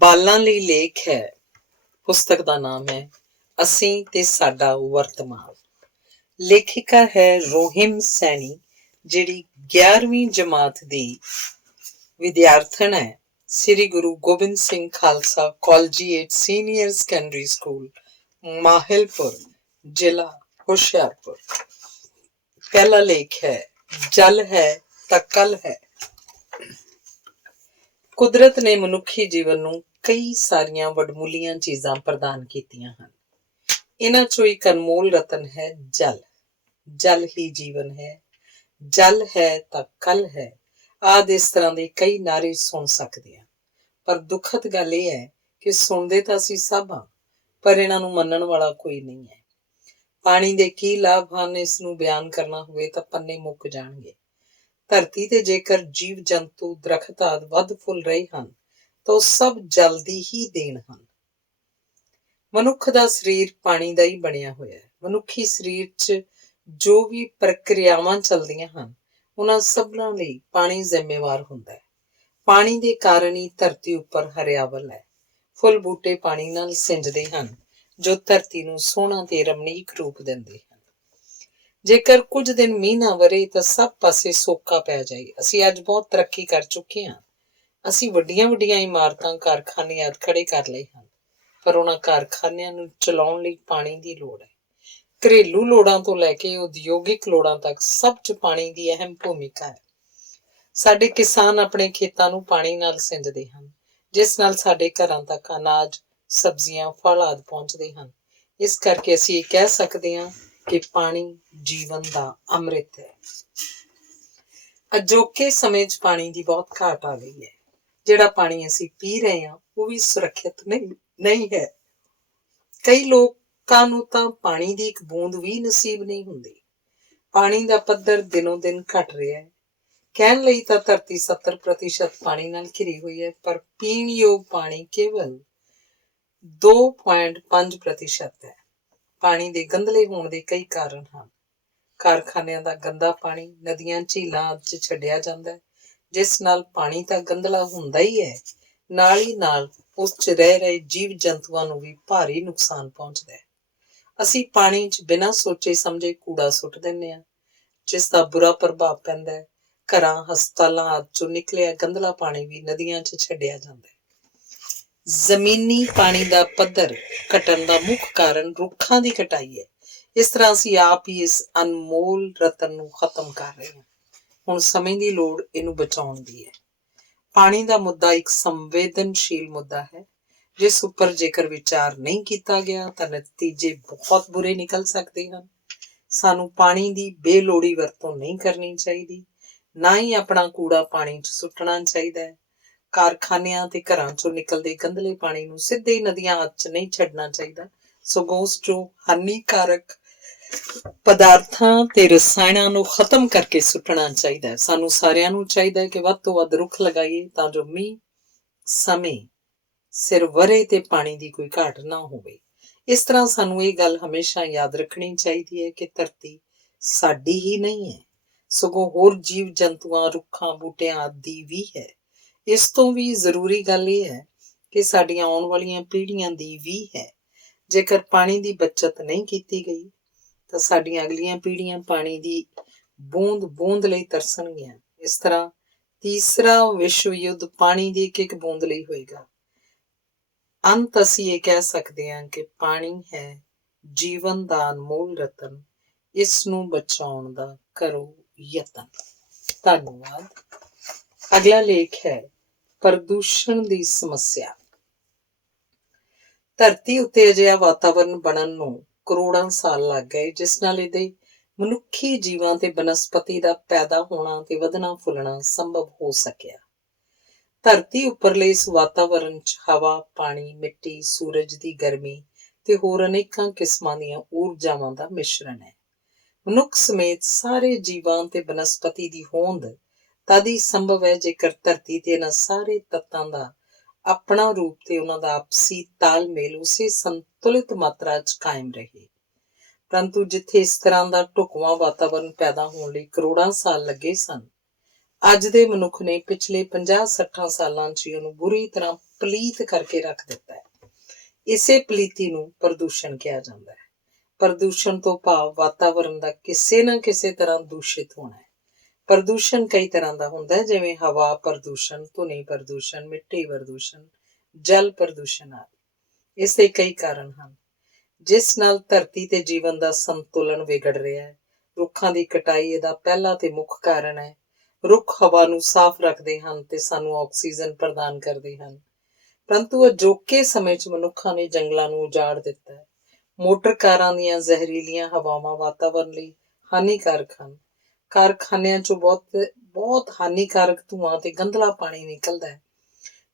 ਬਾਲਾਂ ਲਈ ਲੇਖ ਹੈ। ਪੁਸਤਕ ਦਾ ਨਾਮ ਹੈ ਅਸੀਂ ਤੇ ਸਾਡਾ ਵਰਤਮਾਨ। ਲੇਖਿਕਾ ਹੈ ਰੋਹਿਮ ਸੈਣੀ, ਜਿਹੜੀ 11ਵੀਂ ਜਮਾਤ ਦੀ ਵਿਦਿਆਰਥਣ ਹੈ। Sri Guru Gobind Singh Khalsa collegiate senior secondary school, Mahilpur, ਜ਼ਿਲ੍ਹਾ ਹੁਸ਼ਿਆਰਪੁਰ। ਪਹਿਲਾ ਲੇਖ ਹੈ ਜਲ ਹੈ ਤਾਂ ਕੱਲ ਹੈ। ਕੁਦਰਤ ਨੇ ਮਨੁੱਖੀ ਜੀਵਨ ਨੂੰ ਕਈ ਸਾਰੀਆਂ ਵਡਮੁੱਲੀਆਂ ਚੀਜ਼ਾਂ ਪ੍ਰਦਾਨ ਕੀਤੀਆਂ ਹਨ। ਇਹਨਾਂ ਚੋਂ ਇੱਕ ਅਨਮੋਲ ਰਤਨ ਹੈ ਜਲ। ਜਲ ਹੀ ਜੀਵਨ ਹੈ, ਜਲ ਹੈ ਤਾਂ ਕੱਲ ਹੈ, ਆਦਿ ਇਸ ਤਰ੍ਹਾਂ ਦੇ ਕਈ ਨਾਅਰੇ ਸੁਣ ਸਕਦੇ ਹਾਂ। ਪਰ ਦੁਖਦ ਗੱਲ ਇਹ ਹੈ ਕਿ ਸੁਣਦੇ ਤਾਂ ਅਸੀਂ ਸਭ ਹਾਂ, ਪਰ ਇਹਨਾਂ ਨੂੰ ਮੰਨਣ ਵਾਲਾ ਕੋਈ ਨਹੀਂ ਹੈ। ਪਾਣੀ ਦੇ ਕੀ ਲਾਭ ਹਨ, ਇਸ ਨੂੰ ਬਿਆਨ ਕਰਨਾ ਹੋਵੇ ਤਾਂ ਪੰਨੇ ਮੁੱਕ ਜਾਣਗੇ। ਧਰਤੀ ਤੇ ਜੇਕਰ ਜੀਵ ਜੰਤੂ, ਦਰਖਤ ਆਦਿ ਵੱਧ ਫੁੱਲ ਰਹੇ ਹਨ ਤਾਂ ਉਹ ਸਭ ਜਲ ਦੀ ਹੀ ਦੇਣ ਹਨ। ਮਨੁੱਖ ਦਾ ਸਰੀਰ ਪਾਣੀ ਦਾ ਹੀ ਬਣਿਆ ਹੋਇਆ ਹੈ। ਮਨੁੱਖੀ ਸਰੀਰ 'ਚ ਜੋ ਵੀ ਪ੍ਰਕਿਰਿਆਵਾਂ ਚੱਲਦੀਆਂ ਹਨ, ਉਹਨਾਂ ਸਭਨਾਂ ਲਈ ਪਾਣੀ ਜ਼ਿੰਮੇਵਾਰ ਹੁੰਦਾ ਹੈ। ਪਾਣੀ ਦੇ ਕਾਰਨ ਹੀ ਧਰਤੀ ਉੱਪਰ ਹਰਿਆਵਲ ਹੈ। ਫੁੱਲ ਬੂਟੇ ਪਾਣੀ ਨਾਲ ਸਿੰਜਦੇ ਹਨ, ਜੋ ਧਰਤੀ ਨੂੰ ਸੋਹਣਾ ਤੇ ਰਮਣੀਕ ਰੂਪ ਦਿੰਦੇ ਹਨ। ਜੇਕਰ ਕੁਝ ਦਿਨ ਮੀਂਹ ਨਾ ਵਰੇ ਤਾਂ ਸਭ ਪਾਸੇ ਸੋਕਾ ਪੈ ਜਾਏ। ਅਸੀਂ ਅੱਜ ਬਹੁਤ ਤਰੱਕੀ ਕਰ ਚੁੱਕੇ ਹਾਂ। ਅਸੀਂ ਵੱਡੀਆਂ ਵੱਡੀਆਂ ਇਮਾਰਤਾਂ, ਕਾਰਖਾਨੇ ਆਦਿ ਖੜੇ ਕਰ ਲਏ ਹਨ, ਪਰ ਉਹਨਾਂ ਕਾਰਖਾਨਿਆਂ ਨੂੰ ਚਲਾਉਣ ਲਈ ਪਾਣੀ ਦੀ ਲੋੜ ਹੈ। ਘਰੇਲੂ ਲੋੜਾਂ ਤੋਂ ਲੈ ਕੇ ਉਦਯੋਗਿਕ ਲੋੜਾਂ ਤੱਕ ਸਭ 'ਚ ਪਾਣੀ ਦੀ ਅਹਿਮ ਭੂਮਿਕਾ ਹੈ। ਸਾਡੇ ਕਿਸਾਨ ਆਪਣੇ ਖੇਤਾਂ ਨੂੰ ਪਾਣੀ ਨਾਲ ਸਿੰਜਦੇ ਹਨ, ਜਿਸ ਨਾਲ ਸਾਡੇ ਘਰਾਂ ਤੱਕ ਅਨਾਜ, ਸਬਜ਼ੀਆਂ, ਫਲ ਆਦਿ ਪਹੁੰਚਦੇ ਹਨ। ਇਸ ਕਰਕੇ ਅਸੀਂ ਇਹ ਕਹਿ ਸਕਦੇ ਹਾਂ ਕਿ ਪਾਣੀ ਜੀਵਨ ਦਾ ਅੰਮ੍ਰਿਤ ਹੈ। ਅਜੋਕੇ ਸਮੇਂ 'ਚ ਪਾਣੀ ਦੀ ਬਹੁਤ ਘਾਟ ਆ ਗਈ ਹੈ। ਜਿਹੜਾ ਪਾਣੀ ਅਸੀਂ ਪੀ ਰਹੇ ਹਾਂ ਉਹ ਵੀ ਸੁਰੱਖਿਅਤ ਨਹੀਂ ਹੈ। ਕਈ ਲੋਕਾਂ ਨੂੰ ਤਾਂ ਪਾਣੀ ਦੀ ਇੱਕ ਬੂੰਦ ਵੀ ਨਸੀਬ ਨਹੀਂ ਹੁੰਦੀ। ਪਾਣੀ ਦਾ ਪੱਧਰ ਦਿਨੋਂ ਦਿਨ ਘਟ ਰਿਹਾ ਹੈ। ਕਹਿਣ ਲਈ ਤਾਂ ਧਰਤੀ 70% ਪਾਣੀ ਨਾਲ ਘਿਰੀ ਹੋਈ ਹੈ, ਪਰ ਪੀਣ ਯੋਗ ਪਾਣੀ ਕੇਵਲ 2.5% ਹੈ। ਪਾਣੀ ਦੇ ਗੰਧਲੇ ਹੋਣ ਦੇ ਕਈ ਕਾਰਨ ਹਨ। ਕਾਰਖਾਨਿਆਂ ਦਾ ਗੰਦਾ ਪਾਣੀ ਨਦੀਆਂ, ਝੀਲਾਂ ਆਦਿ 'ਚ ਛੱਡਿਆ ਜਾਂਦਾ ਹੈ, ਜਿਸ ਨਾਲ ਪਾਣੀ ਤਾਂ ਗੰਧਲਾ ਹੁੰਦਾ ਹੀ ਹੈ, ਨਾਲ ਹੀ ਨਾਲ ਉਸ 'ਚ ਰਹਿ ਰਹੇ ਜੀਵ ਜੰਤੂਆਂ ਨੂੰ ਵੀ ਭਾਰੀ ਨੁਕਸਾਨ ਪਹੁੰਚਦਾ ਹੈ। ਅਸੀਂ ਪਾਣੀ 'ਚ ਬਿਨਾਂ ਸੋਚੇ ਸਮਝੇ ਕੂੜਾ ਸੁੱਟ ਦਿੰਦੇ ਹਾਂ, ਜਿਸ ਦਾ ਬੁਰਾ ਪ੍ਰਭਾਵ ਪੈਂਦਾ ਹੈ। ਘਰਾਂ, ਹਸਪਤਾਲਾਂ ਆਦਿ 'ਚੋਂ ਨਿਕਲਿਆ ਗੰਧਲਾ ਪਾਣੀ ਵੀ ਨਦੀਆਂ 'ਚ ਛੱਡਿਆ ਜਾਂਦਾ ਹੈ। ਜ਼ਮੀਨੀ ਪਾਣੀ ਦਾ ਪੱਧਰ ਘਟਣ ਦਾ ਮੁੱਖ ਕਾਰਨ ਰੁੱਖਾਂ ਦੀ ਕਟਾਈ ਹੈ। ਇਸ ਤਰ੍ਹਾਂ ਅਸੀਂ ਆਪ ਹੀ ਇਸ ਅਨਮੋਲ ਰਤਨ ਨੂੰ ਖਤਮ ਕਰ ਰਹੇ ਹਾਂ। ਹੁਣ ਸਮੇਂ ਦੀ ਲੋੜ ਇਹਨੂੰ ਬਚਾਉਣ ਦੀ ਹੈ। ਪਾਣੀ ਦਾ ਮੁੱਦਾ ਇੱਕ ਸੰਵੇਦਨਸ਼ੀਲ ਮੁੱਦਾ ਹੈ, ਜਿਸ ਉੱਪਰ ਜੇਕਰ ਵਿਚਾਰ ਨਹੀਂ ਕੀਤਾ ਗਿਆ ਤਾਂ ਨਤੀਜੇ ਬਹੁਤ ਬੁਰੇ ਨਿਕਲ ਸਕਦੇ ਹਨ। ਸਾਨੂੰ ਪਾਣੀ ਦੀ ਬੇਲੋੜੀ ਵਰਤੋਂ ਨਹੀਂ ਕਰਨੀ ਚਾਹੀਦੀ, ਨਾ ਹੀ ਆਪਣਾ ਕੂੜਾ ਪਾਣੀ 'ਚ ਸੁੱਟਣਾ ਚਾਹੀਦਾ ਹੈ। ਕਾਰਖਾਨਿਆਂ ਤੇ ਘਰਾਂ 'ਚੋਂ ਨਿਕਲਦੇ ਗੰਧਲੇ ਪਾਣੀ ਨੂੰ ਸਿੱਧੇ ਨਦੀਆਂ ਆਦਿ 'ਚ ਨਹੀਂ ਛੱਡਣਾ ਚਾਹੀਦਾ, ਸਗੋਂ ਉਸ 'ਚੋਂ ਹਾਨੀਕਾਰਕ ਪਦਾਰਥਾਂ ਤੇ ਰਸਾਇਣਾਂ ਨੂੰ ਖਤਮ ਕਰਕੇ ਸੁੱਟਣਾ ਚਾਹੀਦਾ ਹੈ। ਸਾਨੂੰ ਸਾਰਿਆਂ ਨੂੰ ਚਾਹੀਦਾ ਹੈ ਕਿ ਵੱਧ ਤੋਂ ਵੱਧ ਰੁੱਖ ਲਗਾਈਏ, ਤਾਂ ਜੋ ਮੀਂਹ ਸਮੇਂ ਸਿਰ ਵਰੇ ਤੇ ਪਾਣੀ ਦੀ ਕੋਈ ਘਾਟ ਨਾ ਹੋਵੇ। ਇਸ ਤਰ੍ਹਾਂ ਸਾਨੂੰ ਇਹ ਗੱਲ ਹਮੇਸ਼ਾ ਯਾਦ ਰੱਖਣੀ ਚਾਹੀਦੀ ਹੈ ਕਿ ਧਰਤੀ ਸਾਡੀ ਹੀ ਨਹੀਂ ਹੈ, ਸਗੋਂ ਹੋਰ ਜੀਵ ਜੰਤੂਆਂ, ਰੁੱਖਾਂ, ਬੂਟਿਆਂ ਆਦਿ ਦੀ ਵੀ ਹੈ। ਇਸ ਤੋਂ ਵੀ ਜ਼ਰੂਰੀ ਗੱਲ ਇਹ ਹੈ ਕਿ ਸਾਡੀਆਂ ਆਉਣ ਵਾਲੀਆਂ ਪੀੜ੍ਹੀਆਂ ਦੀ ਵੀ ਹੈ। ਜੇਕਰ ਪਾਣੀ ਦੀ ਬੱਚਤ ਨਹੀਂ ਕੀਤੀ ਗਈ ਤਾਂ ਸਾਡੀਆਂ ਅਗਲੀਆਂ ਪੀੜ੍ਹੀਆਂ ਪਾਣੀ ਦੀ ਬੂੰਦ ਬੂੰਦ ਲਈ ਤਰਸਣਗੀਆਂ। ਇਸ ਤਰ੍ਹਾਂ ਤੀਸਰਾ ਵਿਸ਼ਵ ਯੁੱਧ ਪਾਣੀ ਦੀ ਇੱਕ ਇੱਕ ਬੂੰਦ ਲਈ ਹੋਏਗਾ। ਅੰਤ ਅਸੀਂ ਇਹ ਕਹਿ ਸਕਦੇ ਹਾਂ ਕਿ ਪਾਣੀ ਹੈ ਜੀਵਨ ਦਾ ਅਨਮੋਲ ਰਤਨ, ਇਸ ਨੂੰ ਬਚਾਉਣ ਦਾ ਕਰੋ ਯਤਨ। ਧੰਨਵਾਦ। ਅਗਲਾ ਲੇਖ ਹੈ ਪ੍ਰਦੂਸ਼ਣ ਦੀ ਸਮੱਸਿਆ। ਧਰਤੀ ਉੱਤੇ ਅਜਿਹਾ ਵਾਤਾਵਰਨ ਬਣਨ ਨੂੰ ਕਰੋੜਾਂ ਸਾਲ ਲੱਗ ਗਏ, ਜਿਸ ਨਾਲ ਇਹਦੇ ਮਨੁੱਖੀ ਜੀਵਾਂ ਤੇ ਬਨਸਪਤੀ ਦਾ ਪੈਦਾ ਹੋਣਾ ਤੇ ਵਧਣਾ ਫੁੱਲਣਾ ਸੰਭਵ ਹੋ ਸਕਿਆ। ਧਰਤੀ ਉੱਪਰਲੇ ਇਸ ਵਾਤਾਵਰਨ 'ਚ ਹਵਾ, ਪਾਣੀ, ਮਿੱਟੀ, ਸੂਰਜ ਦੀ ਗਰਮੀ ਤੇ ਹੋਰ ਅਨੇਕਾਂ ਕਿਸਮਾਂ ਦੀਆਂ ਊਰਜਾਵਾਂ ਦਾ ਮਿਸ਼ਰਣ ਹੈ। ਮਨੁੱਖ ਸਮੇਤ ਸਾਰੇ ਜੀਵਾਂ ਤੇ ਬਨਸਪਤੀ ਦੀ ਹੋਂਦ ਤਦ ਹੀ ਸੰਭਵ ਹੈ ਜੇਕਰ ਧਰਤੀ ਤੇ ਇਹਨਾਂ ਸਾਰੇ ਤੱਤਾਂ ਦਾ ਆਪਣਾ ਰੂਪ ਤੇ ਉਹਨਾਂ ਦਾ ਆਪਸੀ ਤਾਲਮੇਲ ਉਸੇ ਸੰਤੁਲਿਤ ਮਾਤਰਾ 'ਚ ਕਾਇਮ ਰਹੇ। ਪਰੰਤੂ ਜਿੱਥੇ ਇਸ ਤਰ੍ਹਾਂ ਦਾ ਢੁਕਵਾਂ ਵਾਤਾਵਰਨ ਪੈਦਾ ਹੋਣ ਲਈ ਕਰੋੜਾਂ ਸਾਲ ਲੱਗੇ ਸਨ, ਅੱਜ ਦੇ ਮਨੁੱਖ ਨੇ ਪਿਛਲੇ 50-60 ਸਾਲਾਂ 'ਚ ਹੀ ਉਹਨੂੰ ਬੁਰੀ ਤਰ੍ਹਾਂ ਪਲੀਤ ਕਰਕੇ ਰੱਖ ਦਿੱਤਾ ਹੈ। ਇਸੇ ਪਲੀਤੀ ਨੂੰ ਪ੍ਰਦੂਸ਼ਣ ਕਿਹਾ ਜਾਂਦਾ ਹੈ। ਪ੍ਰਦੂਸ਼ਣ ਤੋਂ ਭਾਵ ਵਾਤਾਵਰਣ ਦਾ ਕਿਸੇ ਨਾ ਕਿਸੇ ਤਰ੍ਹਾਂ ਦੂਸ਼ਿਤ ਹੋਣਾ ਹੈ। ਪ੍ਰਦੂਸ਼ਣ ਕਈ ਤਰ੍ਹਾਂ ਦਾ ਹੁੰਦਾ ਹੈ, ਜਿਵੇਂ ਹਵਾ ਪ੍ਰਦੂਸ਼ਣ, ਧੁਨੀ ਪ੍ਰਦੂਸ਼ਣ, ਮਿੱਟੀ ਪ੍ਰਦੂਸ਼ਣ, ਜਲ ਪ੍ਰਦੂਸ਼ਣ ਆਦਿ। ਇਸ ਦੇ ਕਈ ਕਾਰਨ ਹਨ ਜਿਸ ਨਾਲ ਧਰਤੀ ਤੇ ਜੀਵਨ ਦਾ ਸੰਤੁਲਨ ਵਿਗੜ ਰਿਹਾ ਹੈ। ਰੁੱਖਾਂ ਦੀ ਕਟਾਈ ਇਹਦਾ ਪਹਿਲਾ ਤੇ ਮੁੱਖ ਕਾਰਨ ਹੈ। ਰੁੱਖ ਹਵਾ ਨੂੰ ਸਾਫ਼ ਰੱਖਦੇ ਹਨ ਤੇ ਸਾਨੂੰ ਆਕਸੀਜਨ ਪ੍ਰਦਾਨ ਕਰਦੇ ਹਨ, ਪਰੰਤੂ ਅਜੋਕੇ ਸਮੇਂ 'ਚ ਮਨੁੱਖਾਂ ਨੇ ਜੰਗਲਾਂ ਨੂੰ ਉਜਾੜ ਦਿੱਤਾ ਹੈ। ਮੋਟਰ ਕਾਰਾਂ ਦੀਆਂ ਜ਼ਹਿਰੀਲੀਆਂ ਹਵਾਵਾਂ ਵਾਤਾਵਰਣ ਲਈ ਹਾਨੀਕਾਰਕ ਹਨ। ਕਾਰਖਾਨਿਆਂ 'ਚੋਂ ਬਹੁਤ ਹਾਨੀਕਾਰਕ ਧੂੰਆਂ ਤੇ ਗੰਧਲਾ ਪਾਣੀ ਨਿਕਲਦਾ ਹੈ,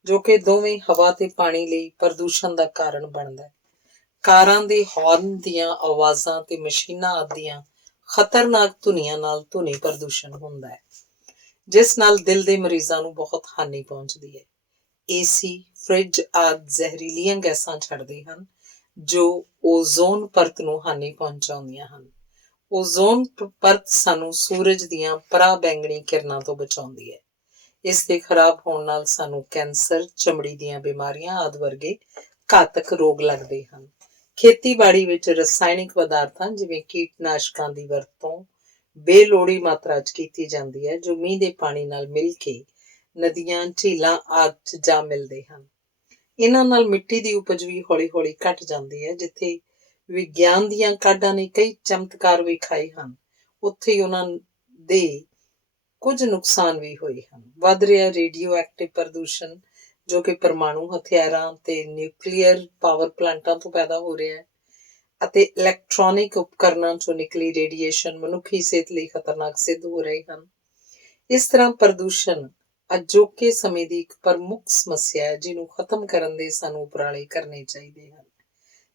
ਜੋ ਕਿ ਦੋਵੇਂ ਹਵਾ ਤੇ ਪਾਣੀ ਲਈ ਪ੍ਰਦੂਸ਼ਣ ਦਾ ਕਾਰਨ ਬਣਦਾ ਹੈ। ਕਾਰਾਂ ਦੇ ਹਾਰਨ ਦੀਆਂ ਆਵਾਜ਼ਾਂ ਤੇ ਮਸ਼ੀਨਾਂ ਆਦਿ ਖਤਰਨਾਕ ਧੁਨੀਆਂ ਨਾਲ ਧੁਨੀ ਪ੍ਰਦੂਸ਼ਣ ਹੁੰਦਾ ਹੈ, ਜਿਸ ਨਾਲ ਦਿਲ ਦੇ ਮਰੀਜ਼ਾਂ ਨੂੰ ਬਹੁਤ ਹਾਨੀ ਪਹੁੰਚਦੀ ਹੈ। ਏਸੀ, ਫ੍ਰਿਜ ਆਦਿ ਜ਼ਹਿਰੀਲੀਆਂ ਗੈਸਾਂ ਛੱਡਦੇ ਹਨ, ਜੋ ਓਜ਼ੋਨ ਪਰਤ ਨੂੰ ਹਾਨੀ ਪਹੁੰਚਾਉਂਦੀਆਂ ਹਨ। ਓਜ਼ੋਨ ਪਰਤ ਸਾਨੂੰ ਸੂਰਜ ਦੀਆਂ ਪਰਾਬੈਂਗਣੀ ਕਿਰਨਾਂ ਤੋਂ ਬਚਾਉਂਦੀ ਹੈ। ਇਸ ਦੇ ਖਰਾਬ ਹੋਣ ਨਾਲ ਸਾਨੂੰ ਕੈਂਸਰ, ਚਮੜੀ ਦੀਆਂ ਬਿਮਾਰੀਆਂ ਆਦਿ ਵਰਗੇ ਘਾਤਕ ਰੋਗ ਲੱਗਦੇ ਹਨ। ਖੇਤੀਬਾੜੀ ਵਿੱਚ ਰਸਾਇਣਿਕ ਪਦਾਰਥਾਂ ਜਿਵੇਂ ਕੀਟਨਾਸ਼ਕਾਂ ਦੀ ਵਰਤੋਂ ਬੇਲੋੜੀ ਮਾਤਰਾ 'ਚ ਕੀਤੀ ਜਾਂਦੀ ਹੈ, ਜੋ ਮੀਂਹ ਦੇ ਪਾਣੀ ਨਾਲ ਮਿਲ ਕੇ ਨਦੀਆਂ, ਝੀਲਾਂ ਆਦਿ 'ਚ ਜਾ ਮਿਲਦੇ ਹਨ। ਇਹਨਾਂ ਨਾਲ ਮਿੱਟੀ ਦੀ ਉਪਜ ਵੀ ਹੌਲੀ-ਹੌਲੀ ਘਟ ਜਾਂਦੀ ਹੈ। ਜਿੱਥੇ ਵਿਗਿਆਨ ਦੀਆਂ ਕਾਢਾਂ ਨੇ ਕਈ ਚਮਤਕਾਰ ਵਿਖਾਏ ਹਨ, ਉੱਥੇ ਹੀ ਉਹਨਾਂ ਦੇ ਕੁਝ ਨੁਕਸਾਨ ਵੀ ਹੋਏ ਹਨ। ਵੱਧ ਰਿਹਾ ਰੇਡੀਓ ਐਕਟਿਵ ਪ੍ਰਦੂਸ਼ਣ, ਜੋ ਕਿ ਪਰਮਾਣੂ ਹਥਿਆਰਾਂ ਤੇ ਨਿਊਕਲੀਅਰ ਪਾਵਰ ਪਲਾਂਟਾਂ ਤੋਂ ਪੈਦਾ ਹੋ ਰਿਹਾ ਹੈ, ਅਤੇ ਇਲੈਕਟ੍ਰੋਨਿਕ ਉਪਕਰਨਾਂ 'ਚੋਂ ਨਿਕਲੀ ਰੇਡੀਏਸ਼ਨ ਮਨੁੱਖੀ ਸਿਹਤ ਲਈ ਖਤਰਨਾਕ ਸਿੱਧ ਹੋ ਰਹੇ ਹਨ। ਇਸ ਤਰ੍ਹਾਂ ਪ੍ਰਦੂਸ਼ਣ ਅਜੋਕੇ ਸਮੇਂ ਦੀ ਇੱਕ ਪ੍ਰਮੁੱਖ ਸਮੱਸਿਆ ਹੈ, ਜਿਹਨੂੰ ਖਤਮ ਕਰਨ ਦੇ ਸਾਨੂੰ ਉਪਰਾਲੇ ਕਰਨੇ ਚਾਹੀਦੇ ਹਨ।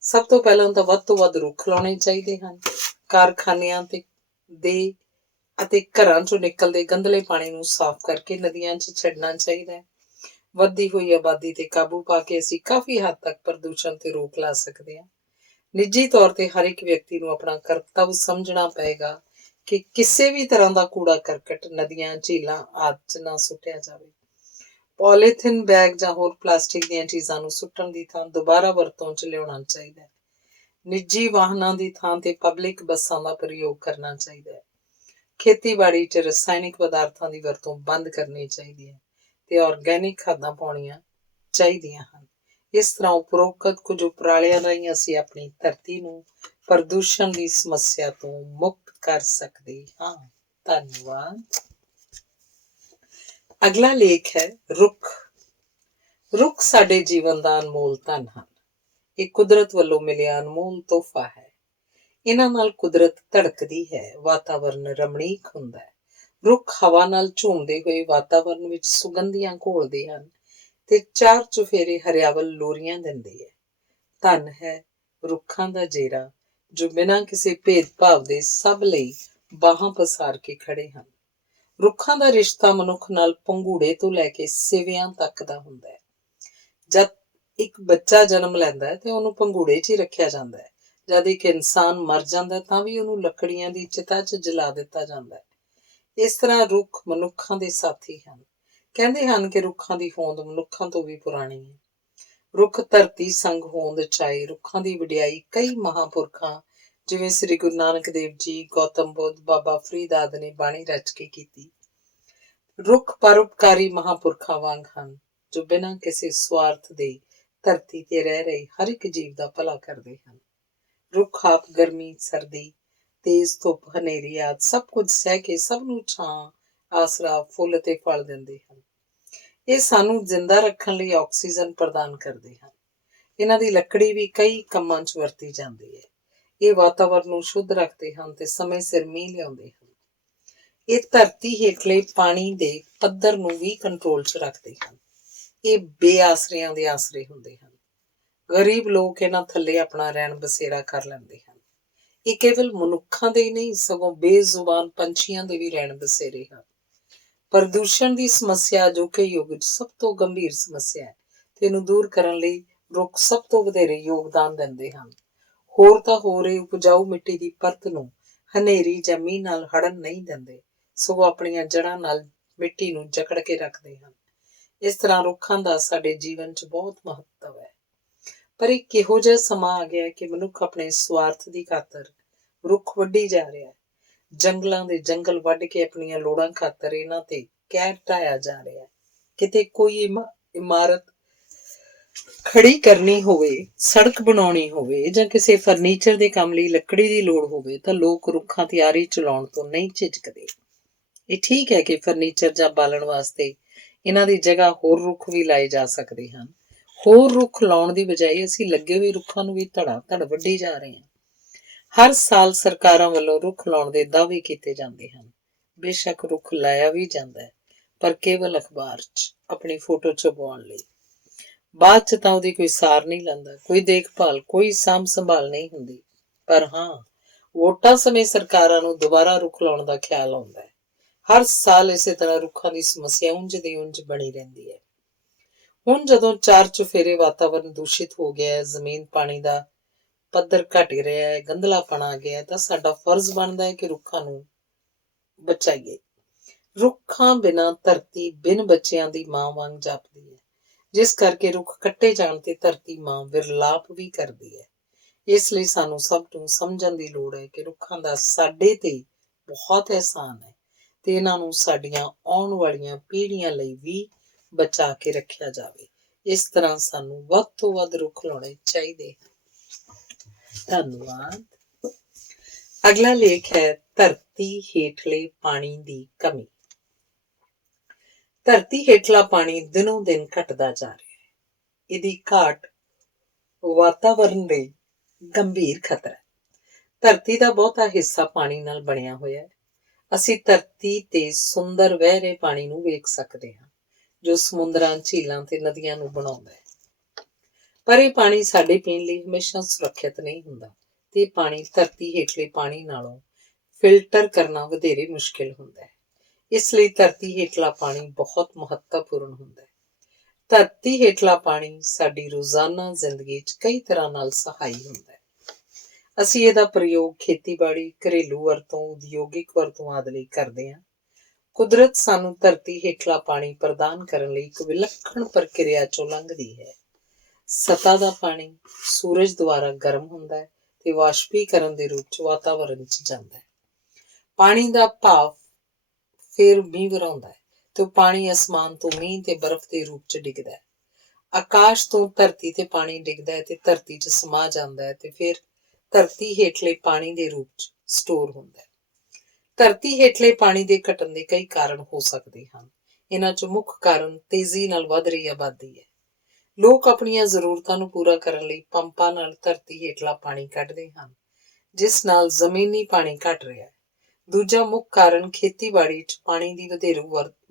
ਸਭ ਤੋਂ ਪਹਿਲਾਂ ਤਾਂ ਵੱਧ ਤੋਂ ਵੱਧ ਰੁੱਖ ਲਾਉਣੇ ਚਾਹੀਦੇ ਹਨ। ਕਾਰਖਾਨਿਆਂ ਦੇ ਅਤੇ ਘਰਾਂ 'ਚੋਂ ਨਿਕਲਦੇ ਗੰਧਲੇ ਪਾਣੀ ਨੂੰ ਸਾਫ਼ ਕਰਕੇ ਨਦੀਆਂ 'ਚ ਛੱਡਣਾ ਚਾਹੀਦਾ ਹੈ। ਵੱਧਦੀ ਹੋਈ ਆਬਾਦੀ ਤੇ ਕਾਬੂ ਪਾ ਕੇ ਅਸੀਂ ਕਾਫੀ ਹੱਦ ਤੱਕ ਪ੍ਰਦੂਸ਼ਣ ਤੇ ਰੋਕ ਲਾ ਸਕਦੇ ਹਾਂ। ਨਿੱਜੀ ਤੌਰ ਤੇ ਹਰ ਇੱਕ ਵਿਅਕਤੀ ਨੂੰ ਆਪਣਾ ਕਰਤੱਵ ਸਮਝਣਾ ਪਏਗਾ ਕਿ ਕਿਸੇ ਵੀ ਤਰ੍ਹਾਂ ਦਾ ਕੂੜਾ ਕਰਕਟ ਨਦੀਆਂ, ਝੀਲਾਂ ਆਦਿ 'ਚ ਨਾ ਸੁੱਟਿਆ ਜਾਵੇ। ਪੋਲੀਥਿਨ ਬੈਗ ਜਾਂ ਹੋਰ ਪਲਾਸਟਿਕ ਦੀਆਂ ਚੀਜ਼ਾਂ ਨੂੰ ਸੁੱਟਣ ਦੀ ਥਾਂ ਦੁਬਾਰਾ ਵਰਤੋਂ 'ਚ ਲਿਆਉਣਾ ਚਾਹੀਦਾ ਹੈ। ਨਿੱਜੀ ਵਾਹਨਾਂ ਦੀ ਥਾਂ ਤੇ ਪਬਲਿਕ ਬੱਸਾਂ ਦਾ ਪ੍ਰਯੋਗ ਕਰਨਾ ਚਾਹੀਦਾ ਹੈ। ਖੇਤੀਬਾੜੀ 'ਚ ਰਸਾਇਣਿਕ ਪਦਾਰਥਾਂ ਦੀ ਵਰਤੋਂ ਬੰਦ ਕਰਨੀ ਚਾਹੀਦੀ ਹੈ ਤੇ ਆਰਗੈਨਿਕ ਖਾਦਾਂ ਪਾਉਣੀਆਂ ਚਾਹੀਦੀਆਂ ਹਨ। ਇਸ ਤਰ੍ਹਾਂ ਉਪਰੋਕਤ ਕੁਝ ਉਪਰਾਲਿਆਂ ਰਾਹੀਂ ਅਸੀਂ ਆਪਣੀ ਧਰਤੀ ਨੂੰ ਪ੍ਰਦੂਸ਼ਣ ਦੀ ਸਮੱਸਿਆ ਤੋਂ ਮੁਕਤ ਕਰ ਸਕਦੇ ਹਾਂ। ਧੰਨਵਾਦ। ਅਗਲਾ ਲੇਖ ਹੈ ਰੁੱਖ। ਰੁੱਖ ਸਾਡੇ ਜੀਵਨ ਦਾ ਅਨਮੋਲ ਧਨ ਹਨ। ਇਹ ਕੁਦਰਤ ਵੱਲੋਂ ਮਿਲਿਆ ਅਨਮੋਲ ਤੋਹਫਾ ਹੈ। ਇਹਨਾਂ ਨਾਲ ਕੁਦਰਤ ਧੜਕਦੀ ਹੈ, ਵਾਤਾਵਰਨ ਰਮਣੀਕ ਹੁੰਦਾ ਹੈ। ਰੁੱਖ ਹਵਾ ਨਾਲ ਝੂਮਦੇ ਹੋਏ ਵਾਤਾਵਰਨ ਵਿੱਚ ਸੁਗੰਧੀਆਂ ਘੋਲਦੇ ਹਨ ਤੇ ਚਾਰ ਚੁਫੇਰੇ ਹਰਿਆਵਲ ਲੋਰੀਆਂ ਦਿੰਦੇ ਹੈ। ਧੰਨ ਹੈ ਰੁੱਖਾਂ ਦਾ ਜੇਰਾ, ਜੋ ਬਿਨਾਂ ਕਿਸੇ ਭੇਦਭਾਵ ਦੇ ਸਭ ਲਈ ਬਾਹਾਂ ਪਸਾਰ ਕੇ ਖੜੇ ਹਨ। ਰੁੱਖਾਂ ਦਾ ਰਿਸ਼ਤਾ ਮਨੁੱਖ ਨਾਲ ਪੰਘੂੜੇ ਤੋਂ ਲੈ ਕੇ ਸਿਵਿਆਂ ਤੱਕ ਦਾ ਹੁੰਦਾ ਹੈ। ਜਦ ਇੱਕ ਬੱਚਾ ਜਨਮ ਲੈਂਦਾ ਹੈ ਤੇ ਉਹਨੂੰ ਪੰਘੂੜੇ 'ਚ ਹੀ ਰੱਖਿਆ ਜਾਂਦਾ ਹੈ। ਜਦ ਇੱਕ ਇਨਸਾਨ ਮਰ ਜਾਂਦਾ ਤਾਂ ਵੀ ਉਹਨੂੰ ਲੱਕੜੀਆਂ ਦੀ ਚਿਤਾ 'ਚ ਜਲਾ ਦਿੱਤਾ ਜਾਂਦਾ ਹੈ। ਇਸ ਤਰ੍ਹਾਂ ਰੁੱਖ ਮਨੁੱਖਾਂ ਦੇ ਸਾਥੀ ਹਨ। ਕਹਿੰਦੇ ਹਨ ਕਿ ਰੁੱਖਾਂ ਦੀ ਹੋਂਦ ਮਨੁੱਖਾਂ ਤੋਂ ਵੀ ਪੁਰਾਣੀ ਹੈ। ਰੁੱਖ ਧਰਤੀ ਸੰਗ ਹੋਂਦ 'ਚ ਆਏ। ਰੁੱਖਾਂ ਦੀ ਵਡਿਆਈ ਕਈ ਮਹਾਂਪੁਰਖਾਂ ਜਿਵੇਂ ਸ੍ਰੀ ਗੁਰੂ ਨਾਨਕ ਦੇਵ ਜੀ, ਗੌਤਮ ਬੁੱਧ, ਬਾਬਾ ਫਰੀਦ ਆਦਿ ਨੇ ਬਾਣੀ ਰਚ ਕੇ ਕੀਤੀ। ਰੁੱਖ ਪਰਉਪਕਾਰੀ ਮਹਾਂਪੁਰਖਾਂ ਵਾਂਗ ਹਨ, ਜੋ ਬਿਨਾਂ ਕਿਸੇ ਸਵਾਰਥ ਦੇ ਧਰਤੀ ਤੇ ਰਹਿ ਰਹੇ ਹਰ ਇੱਕ ਜੀਵ ਦਾ ਭਲਾ ਕਰਦੇ ਹਨ। ਰੁੱਖ ਆਪ ਗਰਮੀ, ਸਰਦੀ, ਤੇਜ਼ ਧੁੱਪ, ਹਨੇਰੀ ਆਦਿ ਸਭ ਕੁਝ ਸਹਿ ਕੇ ਸਭ ਨੂੰ ਛਾਂ, ਆਸਰਾ, ਫੁੱਲ ਅਤੇ ਫਲ ਦਿੰਦੇ ਹਨ। ਇਹ ਸਾਨੂੰ ਜ਼ਿੰਦਾ ਰੱਖਣ ਲਈ ਆਕਸੀਜਨ ਪ੍ਰਦਾਨ ਕਰਦੇ ਹਨ। ਇਹਨਾਂ ਦੀ ਲੱਕੜੀ ਵੀ ਕਈ ਕੰਮਾਂ 'ਚ ਵਰਤੀ ਜਾਂਦੀ ਹੈ। ਇਹ ਵਾਤਾਵਰਨ ਨੂੰ ਸ਼ੁੱਧ ਰੱਖਦੇ ਹਨ ਤੇ ਸਮੇਂ ਸਿਰ ਮੀਂਹ ਲਿਆਉਂਦੇ ਹਨ। ਇਹ ਧਰਤੀ ਹੇਠਲੇ ਪਾਣੀ ਦੇ ਪੱਧਰ ਨੂੰ ਵੀ ਕੰਟਰੋਲ 'ਚ ਰੱਖਦੇ ਹਨ। ਇਹ ਬੇਆਸਰਿਆਂ ਦੇ ਆਸਰੇ ਹੁੰਦੇ ਹਨ। ਗਰੀਬ ਲੋਕ ਇਹਨਾਂ ਥੱਲੇ ਆਪਣਾ ਰਹਿਣ ਬਸੇਰਾ ਕਰ ਲੈਂਦੇ ਹਨ। ਇਹ ਕੇਵਲ ਮਨੁੱਖਾਂ ਦੇ ਹੀ ਨਹੀਂ, ਸਗੋਂ ਬੇਜ਼ੁਬਾਨ ਪੰਛੀਆਂ ਦੇ ਵੀ ਰਹਿਣ ਬਸੇਰੇ ਹਨ। ਪ੍ਰਦੂਸ਼ਣ ਦੀ ਸਮੱਸਿਆ ਅਜੋਕੇ ਯੁੱਗ ਵਿੱਚ ਸਭ ਤੋਂ ਗੰਭੀਰ ਸਮੱਸਿਆ ਹੈ ਤੇ ਇਹਨੂੰ ਦੂਰ ਕਰਨ ਲਈ ਰੁੱਖ ਸਭ ਤੋਂ ਵਧੇਰੇ ਯੋਗਦਾਨ ਦਿੰਦੇ ਹਨ। ਹੋਰ ਤਾਂ ਹੋਰ ਇਹ ਉਪਜਾਊ ਮਿੱਟੀ ਦੀ ਪਰਤ ਨੂੰ ਹਨੇਰੀ ਜਾਂ ਮੀਂਹ ਨਾਲ ਹੜਨ ਨਹੀਂ ਦਿੰਦੇ, ਸਗੋਂ ਆਪਣੀਆਂ ਜੜ੍ਹਾਂ ਨਾਲ ਮਿੱਟੀ ਨੂੰ ਜਕੜ ਕੇ ਰੱਖਦੇ ਹਨ। ਇਸ ਤਰ੍ਹਾਂ ਰੁੱਖਾਂ ਦਾ ਸਾਡੇ ਜੀਵਨ 'ਚ ਬਹੁਤ ਮਹੱਤਵ ਹੈ। ਪਰ ਇੱਕ ਇਹੋ ਜਿਹਾ ਸਮਾਂ ਆ ਗਿਆ ਕਿ ਮਨੁੱਖ ਆਪਣੇ ਸਵਾਰਥ ਦੀ ਖਾਤਰ ਰੁੱਖ ਵੱਢੀ ਜਾ ਰਿਹਾ ਹੈ। ਜੰਗਲਾਂ ਦੇ ਜੰਗਲ ਵੱਢ ਕੇ ਆਪਣੀਆਂ ਲੋੜਾਂ ਖਾਤਰ ਇਹਨਾਂ ਤੇ ਕਹਿਰ ਢਾਇਆ ਜਾ ਰਿਹਾ ਹੈ। ਕਿਤੇ ਕੋਈ ਇਮਾਰਤ ਖੜੀ ਕਰਨੀ ਹੋਵੇ, ਸੜਕ ਬਣਾਉਣੀ ਹੋਵੇ ਜਾਂ ਕਿਸੇ ਫਰਨੀਚਰ ਦੇ ਕੰਮ ਲਈ ਲੱਕੜੀ ਦੀ ਲੋੜ ਹੋਵੇ ਤਾਂ ਲੋਕ ਰੁੱਖਾਂ ਦੀ ਆਰੀ ਚਲਾਉਣ ਤੋਂ ਨਹੀਂ ਝਿਜਕਦੇ। ਇਹ ਠੀਕ ਹੈ ਕਿ ਫਰਨੀਚਰ ਜਾਂ ਬਾਲਣ ਵਾਸਤੇ ਇਹਨਾਂ ਦੀ ਜਗ੍ਹਾ ਹੋਰ ਰੁੱਖ ਵੀ ਲਾਏ ਜਾ ਸਕਦੇ ਹਨ। ਹੋਰ ਰੁੱਖ ਲਾਉਣ ਦੀ ਬਜਾਏ ਅਸੀਂ ਲੱਗੇ ਹੋਏ ਰੁੱਖਾਂ ਨੂੰ ਵੀ ਧੜਾ ਧੜ ਵੱਢੀ ਜਾ ਰਹੇ ਹਾਂ। ਹਰ ਸਾਲ ਸਰਕਾਰਾਂ ਵੱਲੋਂ ਰੁੱਖ ਲਾਉਣ ਦੇ ਦਾਅਵੇ ਕੀਤੇ ਜਾਂਦੇ ਹਨ। ਬੇਸ਼ੱਕ ਰੁੱਖ ਲਾਇਆ ਵੀ ਜਾਂਦਾ ਹੈ, ਪਰ ਕੇਵਲ ਅਖਬਾਰ 'ਚ ਆਪਣੀ ਫੋਟੋ ਛਪਵਾਉਣ ਲਈ। ਬਾਅਦ 'ਚ ਤਾਂ ਉਹਦੀ ਕੋਈ ਸਾਰ ਨਹੀਂ ਲੈਂਦਾ, ਕੋਈ ਦੇਖਭਾਲ, ਕੋਈ ਸਾਂਭ ਸੰਭਾਲ ਨਹੀਂ ਹੁੰਦੀ। ਪਰ ਹਾਂ, ਵੋਟਾਂ ਸਮੇਂ ਸਰਕਾਰਾਂ ਨੂੰ ਦੁਬਾਰਾ ਰੁੱਖ ਲਾਉਣ ਦਾ ਖਿਆਲ ਆਉਂਦਾ ਹੈ। ਹਰ ਸਾਲ ਇਸੇ ਤਰ੍ਹਾਂ ਰੁੱਖਾਂ ਦੀ ਸਮੱਸਿਆ ਉਂਝ ਦੀ ਉਂਝ ਬਣੀ ਰਹਿੰਦੀ ਹੈ। ਹੁਣ ਜਦੋਂ ਚਾਰ ਚੁਫੇਰੇ ਵਾਤਾਵਰਨ ਦੂਸ਼ਿਤ ਹੋ ਗਿਆ ਹੈ, ਜ਼ਮੀਨ ਪਾਣੀ ਦਾ ਪੱਧਰ ਘਟ ਰਿਹਾ ਹੈ, ਗੰਧਲਾਪਣ ਆ ਗਿਆ, ਤਾਂ ਸਾਡਾ ਫਰਜ਼ ਬਣਦਾ ਹੈ ਕਿ ਰੁੱਖਾਂ ਨੂੰ ਬਚਾਈਏ। ਰੁੱਖਾਂ ਬਿਨਾਂ ਧਰਤੀ ਬਿਨ ਬੱਚਿਆਂ ਦੀ ਮਾਂ ਵਾਂਗ ਜਾਪਦੀ ਹੈ, ਜਿਸ ਕਰਕੇ ਰੁੱਖ ਕੱਟੇ ਜਾਣ ਤੇ ਧਰਤੀ ਮਾਂ ਵਿਰਲਾਪ ਵੀ ਕਰਦੀ ਹੈ। ਇਸ ਲਈ ਸਾਨੂੰ ਸਭ ਨੂੰ ਸਮਝਣ ਦੀ ਲੋੜ ਹੈ ਕਿ ਰੁੱਖਾਂ ਦਾ ਸਾਡੇ ਤੇ ਬਹੁਤ ਅਹਿਸਾਨ ਹੈ ਤੇ ਇਹਨਾਂ ਨੂੰ ਸਾਡੀਆਂ ਆਉਣ ਵਾਲੀਆਂ ਪੀੜ੍ਹੀਆਂ ਲਈ ਵੀ ਬਚਾ ਕੇ ਰੱਖਿਆ ਜਾਵੇ। ਇਸ ਤਰ੍ਹਾਂ ਸਾਨੂੰ ਵੱਧ ਤੋਂ ਵੱਧ ਰੁੱਖ ਲਾਉਣੇ ਚਾਹੀਦੇ ਹਨ। ਧੰਨਵਾਦ। ਅਗਲਾ ਲੇਖ ਹੈ ਧਰਤੀ ਹੇਠਲੇ ਪਾਣੀ ਦੀ ਕਮੀ। ਧਰਤੀ ਹੇਠਲਾ ਪਾਣੀ ਦਿਨੋਂ ਦਿਨ ਘਟਦਾ ਜਾ ਰਿਹਾ ਹੈ। ਇਹਦੀ ਘਾਟ ਵਾਤਾਵਰਨ ਲਈ ਗੰਭੀਰ ਖਤਰਾ ਹੈ। ਧਰਤੀ ਦਾ ਬਹੁਤਾ ਹਿੱਸਾ ਪਾਣੀ ਨਾਲ ਬਣਿਆ ਹੋਇਆ ਹੈ। ਅਸੀਂ ਧਰਤੀ ਤੇ ਸੁੰਦਰ ਵਹਿ ਰਹੇ ਪਾਣੀ ਨੂੰ ਵੇਖ ਸਕਦੇ ਹਾਂ, ਜੋ ਸਮੁੰਦਰਾਂ, ਝੀਲਾਂ ਤੇ ਨਦੀਆਂ ਨੂੰ ਬਣਾਉਂਦਾ ਹੈ। ਪਰ ਇਹ ਪਾਣੀ ਸਾਡੇ ਪੀਣ ਲਈ ਹਮੇਸ਼ਾ ਸੁਰੱਖਿਅਤ ਨਹੀਂ ਹੁੰਦਾ ਤੇ ਇਹ ਪਾਣੀ ਧਰਤੀ ਹੇਠਲੇ ਪਾਣੀ ਨਾਲੋਂ ਫਿਲਟਰ ਕਰਨਾ ਵਧੇਰੇ ਮੁਸ਼ਕਿਲ ਹੁੰਦਾ ਹੈ। ਇਸ ਲਈ ਧਰਤੀ ਹੇਠਲਾ ਪਾਣੀ ਬਹੁਤ ਮਹੱਤਵਪੂਰਨ ਹੁੰਦਾ ਹੈ। ਧਰਤੀ ਹੇਠਲਾ ਪਾਣੀ ਸਾਡੀ ਰੋਜ਼ਾਨਾ ਜ਼ਿੰਦਗੀ 'ਚ ਕਈ ਤਰ੍ਹਾਂ ਨਾਲ ਸਹਾਈ ਹੁੰਦਾ ਹੈ। ਅਸੀਂ ਇਹਦਾ ਪ੍ਰਯੋਗ ਖੇਤੀਬਾੜੀ, ਘਰੇਲੂ ਵਰਤੋਂ, ਉਦਯੋਗਿਕ ਵਰਤੋਂ ਆਦਿ ਲਈ ਕਰਦੇ ਹਾਂ। ਕੁਦਰਤ ਸਾਨੂੰ ਧਰਤੀ ਹੇਠਲਾ ਪਾਣੀ ਪ੍ਰਦਾਨ ਕਰਨ ਲਈ ਇੱਕ ਵਿਲੱਖਣ ਪ੍ਰਕਿਰਿਆ 'ਚੋਂ ਲੰਘਦੀ ਹੈ। ਸਤ੍ਹਾ ਦਾ ਪਾਣੀ ਸੂਰਜ ਦੁਆਰਾ ਗਰਮ ਹੁੰਦਾ ਹੈ ਤੇ ਵਾਸ਼ਪੀਕਰਨ ਦੇ ਰੂਪ 'ਚ ਵਾਤਾਵਰਨ 'ਚ ਜਾਂਦਾ ਹੈ। ਪਾਣੀ ਦਾ ਭਾਵ ਫਿਰ ਮੀਂਹ ਵਰਾਉਂਦਾ ਹੈ ਤੇ ਉਹ ਪਾਣੀ ਅਸਮਾਨ ਤੋਂ ਮੀਂਹ ਤੇ ਬਰਫ਼ ਦੇ ਰੂਪ 'ਚ ਡਿੱਗਦਾ ਹੈ। ਆਕਾਸ਼ ਤੋਂ ਧਰਤੀ ਤੇ ਪਾਣੀ ਡਿੱਗਦਾ ਹੈ ਤੇ ਧਰਤੀ 'ਚ ਸਮਾ ਜਾਂਦਾ ਹੈ ਤੇ ਫਿਰ ਧਰਤੀ ਹੇਠਲੇ ਪਾਣੀ ਦੇ ਰੂਪ 'ਚ ਸਟੋਰ ਹੁੰਦਾ ਹੈ। ਧਰਤੀ ਹੇਠਲੇ ਪਾਣੀ ਦੇ ਘਟਣ ਦੇ ਕਈ ਕਾਰਨ ਹੋ ਸਕਦੇ ਹਨ। ਇਹਨਾਂ 'ਚ ਮੁੱਖ ਕਾਰਨ ਤੇਜ਼ੀ ਨਾਲ ਵੱਧ ਰਹੀ ਆਬਾਦੀ ਹੈ। ਲੋਕ ਆਪਣੀਆਂ ਜ਼ਰੂਰਤਾਂ ਨੂੰ ਪੂਰਾ ਕਰਨ ਲਈ ਪੰਪਾਂ ਨਾਲ ਧਰਤੀ ਹੇਠਲਾ ਪਾਣੀ ਕੱਢਦੇ ਹਨ, ਜਿਸ ਨਾਲ ਜ਼ਮੀਨੀ ਪਾਣੀ ਘਟ ਰਿਹਾ ਹੈ। ਦੂਜਾ ਮੁੱਖ ਕਾਰਨ ਖੇਤੀਬਾੜੀ 'ਚ ਪਾਣੀ ਦੀ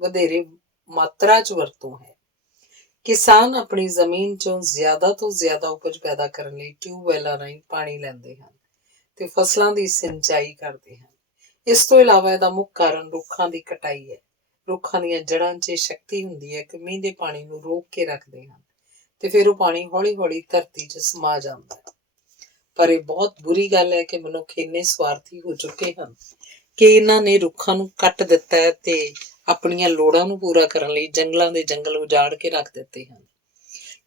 ਵਧੇਰੇ ਮਾਤਰਾ 'ਚ ਵਰਤੋਂ ਹੈ। ਕਿਸਾਨ ਆਪਣੀ ਜ਼ਮੀਨ 'ਚੋਂ ਜ਼ਿਆਦਾ ਤੋਂ ਜ਼ਿਆਦਾ ਉਪਜ ਪੈਦਾ ਕਰਨ ਲਈ ਟਿਊਬਵੈੱਲਾਂ ਰਾਹੀਂ ਪਾਣੀ ਲੈਂਦੇ ਹਨ ਤੇ ਫਸਲਾਂ ਦੀ ਸਿੰਚਾਈ ਕਰਦੇ ਹਨ। ਇਸ ਤੋਂ ਇਲਾਵਾ ਇਹਦਾ ਮੁੱਖ ਕਾਰਨ ਰੁੱਖਾਂ ਦੀ ਕਟਾਈ ਹੈ। ਰੁੱਖਾਂ ਦੀਆਂ ਜੜ੍ਹਾਂ 'ਚ ਇਹ ਸ਼ਕਤੀ ਹੁੰਦੀ ਹੈ ਕਿ ਮੀਂਹ ਦੇ ਪਾਣੀ ਨੂੰ ਰੋਕ ਕੇ ਰੱਖਦੇ ਹਨ ਤੇ ਫਿਰ ਉਹ ਪਾਣੀ ਹੌਲੀ ਹੌਲੀ ਧਰਤੀ 'ਚ ਸਮਾ ਜਾਂਦਾ ਹੈ। ਪਰ ਇਹ ਬਹੁਤ ਬੁਰੀ ਗੱਲ ਹੈ ਕਿ ਮਨੁੱਖ ਇੰਨੇ ਸਵਾਰਥੀ ਹੋ ਚੁੱਕੇ ਹਨ ਕਿ ਇਹਨਾਂ ਨੇ ਰੁੱਖਾਂ ਨੂੰ ਕੱਟ ਦਿੱਤਾ ਹੈ ਤੇ ਆਪਣੀਆਂ ਲੋੜਾਂ ਨੂੰ ਪੂਰਾ ਕਰਨ ਲਈ ਜੰਗਲਾਂ ਦੇ ਜੰਗਲ ਉਜਾੜ ਕੇ ਰੱਖ ਦਿੱਤੇ ਹਨ।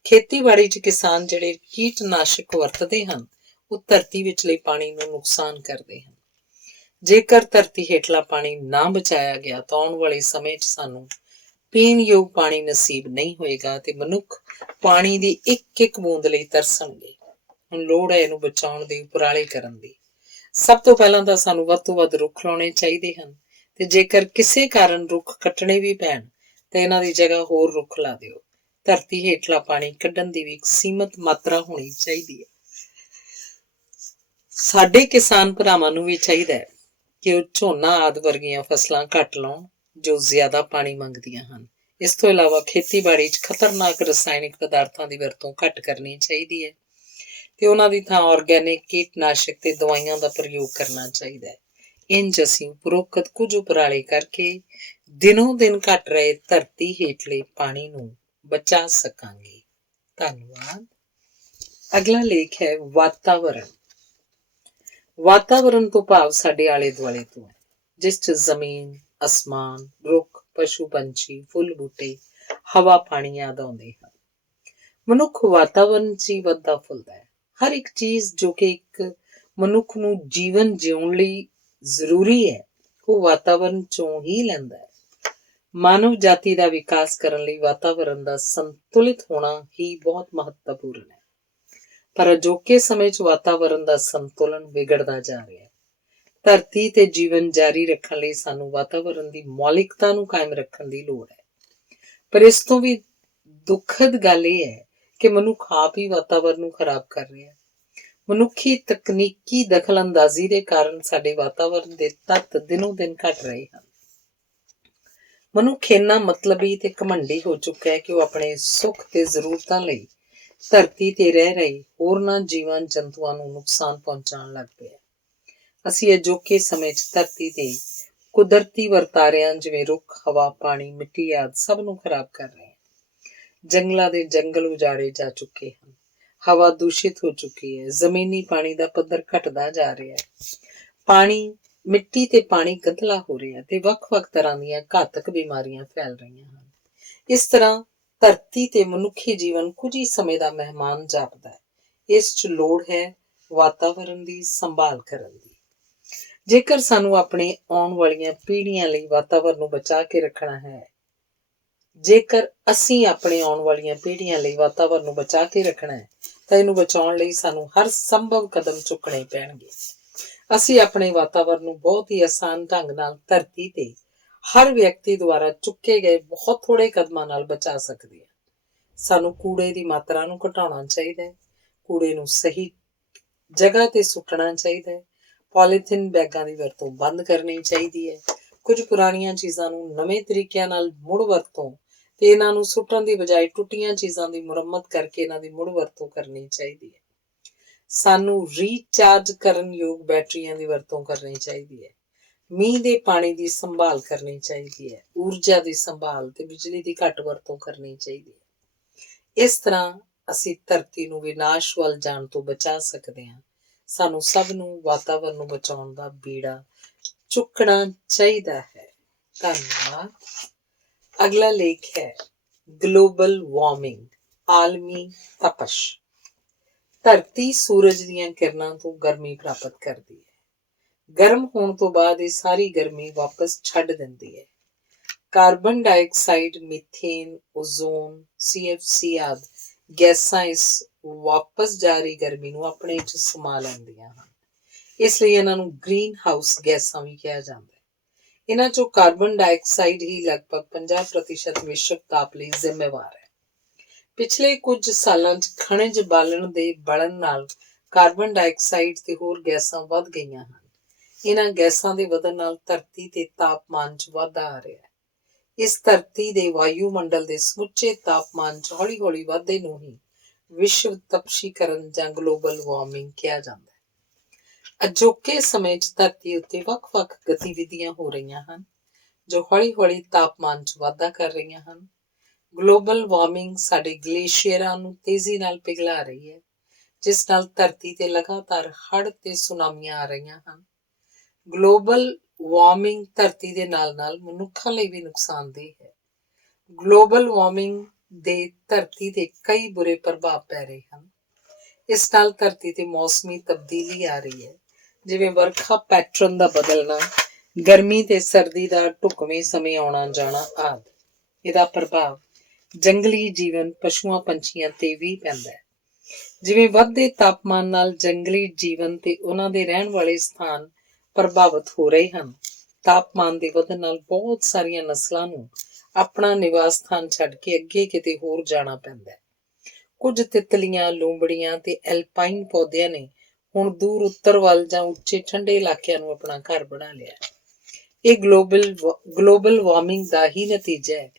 ਖੇਤੀਬਾੜੀ 'ਚ ਕਿਸਾਨ ਜਿਹੜੇ ਕੀਟਨਾਸ਼ਕ ਵਰਤਦੇ ਹਨ, ਉਹ ਧਰਤੀ ਵਿਚਲੇ ਪਾਣੀ ਨੂੰ ਨੁਕਸਾਨ ਕਰਦੇ ਹਨ। ਜੇਕਰ ਧਰਤੀ ਹੇਠਲਾ ਪਾਣੀ ਨਾ ਬਚਾਇਆ ਗਿਆ ਤਾਂ ਆਉਣ ਵਾਲੇ ਸਮੇਂ 'ਚ ਸਾਨੂੰ ਪੀਣ ਯੋਗ ਪਾਣੀ ਨਸੀਬ ਨਹੀਂ ਹੋਏਗਾ ਤੇ ਮਨੁੱਖ ਪਾਣੀ ਦੀ ਇੱਕ ਇੱਕ ਬੂੰਦ ਲਈ ਤਰਸਣਗੇ। ਹੁਣ ਲੋੜ ਹੈ ਇਹਨੂੰ ਬਚਾਉਣ ਦੀ, ਉਪਰਾਲੇ ਕਰਨ ਦੀ। ਸਭ ਤੋਂ ਪਹਿਲਾਂ ਤਾਂ ਸਾਨੂੰ ਵੱਧ ਤੋਂ ਵੱਧ ਰੁੱਖ ਲਾਉਣੇ ਚਾਹੀਦੇ ਹਨ ਤੇ ਜੇਕਰ ਕਿਸੇ ਕਾਰਨ ਰੁੱਖ ਕੱਟਣੇ ਵੀ ਪੈਣ ਤਾਂ ਇਹਨਾਂ ਦੀ ਜਗ੍ਹਾ ਹੋਰ ਰੁੱਖ ਲਾ ਦਿਓ। ਧਰਤੀ ਹੇਠਲਾ ਪਾਣੀ ਕੱਢਣ ਦੀ ਵੀ ਇੱਕ ਸੀਮਤ ਮਾਤਰਾ ਹੋਣੀ ਚਾਹੀਦੀ ਹੈ। ਸਾਡੇ ਕਿਸਾਨ ਭਰਾਵਾਂ ਨੂੰ ਵੀ ਚਾਹੀਦਾ ਹੈ ਕਿ ਉਹ ਝੋਨਾ ਆਦਿ ਵਰਗੀਆਂ ਫਸਲਾਂ ਘੱਟ ਲਾਉਣ ਜੋ ਜ਼ਿਆਦਾ ਪਾਣੀ ਮੰਗਦੀਆਂ ਹਨ। ਇਸ ਤੋਂ ਇਲਾਵਾ ਖੇਤੀਬਾੜੀ 'ਚ ਖਤਰਨਾਕ ਰਸਾਇਣਿਕ ਪਦਾਰਥਾਂ ਦੀ ਵਰਤੋਂ ਘੱਟ ਕਰਨੀ ਚਾਹੀਦੀ ਹੈ ਤੇ ਉਹਨਾਂ ਦੀ ਥਾਂ ਆਰਗੈਨਿਕ ਕੀਟਨਾਸ਼ਕ ਤੇ ਦਵਾਈਆਂ ਦਾ ਪ੍ਰਯੋਗ ਕਰਨਾ ਚਾਹੀਦਾ ਹੈ। ਇੰਝ ਅਸੀਂ ਉਪਰੋਕਤ ਕੁਝ ਉਪਰਾਲੇ ਕਰਕੇ ਦਿਨੋਂ ਦਿਨ ਘਟ ਰਹੇ ਧਰਤੀ ਹੇਠਲੇ ਪਾਣੀ ਨੂੰ ਬਚਾ ਸਕਾਂਗੇ। ਧੰਨਵਾਦ। ਅਗਲਾ ਲੇਖ ਹੈ ਵਾਤਾਵਰਣ। ਵਾਤਾਵਰਣ ਤੋਂ ਭਾਵ ਸਾਡੇ ਆਲੇ ਦੁਆਲੇ ਤੋਂ ਹੈ, ਜਿਸ 'ਚ ਜ਼ਮੀਨ, ਅਸਮਾਨ, ਰੁੱਖ, ਪਸ਼ੂ ਪੰਛੀ, ਫੁੱਲ ਬੂਟੇ, ਹਵਾ ਪਾਣੀ ਆਦਿ ਆਉਂਦੇ ਹਨ। ਮਨੁੱਖ ਵਾਤਾਵਰਣ 'ਚ ਹੀ ਵੱਧਦਾ ਫੁੱਲਦਾ ਹੈ। ਹਰ ਇੱਕ ਚੀਜ਼ ਜੋ ਕਿ ਇੱਕ ਮਨੁੱਖ ਨੂੰ ਜੀਵਨ ਜਿਉਣ ਲਈ ਜ਼ਰੂਰੀ ਹੈ, ਉਹ ਵਾਤਾਵਰਣ 'ਚੋਂ ਹੀ ਲੈਂਦਾ ਹੈ। ਮਾਨਵ ਜਾਤੀ ਦਾ ਵਿਕਾਸ ਕਰਨ ਲਈ ਵਾਤਾਵਰਣ ਦਾ ਸੰਤੁਲਿਤ ਹੋਣਾ ਹੀ ਬਹੁਤ ਮਹੱਤਵਪੂਰਨ ਹੈ। ਪਰ ਅਜੋਕੇ ਸਮੇਂ 'ਚ ਵਾਤਾਵਰਣ ਦਾ ਸੰਤੁਲਨ ਵਿਗੜਦਾ ਜਾ ਰਿਹਾ ਹੈ। ਧਰਤੀ ਤੇ ਜੀਵਨ ਜਾਰੀ ਰੱਖਣ ਲਈ ਸਾਨੂੰ ਵਾਤਾਵਰਣ ਦੀ ਮੌਲਿਕਤਾ ਨੂੰ ਕਾਇਮ ਰੱਖਣ ਦੀ ਲੋੜ ਹੈ। ਪਰ ਇਸ ਤੋਂ ਵੀ ਦੁਖਦ ਗੱਲ ਇਹ ਹੈ ਕਿ ਮਨੁੱਖ ਆਪ ਹੀ ਵਾਤਾਵਰਣ ਨੂੰ ਖਰਾਬ ਕਰ ਰਿਹਾ ਹੈ। ਮਨੁੱਖੀ ਤਕਨੀਕੀ ਦਖਲਅੰਦਾਜ਼ੀ ਦੇ ਕਾਰਨ ਸਾਡੇ ਵਾਤਾਵਰਣ ਦੇ ਤੱਤ ਦਿਨੋਂ ਦਿਨ ਘਟ ਰਹੇ ਹਨ। ਮਨੁੱਖ ਇੰਨਾ ਮਤਲਬੀ ਤੇ ਘਮੰਡੀ ਹੋ ਚੁੱਕਾ ਹੈ ਕਿ ਉਹ ਆਪਣੇ ਸੁੱਖ ਤੇ ਜ਼ਰੂਰਤਾਂ ਲਈ ਧਰਤੀ ਤੇ ਰਹਿ ਰਹੇ ਹੋਰਨਾਂ ਜੀਵਾਂ ਜੰਤੂਆਂ ਨੂੰ ਨੁਕਸਾਨ ਪਹੁੰਚਾਉਣ ਲੱਗ ਪਿਆ। ਅਸੀਂ ਅਜੋਕੇ ਸਮੇਂ 'ਚ ਧਰਤੀ ਤੇ ਕੁਦਰਤੀ ਵਰਤਾਰਿਆਂ ਜਿਵੇਂ ਰੁੱਖ, ਹਵਾ, ਪਾਣੀ, ਮਿੱਟੀ ਆਦਿ ਸਭ ਨੂੰ ਖਰਾਬ ਕਰ ਰਹੇ ਹਾਂ। ਜੰਗਲਾਂ ਦੇ ਜੰਗਲ ਉਜਾੜੇ ਜਾ ਚੁੱਕੇ ਹਨ। ਹਵਾ ਦੂਸ਼ਿਤ ਹੋ ਚੁੱਕੀ ਹੈ। ਜ਼ਮੀਨੀ ਪਾਣੀ ਦਾ ਪੱਧਰ ਘਟਦਾ ਜਾ ਰਿਹਾ ਹੈ। ਮਿੱਟੀ ਤੇ ਪਾਣੀ ਗੰਧਲਾ ਹੋ ਰਿਹਾ ਤੇ ਵੱਖ-ਵੱਖ ਤਰ੍ਹਾਂ ਦੀਆਂ ਘਾਤਕ ਬਿਮਾਰੀਆਂ ਫੈਲ ਰਹੀਆਂ ਹਨ। ਇਸ ਤਰ੍ਹਾਂ ਧਰਤੀ ਤੇ ਮਨੁੱਖੀ ਜੀਵਨ ਕੁਝ ਹੀ ਸਮੇਂ ਦਾ ਮਹਿਮਾਨ ਜਾਪਦਾ ਹੈ। ਇਸ 'ਚ ਲੋੜ ਹੈ ਵਾਤਾਵਰਣ ਦੀ ਸੰਭਾਲ ਕਰਨ ਦੀ। ਜੇਕਰ ਸਾਨੂੰ ਆਪਣੇ ਆਉਣ ਵਾਲੀਆਂ ਪੀੜ੍ਹੀਆਂ ਲਈ ਵਾਤਾਵਰਣ ਨੂੰ ਬਚਾ ਕੇ ਰੱਖਣਾ ਹੈ, ਤਾਂ ਇਹਨੂੰ ਬਚਾਉਣ ਲਈ ਸਾਨੂੰ ਹਰ ਸੰਭਵ ਕਦਮ ਚੁੱਕਣੇ ਪੈਣਗੇ। ਅਸੀਂ ਆਪਣੇ ਵਾਤਾਵਰਣ ਨੂੰ ਬਹੁਤ ਹੀ ਆਸਾਨ ਢੰਗ ਨਾਲ ਧਰਤੀ ਤੇ ਹਰ ਵਿਅਕਤੀ ਦੁਆਰਾ ਚੁੱਕੇ ਗਏ ਬਹੁਤ ਥੋੜੇ ਕਦਮਾਂ ਨਾਲ ਬਚਾ ਸਕਦੇ ਹਾਂ। ਸਾਨੂੰ ਕੂੜੇ ਦੀ ਮਾਤਰਾ ਨੂੰ ਘਟਾਉਣਾ ਚਾਹੀਦਾ ਹੈ। ਕੂੜੇ ਨੂੰ ਸਹੀ ਜਗ੍ਹਾ ਤੇ ਸੁੱਟਣਾ ਚਾਹੀਦਾ ਹੈ। ਪੋਲੀਥੀਨ ਬੈਗਾਂ ਦੀ ਵਰਤੋਂ ਬੰਦ ਕਰਨੀ ਚਾਹੀਦੀ ਹੈ। ਕੁਝ ਪੁਰਾਣੀਆਂ ਚੀਜ਼ਾਂ ਨੂੰ ਨਵੇਂ ਤਰੀਕਿਆਂ ਨਾਲ ਮੁੜ ਵਰਤੋਂ ਤੇ ਇਹਨਾਂ ਨੂੰ ਸੁੱਟਣ ਦੀ ਬਜਾਏ ਟੁੱਟੀਆਂ ਚੀਜ਼ਾਂ ਦੀ ਮੁਰੰਮਤ ਕਰਕੇ ਇਹਨਾਂ ਦੀ ਮੁੜ ਵਰਤੋਂ ਕਰਨੀ ਚਾਹੀਦੀ ਹੈ। ਸਾਨੂੰ ਰੀਚਾਰਜ ਕਰਨ ਯੋਗ ਬੈਟਰੀਆਂ ਦੀ ਵਰਤੋਂ ਕਰਨੀ ਚਾਹੀਦੀ ਹੈ। ਮੀਂਹ ਦੇ ਪਾਣੀ ਦੀ ਸੰਭਾਲ ਕਰਨੀ ਚਾਹੀਦੀ ਹੈ। ਊਰਜਾ ਦੀ ਸੰਭਾਲ ਤੇ ਬਿਜਲੀ ਦੀ ਘੱਟ ਵਰਤੋਂ ਕਰਨੀ ਚਾਹੀਦੀ ਹੈ। ਇਸ ਤਰ੍ਹਾਂ ਅਸੀਂ ਧਰਤੀ ਨੂੰ ਵਿਨਾਸ਼ ਵੱਲ ਜਾਣ ਤੋਂ ਬਚਾ ਸਕਦੇ ਹਾਂ। ਸਾਨੂੰ ਸਭ ਨੂੰ ਵਾਤਾਵਰਣ ਨੂੰ ਬਚਾਉਣ ਦਾ ਬੀੜਾ ਚੁੱਕਣਾ ਚਾਹੀਦਾ ਹੈ। ਧੰਨਵਾਦ। ਅਗਲਾ ਲੇਖ ਹੈ ਗਲੋਬਲ ਵਾਰਮਿੰਗ, ਆਲਮੀ ਤਪਸ਼। ਧਰਤੀ ਸੂਰਜ ਦੀਆਂ ਕਿਰਨਾਂ ਤੋਂ ਗਰਮੀ ਪ੍ਰਾਪਤ ਕਰਦੀ ਹੈ। ਗਰਮ ਹੋਣ ਤੋਂ ਬਾਅਦ ਇਹ ਸਾਰੀ ਗਰਮੀ ਵਾਪਸ ਛੱਡ ਦਿੰਦੀ ਹੈ। Carbon dioxide, methane, ozone, CFC ਆਦਿ ਗੈਸਾਂ ਇਸ ਵਾਪਸ ਜਾ ਰਹੀ ਗਰਮੀ ਨੂੰ ਆਪਣੇ 'ਚ ਸਮਾ ਲੈਂਦੀਆਂ ਹਨ। ਇਸ ਲਈ ਇਹਨਾਂ ਨੂੰ ਗ੍ਰੀਨ ਹਾਊਸ ਗੈਸਾਂ ਵੀ ਕਿਹਾ ਜਾਂਦਾ ਹੈ। ਇਹਨਾਂ 'ਚੋਂ ਕਾਰਬਨ ਡਾਈਆਕਸਾਈਡ ਹੀ ਲਗਭਗ 50% ਵਿਸ਼ਵ ਤਾਪ ਲਈ ਜ਼ਿੰਮੇਵਾਰ ਹੈ। ਪਿਛਲੇ ਕੁਝ ਸਾਲਾਂ 'ਚ ਖਣਿਜ ਬਾਲਣ ਦੇ ਬਲਣ ਨਾਲ ਕਾਰਬਨ ਡਾਈਆਕਸਾਈਡ ਤੇ ਹੋਰ ਗੈਸਾਂ ਵੱਧ ਗਈਆਂ ਹਨ। ਇਹਨਾਂ ਗੈਸਾਂ ਦੇ ਵਧਣ ਨਾਲ ਧਰਤੀ ਤੇ ਤਾਪਮਾਨ 'ਚ ਵਾਧਾ ਆ ਰਿਹਾ ਹੈ। ਇਸ ਧਰਤੀ ਦੇ ਵਾਯੂਮੰਡਲ ਦੇ ਸਮੁੱਚੇ ਤਾਪਮਾਨ 'ਚ ਹੌਲੀ-ਹੌਲੀ ਵਾਧੇ ਨੂੰ ਹੀ ਵਿਸ਼ਵ ਤਪਸ਼ੀਕਰਨ ਜਾਂ ਗਲੋਬਲ ਵਾਰਮਿੰਗ ਕਿਹਾ ਜਾਂਦਾ ਹੈ। ਅਜੋਕੇ ਸਮੇਂ 'ਚ ਧਰਤੀ ਉੱਤੇ ਵੱਖ-ਵੱਖ ਗਤੀਵਿਧੀਆਂ ਹੋ ਰਹੀਆਂ ਹਨ ਜੋ ਹੌਲੀ-ਹੌਲੀ ਤਾਪਮਾਨ 'ਚ ਵਾਧਾ ਕਰ ਰਹੀਆਂ ਹਨ। ਗਲੋਬਲ ਵਾਰਮਿੰਗ ਸਾਡੇ ਗਲੇਸ਼ੀਅਰਾਂ ਨੂੰ ਤੇਜ਼ੀ ਨਾਲ ਪਿਘਲਾ ਰਹੀ ਹੈ, ਜਿਸ ਨਾਲ ਧਰਤੀ ਤੇ ਲਗਾਤਾਰ ਹੜ੍ਹ ਤੇ ਸੁਨਾਮੀਆਂ ਆ ਰਹੀਆਂ ਹਨ। ਗਲੋਬਲ ਵਾਰਮਿੰਗ ਧਰਤੀ ਦੇ ਨਾਲ-ਨਾਲ ਮਨੁੱਖਾਂ ਲਈ ਵੀ ਨੁਕਸਾਨਦੇਹ ਹੈ। ਗਲੋਬਲ ਵਾਰਮਿੰਗ ਦੇ ਧਰਤੀ ਤੇ ਕਈ ਬੁਰੇ ਪ੍ਰਭਾਵ ਪੈ ਰਹੇ ਹਨ। ਇਸ ਨਾਲ ਧਰਤੀ ਤੇ ਮੌਸਮੀ ਤਬਦੀਲੀ ਆ ਰਹੀ ਹੈ, ਜਿਵੇਂ ਵਰਖਾ ਪੈਟਰਨ ਦਾ ਬਦਲਣਾ, ਗਰਮੀ ਤੇ ਸਰਦੀ ਦਾ ਢੁਕਵੇਂ ਸਮੇਂ ਆਉਣਾ ਜਾਣਾ ਆਦਿ। ਇਹਦਾ ਪ੍ਰਭਾਵ ਜੰਗਲੀ ਜੀਵਨ, ਪਸ਼ੂਆਂ ਪੰਛੀਆਂ ਤੇ ਵੀ ਪੈਂਦਾ ਹੈ। ਜਿਵੇਂ ਵੱਧਦੇ ਤਾਪਮਾਨ ਨਾਲ ਜੰਗਲੀ ਜੀਵਨ ਤੇ ਉਹਨਾਂ ਦੇ ਰਹਿਣ ਵਾਲੇ ਸਥਾਨ ਪ੍ਰਭਾਵਿਤ ਹੋ ਰਹੇ ਹਨ। ਤਾਪਮਾਨ ਦੇ ਵਧਣ ਨਾਲ ਬਹੁਤ ਸਾਰੀਆਂ ਨਸਲਾਂ ਨੂੰ ਆਪਣਾ ਨਿਵਾਸ ਸਥਾਨ ਛੱਡ ਕੇ ਅੱਗੇ ਕਿਤੇ ਹੋਰ ਜਾਣਾ ਪੈਂਦਾ ਹੈ। ਕੁਝ ਤਿੱਤਲੀਆਂ, ਲੂੰਬੜੀਆਂ ਤੇ ਐਲਪਾਈਨ ਪੌਦਿਆਂ ਨੇ ਹੁਣ ਦੂਰ ਉੱਤਰ ਵੱਲ ਜਾਂ ਉੱਚੇ ਠੰਡੇ ਇਲਾਕਿਆਂ ਨੂੰ ਆਪਣਾ ਘਰ ਬਣਾ ਲਿਆ। ਇਹ ਗਲੋਬਲ ਵਾਰਮਿੰਗ ਦਾ ਹੀ ਨਤੀਜਾ ਹੈ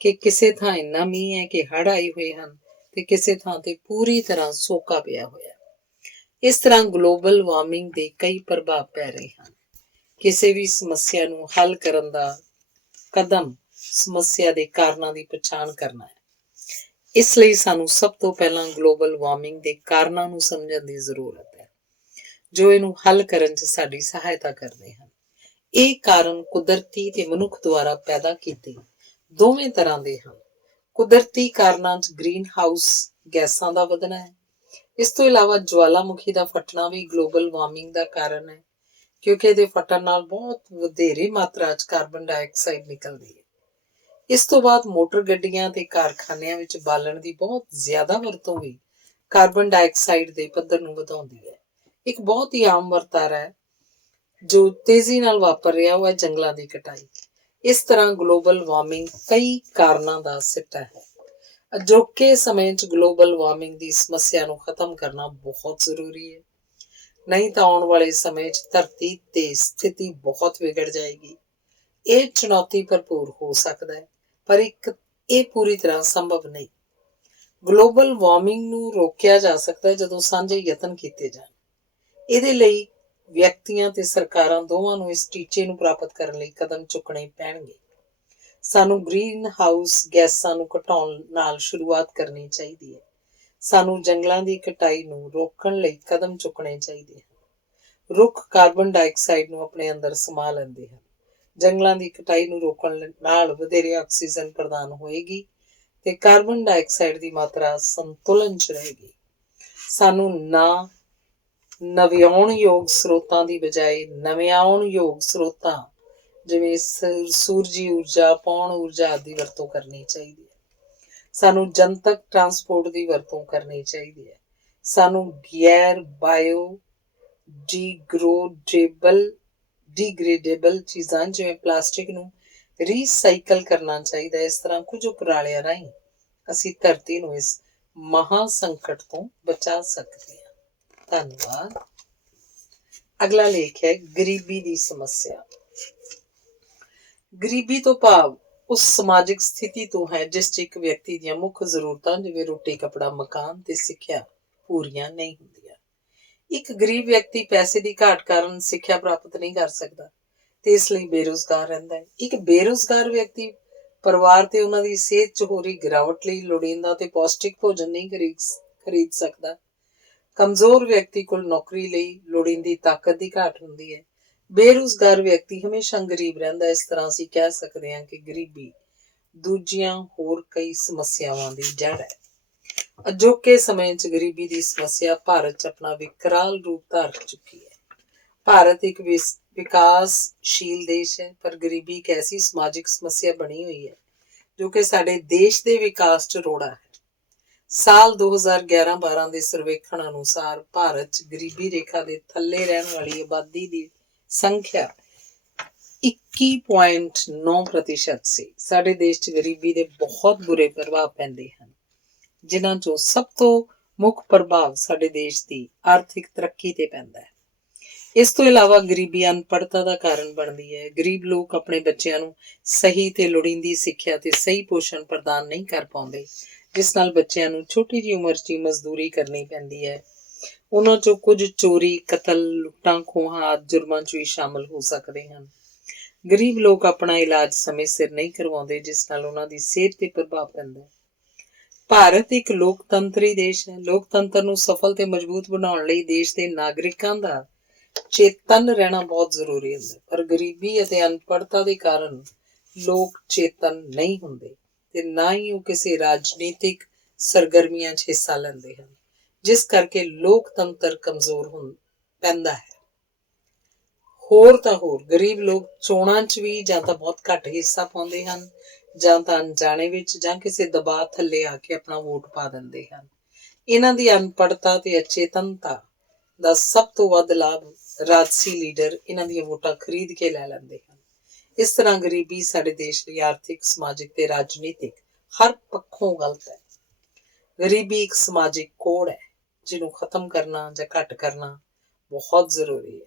ਕਿ ਕਿਸੇ ਥਾਂ ਇੰਨਾ ਮੀਂਹ ਹੈ ਕਿ ਹੜ੍ਹ ਆਏ ਹੋਏ ਹਨ ਤੇ ਕਿਸੇ ਥਾਂ ਤੇ ਪੂਰੀ ਤਰ੍ਹਾਂ ਸੋਕਾ ਪਿਆ ਹੋਇਆ। ਇਸ ਤਰ੍ਹਾਂ ਗਲੋਬਲ ਵਾਰਮਿੰਗ ਦੇ ਕਈ ਪ੍ਰਭਾਵ ਪੈ ਰਹੇ ਹਨ। ਕਿਸੇ ਵੀ ਸਮੱਸਿਆ ਨੂੰ ਹੱਲ ਕਰਨ ਦਾ ਕਦਮ ਸਮੱਸਿਆ ਦੇ ਕਾਰਨਾਂ ਦੀ ਪਛਾਣ ਕਰਨਾ ਹੈ। ਇਸ ਲਈ ਸਾਨੂੰ ਸਭ ਤੋਂ ਪਹਿਲਾਂ ਗਲੋਬਲ ਵਾਰਮਿੰਗ ਦੇ ਕਾਰਨਾਂ ਨੂੰ ਸਮਝਣ ਦੀ ਜ਼ਰੂਰਤ ਹੈ, ਜੋ ਇਹਨੂੰ ਹੱਲ ਕਰਨ 'ਚ ਸਾਡੀ ਸਹਾਇਤਾ ਕਰਦੇ ਹਨ। ਇਹ ਕਾਰਨ ਕੁਦਰਤੀ ਤੇ ਮਨੁੱਖ ਦੁਆਰਾ ਪੈਦਾ ਕੀਤੇ ਦੋਵੇਂ ਤਰ੍ਹਾਂ ਦੇ ਹਨ। ਕੁਦਰਤੀ ਕਾਰਨਾਂ 'ਚ ਗ੍ਰੀਨ ਹਾਊਸ ਗੈਸਾਂ ਦਾ ਵਧਣਾ ਹੈ। ਇਸ ਤੋਂ ਇਲਾਵਾ ਜਵਾਲਾਮੁਖੀ ਦਾ ਫਟਣਾ ਵੀ ਗਲੋਬਲ ਵਾਰਮਿੰਗ ਦਾ ਕਾਰਨ ਹੈ, ਕਿਉਂਕਿ ਇਹਦੇ ਫਟਣ ਨਾਲ ਬਹੁਤ ਵਧੇਰੇ ਮਾਤਰਾ 'ਚ ਕਾਰਬਨ ਡਾਈਆਕਸਾਈਡ ਨਿਕਲਦੀ ਹੈ। ਇਸ ਤੋਂ ਬਾਅਦ ਮੋਟਰ ਗੱਡੀਆਂ ਤੇ ਕਾਰਖਾਨਿਆਂ ਵਿੱਚ ਬਾਲਣ ਦੀ ਬਹੁਤ ਜ਼ਿਆਦਾ ਵਰਤੋਂ ਵੀ ਕਾਰਬਨ ਡਾਈਆਕਸਾਈਡ ਦੇ ਪੱਧਰ ਨੂੰ ਵਧਾਉਂਦੀ ਹੈ। ਇੱਕ ਬਹੁਤ ਹੀ ਆਮ ਵਰਤਾਰਾ ਹੈ ਜੋ ਤੇਜ਼ੀ ਨਾਲ ਵਾਪਰ ਰਿਹਾ ਉਹ ਹੈ ਜੰਗਲਾਂ ਦੀ ਕਟਾਈ। ਇਸ ਤਰ੍ਹਾਂ ਗਲੋਬਲ ਵਾਰਮਿੰਗ ਕਈ ਕਾਰਨਾਂ ਦਾ ਸਿੱਟਾ ਹੈ। ਅਜੋਕੇ ਸਮੇਂ 'ਚ ਗਲੋਬਲ ਵਾਰਮਿੰਗ ਦੀ ਸਮੱਸਿਆ ਨੂੰ ਖਤਮ ਕਰਨਾ ਬਹੁਤ ਜ਼ਰੂਰੀ ਹੈ, ਨਹੀਂ ਤਾਂ ਆਉਣ ਵਾਲੇ ਸਮੇਂ 'ਚ ਧਰਤੀ ਤੇ ਸਥਿਤੀ ਬਹੁਤ ਵਿਗੜ ਜਾਏਗੀ। ਇਹ ਚੁਣੌਤੀ ਭਰਪੂਰ ਹੋ ਸਕਦਾ ਹੈ, ਪਰ ਇਹ ਪੂਰੀ ਤਰ੍ਹਾਂ ਸੰਭਵ ਨਹੀਂ। ਗਲੋਬਲ ਵਾਰਮਿੰਗ ਨੂੰ ਰੋਕਿਆ ਜਾ ਸਕਦਾ ਹੈ ਜਦੋਂ ਸਾਂਝੇ ਯਤਨ ਕੀਤੇ ਜਾਣ। ਇਹਦੇ ਲਈ ਵਿਅਕਤੀਆਂ ਤੇ ਸਰਕਾਰਾਂ ਦੋਵਾਂ ਨੂੰ ਇਸ ਟੀਚੇ ਨੂੰ ਪ੍ਰਾਪਤ ਕਰਨ ਲਈ ਕਦਮ ਚੁੱਕਣੇ ਪੈਣਗੇ। ਸਾਨੂੰ ਗ੍ਰੀਨ ਹਾਊਸ ਗੈਸਾਂ ਨੂੰ ਘਟਾਉਣ ਨਾਲ ਸ਼ੁਰੂਆਤ ਕਰਨੀ ਚਾਹੀਦੀ ਹੈ। ਸਾਨੂੰ ਜੰਗਲਾਂ ਦੀ ਕਟਾਈ ਨੂੰ ਰੋਕਣ ਲਈ ਕਦਮ ਚੁੱਕਣੇ ਚਾਹੀਦੇ ਹਨ। ਰੁੱਖ ਕਾਰਬਨ ਡਾਈਆਕਸਾਈਡ ਨੂੰ ਆਪਣੇ ਅੰਦਰ ਸਮਾ ਲੈਂਦੇ ਹਨ। ਜੰਗਲਾਂ ਦੀ ਕਟਾਈ ਨੂੰ ਰੋਕਣ ਨਾਲ ਵਧੇਰੇ ਆਕਸੀਜਨ ਪ੍ਰਦਾਨ ਹੋਏਗੀ ਤੇ ਕਾਰਬਨ ਡਾਈਆਕਸਾਈਡ ਦੀ ਮਾਤਰਾ ਸੰਤੁਲਨ 'ਚ ਰਹੇਗੀ। ਸਾਨੂੰ ਨਵਿਆਉਣਯੋਗ ਸਰੋਤਾਂ ਦੀ ਬਜਾਏ ਨਵਿਆਉਣਯੋਗ ਸਰੋਤਾਂ ਜਿਵੇਂ ਸੂਰਜੀ ਊਰਜਾ, ਪੌਣ ਊਰਜਾ ਆਦਿ ਦੀ ਵਰਤੋਂ ਕਰਨੀ ਚਾਹੀਦੀ ਹੈ। ਸਾਨੂੰ ਜਨਤਕ ਟਰਾਂਸਪੋਰਟ ਦੀ ਵਰਤੋਂ ਕਰਨੀ ਚਾਹੀਦੀ ਹੈ। ਸਾਨੂੰ ਗੈਰ ਡੀਗ੍ਰੇਡੇਬਲ ਚੀਜ਼ਾਂ ਜਿਵੇਂ ਪਲਾਸਟਿਕ ਨੂੰ ਰੀਸਾਈਕਲ ਕਰਨਾ ਚਾਹੀਦਾ ਹੈ। ਇਸ ਤਰ੍ਹਾਂ ਕੁਝ ਉਪਰਾਲਿਆਂ ਰਾਹੀਂ ਅਸੀਂ ਧਰਤੀ ਨੂੰ ਇਸ ਮਹਾ ਸੰਕਟ ਤੋਂ ਬਚਾ ਸਕਦੇ ਹਾਂ। ਧੰਨਵਾਦ। ਅਗਲਾ ਲੇਖ ਹੈ ਗਰੀਬੀ ਦੀ ਸਮੱਸਿਆ। ਗਰੀਬੀ ਤੋਂ ਭਾਵ ਉਸ ਸਮਾਜਿਕ ਸਥਿਤੀ ਤੋਂ ਹੈ ਜਿਸ 'ਚ ਇੱਕ ਵਿਅਕਤੀ ਦੀਆਂ ਮੁੱਖ ਜ਼ਰੂਰਤਾਂ ਜਿਵੇਂ ਰੋਟੀ, ਕੱਪੜਾ, ਮਕਾਨ ਤੇ ਸਿੱਖਿਆ ਪੂਰੀਆਂ ਨਹੀਂ ਹੁੰਦੀਆਂ। ਇੱਕ ਗਰੀਬ ਵਿਅਕਤੀ ਪੈਸੇ ਦੀ ਘਾਟ ਕਾਰਨ ਸਿੱਖਿਆ ਪ੍ਰਾਪਤ ਨਹੀਂ ਕਰ ਸਕਦਾ ਤੇ ਇਸ ਲਈ ਬੇਰੁਜ਼ਗਾਰ ਰਹਿੰਦਾ ਹੈ। ਇੱਕ ਬੇਰੁਜ਼ਗਾਰ ਵਿਅਕਤੀ ਪਰਿਵਾਰ ਤੇ ਉਹਨਾਂ ਦੀ ਸਿਹਤ 'ਚ ਹੋ ਰਹੀ ਗਿਰਾਵਟ ਲਈ ਲੋੜੀਂਦਾ ਤੇ ਪੌਸ਼ਟਿਕ ਭੋਜਨ ਨਹੀਂ ਖਰੀਦ ਸਕਦਾ। ਕਮਜ਼ੋਰ ਵਿਅਕਤੀ ਕੋਲ ਨੌਕਰੀ ਲਈ ਲੋੜੀਂਦੀ ਤਾਕਤ ਦੀ ਘਾਟ ਹੁੰਦੀ ਹੈ। ਬੇਰੁਜ਼ਗਾਰ ਵਿਅਕਤੀ ਹਮੇਸ਼ਾ ਗਰੀਬ ਰਹਿੰਦਾ। ਇਸ ਤਰ੍ਹਾਂ ਅਸੀਂ ਕਹਿ ਸਕਦੇ ਹਾਂ ਕਿ ਗਰੀਬੀ ਦੂਜੀਆਂ ਹੋਰ ਕਈ ਸਮੱਸਿਆਵਾਂ ਦੀ ਜੜ੍ਹ ਹੈ। ਅਜੋਕੇ ਸਮੇਂ 'ਚ ਗਰੀਬੀ ਦੀ ਸਮੱਸਿਆ ਭਾਰਤ 'ਚ ਆਪਣਾ ਵਿਕਰਾਲ ਰੂਪ ਧਾਰ ਚੁੱਕੀ ਹੈ। ਭਾਰਤ ਇੱਕ ਵਿਕਾਸਸ਼ੀਲ ਦੇਸ਼ ਹੈ, ਪਰ ਗਰੀਬੀ ਇੱਕ ਐਸੀ ਸਮਾਜਿਕ ਸਮੱਸਿਆ ਬਣੀ ਹੋਈ ਹੈ ਜੋ ਕਿ ਸਾਡੇ ਦੇਸ਼ ਦੇ ਵਿਕਾਸ 'ਚ ਰੋੜਾ ਹੈ। ਸਾਲ 2011-12 ਦੇ ਸਰਵੇਖਣ ਅਨੁਸਾਰ ਭਾਰਤ 'ਚ ਗਰੀਬੀ ਰੇਖਾ ਦੇ ਥੱਲੇ ਰਹਿਣ ਵਾਲੀ ਆਬਾਦੀ ਦੀ ਸੰਖਿਆ 21.9% ਸੀ। ਸਾਡੇ ਦੇਸ਼ 'ਚ ਗਰੀਬੀ ਦੇ ਬਹੁਤ ਬੁਰੇ ਪ੍ਰਭਾਵ ਪੈਂਦੇ ਹਨ, ਜਿਨ੍ਹਾਂ 'ਚੋਂ ਸਭ ਤੋਂ ਮੁੱਖ ਪ੍ਰਭਾਵ ਸਾਡੇ ਦੇਸ਼ ਦੀ ਆਰਥਿਕ ਤਰੱਕੀ ਤੇ ਪੈਂਦਾ ਹੈ। ਇਸ ਤੋਂ ਇਲਾਵਾ ਗਰੀਬੀ ਅਨਪੜ੍ਹਤਾ ਦਾ ਕਾਰਨ ਬਣਦੀ ਹੈ। ਗਰੀਬ ਲੋਕ ਆਪਣੇ ਬੱਚਿਆਂ ਨੂੰ ਸਹੀ ਤੇ ਲੋੜੀਂਦੀ ਸਿੱਖਿਆ ਤੇ ਸਹੀ ਪੋਸ਼ਣ ਪ੍ਰਦਾਨ ਨਹੀਂ ਕਰ ਪਾਉਂਦੇ, ਜਿਸ ਨਾਲ ਬੱਚਿਆਂ ਨੂੰ ਛੋਟੀ ਜਿਹੀ ਉਮਰ 'ਚ ਹੀ ਮਜ਼ਦੂਰੀ ਕਰਨੀ ਪੈਂਦੀ ਹੈ। ਉਹਨਾਂ 'ਚੋਂ ਕੁਝ ਚੋਰੀ, ਕਤਲ, ਲੁੱਟਾਂ ਖੋਹਾਂ ਆਦਿ ਜੁਰਮਾਂ 'ਚ ਵੀ ਸ਼ਾਮਲ ਹੋ ਸਕਦੇ ਹਨ। ਗਰੀਬ ਲੋਕ ਆਪਣਾ ਇਲਾਜ ਸਮੇਂ ਸਿਰ ਨਹੀਂ ਕਰਵਾਉਂਦੇ, ਜਿਸ ਨਾਲ ਉਹਨਾਂ ਦੀ ਸਿਹਤ ਤੇ ਪ੍ਰਭਾਵ ਪੈਂਦਾ ਹੈ। ਭਾਰਤ ਇੱਕ ਲੋਕਤੰਤਰੀ ਦੇਸ਼ ਹੈ। ਲੋਕਤੰਤਰ ਨੂੰ ਸਫਲ ਤੇ ਮਜ਼ਬੂਤ ਬਣਾਉਣ ਲਈ ਦੇਸ਼ ਦੇ ਨਾਗਰਿਕਾਂ ਦਾ ਚੇਤਨ ਰਹਿਣਾ ਬਹੁਤ ਜ਼ਰੂਰੀ ਹੁੰਦਾ, ਪਰ ਗਰੀਬੀ ਅਤੇ ਅਨਪੜ੍ਹਤਾ ਦੇ ਕਾਰਨ ਲੋਕ ਚੇਤਨ ਨਹੀਂ ਹੁੰਦੇ ਤੇ ਨਾ ਹੀ ਉਹ ਕਿਸੇ ਰਾਜਨੀਤਿਕ ਸਰਗਰਮੀਆਂ 'ਚ ਹਿੱਸਾ ਲੈਂਦੇ ਹਨ, ਜਿਸ ਕਰਕੇ ਲੋਕਤੰਤਰ ਕਮਜ਼ੋਰ ਪੈਂਦਾ ਹੈ। ਹੋਰ ਤਾਂ ਹੋਰ ਗਰੀਬ ਲੋਕ ਚੋਣਾਂ 'ਚ ਵੀ ਜਾਂ ਤਾਂ ਬਹੁਤ ਘੱਟ ਹਿੱਸਾ ਪਾਉਂਦੇ ਹਨ, ਜਾਂ ਤਾਂ ਅਣਜਾਣੇ ਵਿੱਚ ਜਾਂ ਕਿਸੇ ਦਬਾਅ ਥੱਲੇ ਆ ਕੇ ਆਪਣਾ ਵੋਟ ਪਾ ਦਿੰਦੇ ਹਨ। ਇਹਨਾਂ ਦੀ ਅਨਪੜ੍ਹਤਾ ਤੇ ਅਚੇਤਨਤਾ ਦਾ ਸਭ ਤੋਂ ਵੱਧ ਲਾਭ ਰਾਜਸੀ ਲੀਡਰ ਇਹਨਾਂ ਦੀਆਂ ਵੋਟਾਂ ਖਰੀਦ ਕੇ ਲੈ ਲੈਂਦੇ ਹਨ। ਇਸ ਤਰ੍ਹਾਂ ਗਰੀਬੀ ਸਾਡੇ ਦੇਸ਼ ਲਈ ਆਰਥਿਕ, ਸਮਾਜਿਕ ਤੇ ਰਾਜਨੀਤਿਕ ਹਰ ਪੱਖੋਂ ਗਲਤ ਹੈ। ਗਰੀਬੀ ਇੱਕ ਸਮਾਜਿਕ ਕੋੜ ਹੈ ਜਿਹਨੂੰ ਖਤਮ ਕਰਨਾ ਜਾਂ ਘੱਟ ਕਰਨਾ ਬਹੁਤ ਜ਼ਰੂਰੀ ਹੈ।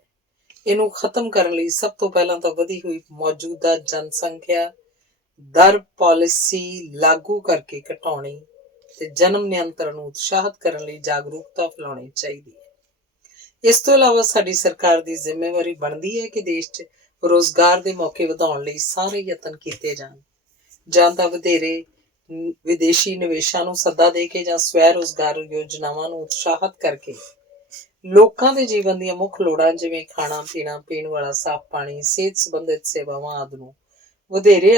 ਇਹਨੂੰ ਖਤਮ ਕਰਨ ਲਈ ਸਭ ਤੋਂ ਪਹਿਲਾਂ ਤਾਂ ਵਧੀ ਹੋਈ ਮੌਜੂਦਾ ਜਨਸੰਖਿਆ ਦਰ ਪਾਲਿਸੀ ਲਾਗੂ ਕਰਕੇ ਘਟਾਉਣੀ ਤੇ ਜਨਮ ਨਿਯੰਤਰਣ ਨੂੰ ਉਤਸ਼ਾਹਿਤ ਕਰਨ ਲਈ ਜਾਗਰੂਕਤਾ ਫੈਲਾਉਣੀ ਚਾਹੀਦੀ ਹੈ। ਇਸ ਤੋਂ ਇਲਾਵਾ ਸਾਡੀ ਸਰਕਾਰ ਦੀ ਜ਼ਿੰਮੇਵਾਰੀ ਬਣਦੀ ਹੈ ਕਿ ਦੇਸ਼ 'ਚ ਰੁਜ਼ਗਾਰ ਦੇ ਮੌਕੇ ਵਧਾਉਣ ਲਈ ਸਾਰੇ ਯਤਨ ਕੀਤੇ ਜਾਣ, ਜਾਂ ਤਾਂ ਵਧੇਰੇ ਵਿਦੇਸ਼ੀ ਨਿਵੇਸ਼ਾਂ ਨੂੰ ਸੱਦਾ ਦੇ ਕੇ ਜਾਂ ਸਵੈ ਰੁਜ਼ਗਾਰ ਯੋਜਨਾਵਾਂ ਨੂੰ ਉਤਸ਼ਾਹਿਤ ਕਰਕੇ ਲੋਕਾਂ ਦੇ ਜੀਵਨ ਦੀਆਂ ਮੁੱਖ ਲੋੜਾਂ ਜਿਵੇਂ ਖਾਣਾ ਪੀਣਾ, ਪੀਣ ਵਾਲਾ ਸਾਫ਼ ਪਾਣੀ, ਸਿਹਤ ਸੰਬੰਧਿਤ ਸੇਵਾਵਾਂ ਆਦਿ ਨੂੰ ਵਧੇਰੇ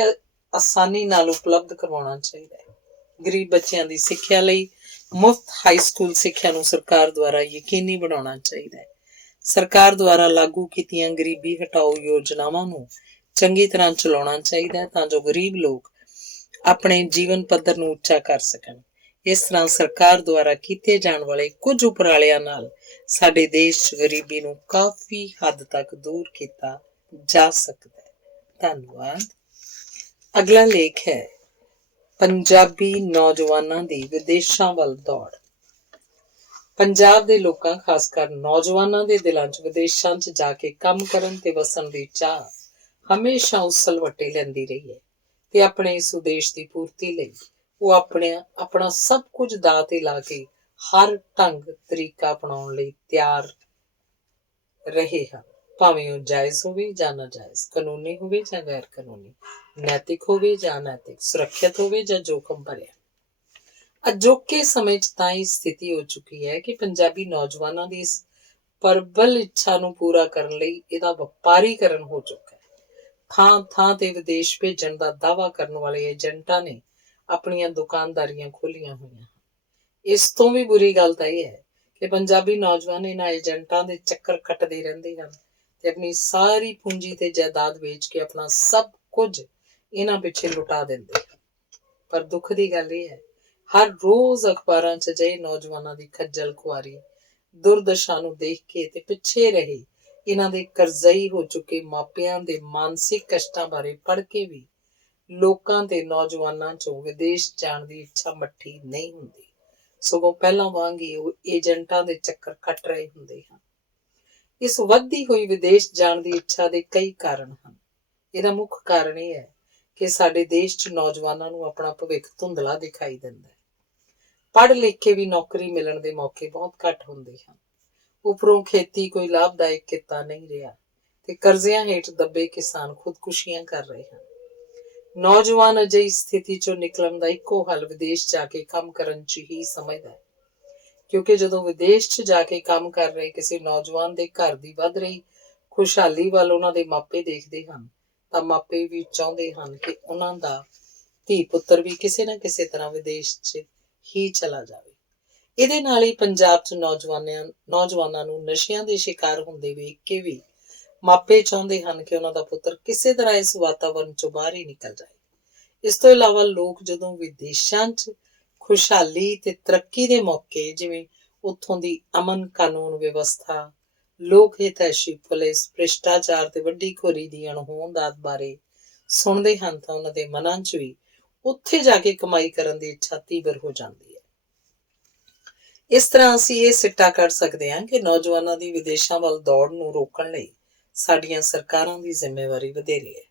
ਆਸਾਨੀ ਨਾਲ ਉਪਲਬਧ ਕਰਵਾਉਣਾ ਚਾਹੀਦਾ ਹੈ। ਗਰੀਬ ਬੱਚਿਆਂ ਦੀ ਸਿੱਖਿਆ ਲਈ ਮੁਫਤ ਹਾਈ ਸਕੂਲ ਸਿੱਖਿਆ ਨੂੰ ਸਰਕਾਰ ਦੁਆਰਾ ਯਕੀਨੀ ਬਣਾਉਣਾ ਚਾਹੀਦਾ ਹੈ। ਸਰਕਾਰ ਦੁਆਰਾ ਲਾਗੂ ਕੀਤੀਆਂ ਗਰੀਬੀ ਹਟਾਓ ਯੋਜਨਾਵਾਂ ਨੂੰ ਚੰਗੀ ਤਰ੍ਹਾਂ ਚਲਾਉਣਾ ਚਾਹੀਦਾ ਹੈ ਤਾਂ ਜੋ ਗਰੀਬ ਲੋਕ ਆਪਣੇ ਜੀਵਨ ਪੱਧਰ ਨੂੰ ਉੱਚਾ ਕਰ ਸਕਣ। ਇਸ ਤਰ੍ਹਾਂ ਸਰਕਾਰ ਦੁਆਰਾ ਕੀਤੇ ਜਾਣ ਵਾਲੇ ਕੁਝ ਉਪਰਾਲਿਆਂ ਨਾਲ ਸਾਡੇ ਦੇਸ਼ 'ਚ ਗਰੀਬੀ ਨੂੰ ਕਾਫੀ ਹੱਦ ਤੱਕ ਦੂਰ ਕੀਤਾ ਜਾ ਸਕਦਾ ਹੈ। ਧੰਨਵਾਦ। ਅਗਲਾ ਲੇਖ ਹੈ ਪੰਜਾਬੀ ਨੌਜਵਾਨਾਂ ਦੀ ਵਿਦੇਸ਼ਾਂ ਵੱਲ ਦੌੜ। ਪੰਜਾਬ ਦੇ ਲੋਕਾਂ, ਖਾਸ ਕਰ ਨੌਜਵਾਨਾਂ ਦੇ ਦਿਲਾਂ 'ਚ ਵਿਦੇਸ਼ਾਂ 'ਚ ਜਾ ਕੇ ਕੰਮ ਕਰਨ ਤੇ ਵਸਣ ਦੀ ਚਾਹ ਹਮੇਸ਼ਾ ਉਸਲਵੱਟੇ ਲੈਂਦੀ ਰਹੀ ਹੈ ਤੇ ਆਪਣੇ ਇਸ ਉਦੇਸ਼ ਦੀ ਪੂਰਤੀ ਲਈ ਉਹ ਆਪਣਾ ਸਭ ਕੁਝ ਦਾਅ ਤੇ ਲਾ ਕੇ ਹਰ ਢੰਗ ਤਰੀਕਾ ਅਪਣਾਉਣ ਲਈ ਤਿਆਰ ਰਹੇ ਹਨ, ਭਾਵੇਂ ਉਹ ਜਾਇਜ਼ ਹੋਵੇ ਜਾਂ ਨਾਜਾਇਜ਼, ਕਾਨੂੰਨੀ ਹੋਵੇ ਜਾਂ ਗੈਰ ਕਾਨੂੰਨੀ, ਨੈਤਿਕ ਹੋਵੇ ਜਾਂ ਅਨੈਤਿਕ, ਸੁਰੱਖਿਅਤ ਹੋਵੇ ਜਾਂ ਜੋਖਮ ਭਰਿਆ। ਅਜੋਕੇ ਸਮੇਂ 'ਚ ਤਾਂ ਇਹ ਸਥਿਤੀ ਹੋ ਚੁੱਕੀ ਹੈ ਕਿ ਪੰਜਾਬੀ ਨੌਜਵਾਨਾਂ ਦੀ ਇਸ ਪ੍ਰਬਲ ਇੱਛਾ ਨੂੰ ਪੂਰਾ ਕਰਨ ਲਈ ਇਹਦਾ ਵਪਾਰੀਕਰਨ ਹੋ ਚੁੱਕਾ ਹੈ। ਥਾਂ ਥਾਂ ਤੇ ਵਿਦੇਸ਼ ਭੇਜਣ ਦਾ ਦਾਅਵਾ ਕਰਨ ਵਾਲੇ ਏਜੰਟਾਂ ਨੇ ਆਪਣੀਆਂ ਦੁਕਾਨਦਾਰੀਆਂ ਖੋਲ੍ਹੀਆਂ ਹੋਈਆਂ। ਇਸ ਤੋਂ ਵੀ ਬੁਰੀ ਗੱਲ ਤਾਂ ਇਹ ਹੈ ਕਿ ਪੰਜਾਬੀ ਨੌਜਵਾਨ ਇਹਨਾਂ ਏਜੰਟਾਂ ਦੇ ਚੱਕਰ ਕੱਟਦੇ ਰਹਿੰਦੇ ਹਨ ਤੇ ਆਪਣੀ ਸਾਰੀ ਪੂੰਜੀ ਤੇ ਜਾਇਦਾਦ ਵੇਚ ਕੇ ਆਪਣਾ ਸਭ ਕੁਝ ਇਹਨਾਂ ਪਿੱਛੇ ਲੁਟਾ ਦਿੰਦੇ ਹਨ। ਪਰ ਦੁੱਖ ਦੀ ਗੱਲ ਇਹ ਹੈ, ਹਰ ਰੋਜ਼ ਅਖਬਾਰਾਂ 'ਚ ਅਜਿਹੇ ਨੌਜਵਾਨਾਂ ਦੀ ਖੱਜਲ ਖੁਆਰੀ, ਦੁਰਦਸ਼ਾ ਨੂੰ ਦੇਖ ਕੇ ਤੇ ਪਿੱਛੇ ਰਹੇ ਇਹਨਾਂ ਦੇ ਕਰਜ਼ਈ ਹੋ ਚੁੱਕੇ ਮਾਪਿਆਂ ਦੇ ਮਾਨਸਿਕ ਕਸ਼ਟਾਂ ਬਾਰੇ ਪੜ੍ਹ ਕੇ ਵੀ ਲੋਕਾਂ ਤੇ ਨੌਜਵਾਨਾਂ 'ਚੋਂ ਵਿਦੇਸ਼ ਜਾਣ ਦੀ ਇੱਛਾ ਮੱਠੀ ਨਹੀਂ ਹੁੰਦੀ, ਸਗੋਂ ਪਹਿਲਾਂ ਵਾਂਗ ਹੀ ਉਹ ਏਜੰਟਾਂ ਦੇ ਚੱਕਰ ਕੱਟ ਰਹੇ ਹੁੰਦੇ ਹਨ। ਇਸ ਵੱਧਦੀ ਹੋਈ ਵਿਦੇਸ਼ ਜਾਣ ਦੀ ਇੱਛਾ ਦੇ ਕਈ ਕਾਰਨ ਹਨ। ਇਹਦਾ ਮੁੱਖ ਕਾਰਨ ਇਹ ਹੈ ਕਿ ਸਾਡੇ ਦੇਸ਼ 'ਚ ਨੌਜਵਾਨਾਂ ਨੂੰ ਆਪਣਾ ਭਵਿੱਖ ਧੁੰਦਲਾ ਦਿਖਾਈ ਦਿੰਦਾ ਹੈ। ਪੜ੍ਹ ਲਿਖ ਕੇ ਵੀ ਨੌਕਰੀ ਮਿਲਣ ਦੇ ਮੌਕੇ ਬਹੁਤ ਘੱਟ ਹੁੰਦੇ ਹਨ। ਉੱਪਰੋਂ ਖੇਤੀ ਕੋਈ ਲਾਭਦਾਇਕ ਕਿੱਤਾ ਨਹੀਂ ਰਿਹਾ ਤੇ ਕਰਜ਼ਿਆਂ ਹੇਠ ਦੱਬੇ ਕਿਸਾਨ ਖੁਦਕੁਸ਼ੀਆਂ ਕਰ ਰਹੇ ਹਨ। ਨੌਜਵਾਨ ਅਜਿਹੀ ਸਥਿਤੀ 'ਚੋਂ ਨਿਕਲਣ ਦਾ ਇੱਕੋ ਹੱਲ ਵਿਦੇਸ਼ ਜਾ ਕੇ ਕੰਮ ਕਰਨ 'ਚ ਹੀ ਸਮਝਦਾ ਹੈ, ਕਿਉਂਕਿ ਜਦੋਂ ਵਿਦੇਸ਼ 'ਚ ਜਾ ਕੇ ਕੰਮ ਕਰ ਰਹੇ ਕਿਸੇ ਨੌਜਵਾਨ ਦੇ ਘਰ ਦੀ ਵੱਧ ਰਹੀ ਖੁਸ਼ਹਾਲੀ ਵੱਲ ਉਹਨਾਂ ਦੇ ਮਾਪੇ ਦੇਖਦੇ ਹਨ ਤਾਂ ਮਾਪੇ ਵੀ ਚਾਹੁੰਦੇ ਹਨ ਕਿ ਉਹਨਾਂ ਦਾ ਧੀ ਪੁੱਤਰ ਵੀ ਕਿਸੇ ਨਾ ਕਿਸੇ ਤਰ੍ਹਾਂ ਵਿਦੇਸ਼ 'ਚ ਹੀ ਚਲਾ ਜਾਵੇ। ਇਹਦੇ ਨਾਲ ਹੀ ਪੰਜਾਬ 'ਚ ਨੌਜਵਾਨਾਂ ਨੂੰ ਨਸ਼ਿਆਂ ਦੇ ਸ਼ਿਕਾਰ ਹੁੰਦੇ ਵੇਖ ਕੇ ਵੀ ਮਾਪੇ ਚਾਹੁੰਦੇ ਹਨ ਕਿ ਉਹਨਾਂ ਦਾ ਪੁੱਤਰ ਕਿਸੇ ਤਰ੍ਹਾਂ ਇਸ ਵਾਤਾਵਰਨ 'ਚੋਂ ਬਾਹਰ ਹੀ ਨਿਕਲ ਜਾਏ। ਇਸ ਤੋਂ ਇਲਾਵਾ ਲੋਕ ਜਦੋਂ ਵਿਦੇਸ਼ਾਂ 'ਚ ਖੁਸ਼ਹਾਲੀ ਤੇ ਤਰੱਕੀ ਦੇ ਮੌਕੇ, ਜਿਵੇਂ ਉੱਥੋਂ ਦੀ ਅਮਨ ਕਾਨੂੰਨ ਵਿਵਸਥਾ, ਲੋਕ ਹਿਤੈਸ਼ੀ ਪੁਲਿਸ, ਭ੍ਰਿਸ਼ਟਾਚਾਰ ਤੇ ਵੱਡੀ ਖੋਰੀ ਦੀ ਅਣਹੋਂਦ ਬਾਰੇ ਸੁਣਦੇ ਹਨ ਤਾਂ ਉਹਨਾਂ ਦੇ ਮਨਾਂ 'ਚ ਵੀ ਉੱਥੇ ਜਾ ਕੇ ਕਮਾਈ ਕਰਨ ਦੀ ਇੱਛਾ ਤੀਬਰ ਹੋ ਜਾਂਦੀ ਹੈ। ਇਸ ਤਰ੍ਹਾਂ ਅਸੀਂ ਇਹ ਸਿੱਟਾ ਕੱਢ ਸਕਦੇ ਹਾਂ ਕਿ ਨੌਜਵਾਨਾਂ ਦੀ ਵਿਦੇਸ਼ਾਂ ਵੱਲ ਦੌੜ ਨੂੰ ਰੋਕਣ ਲਈ ਸਾਡੀਆਂ ਸਰਕਾਰਾਂ ਦੀ ਜ਼ਿੰਮੇਵਾਰੀ ਵਧੇਰੇ ਹੈ।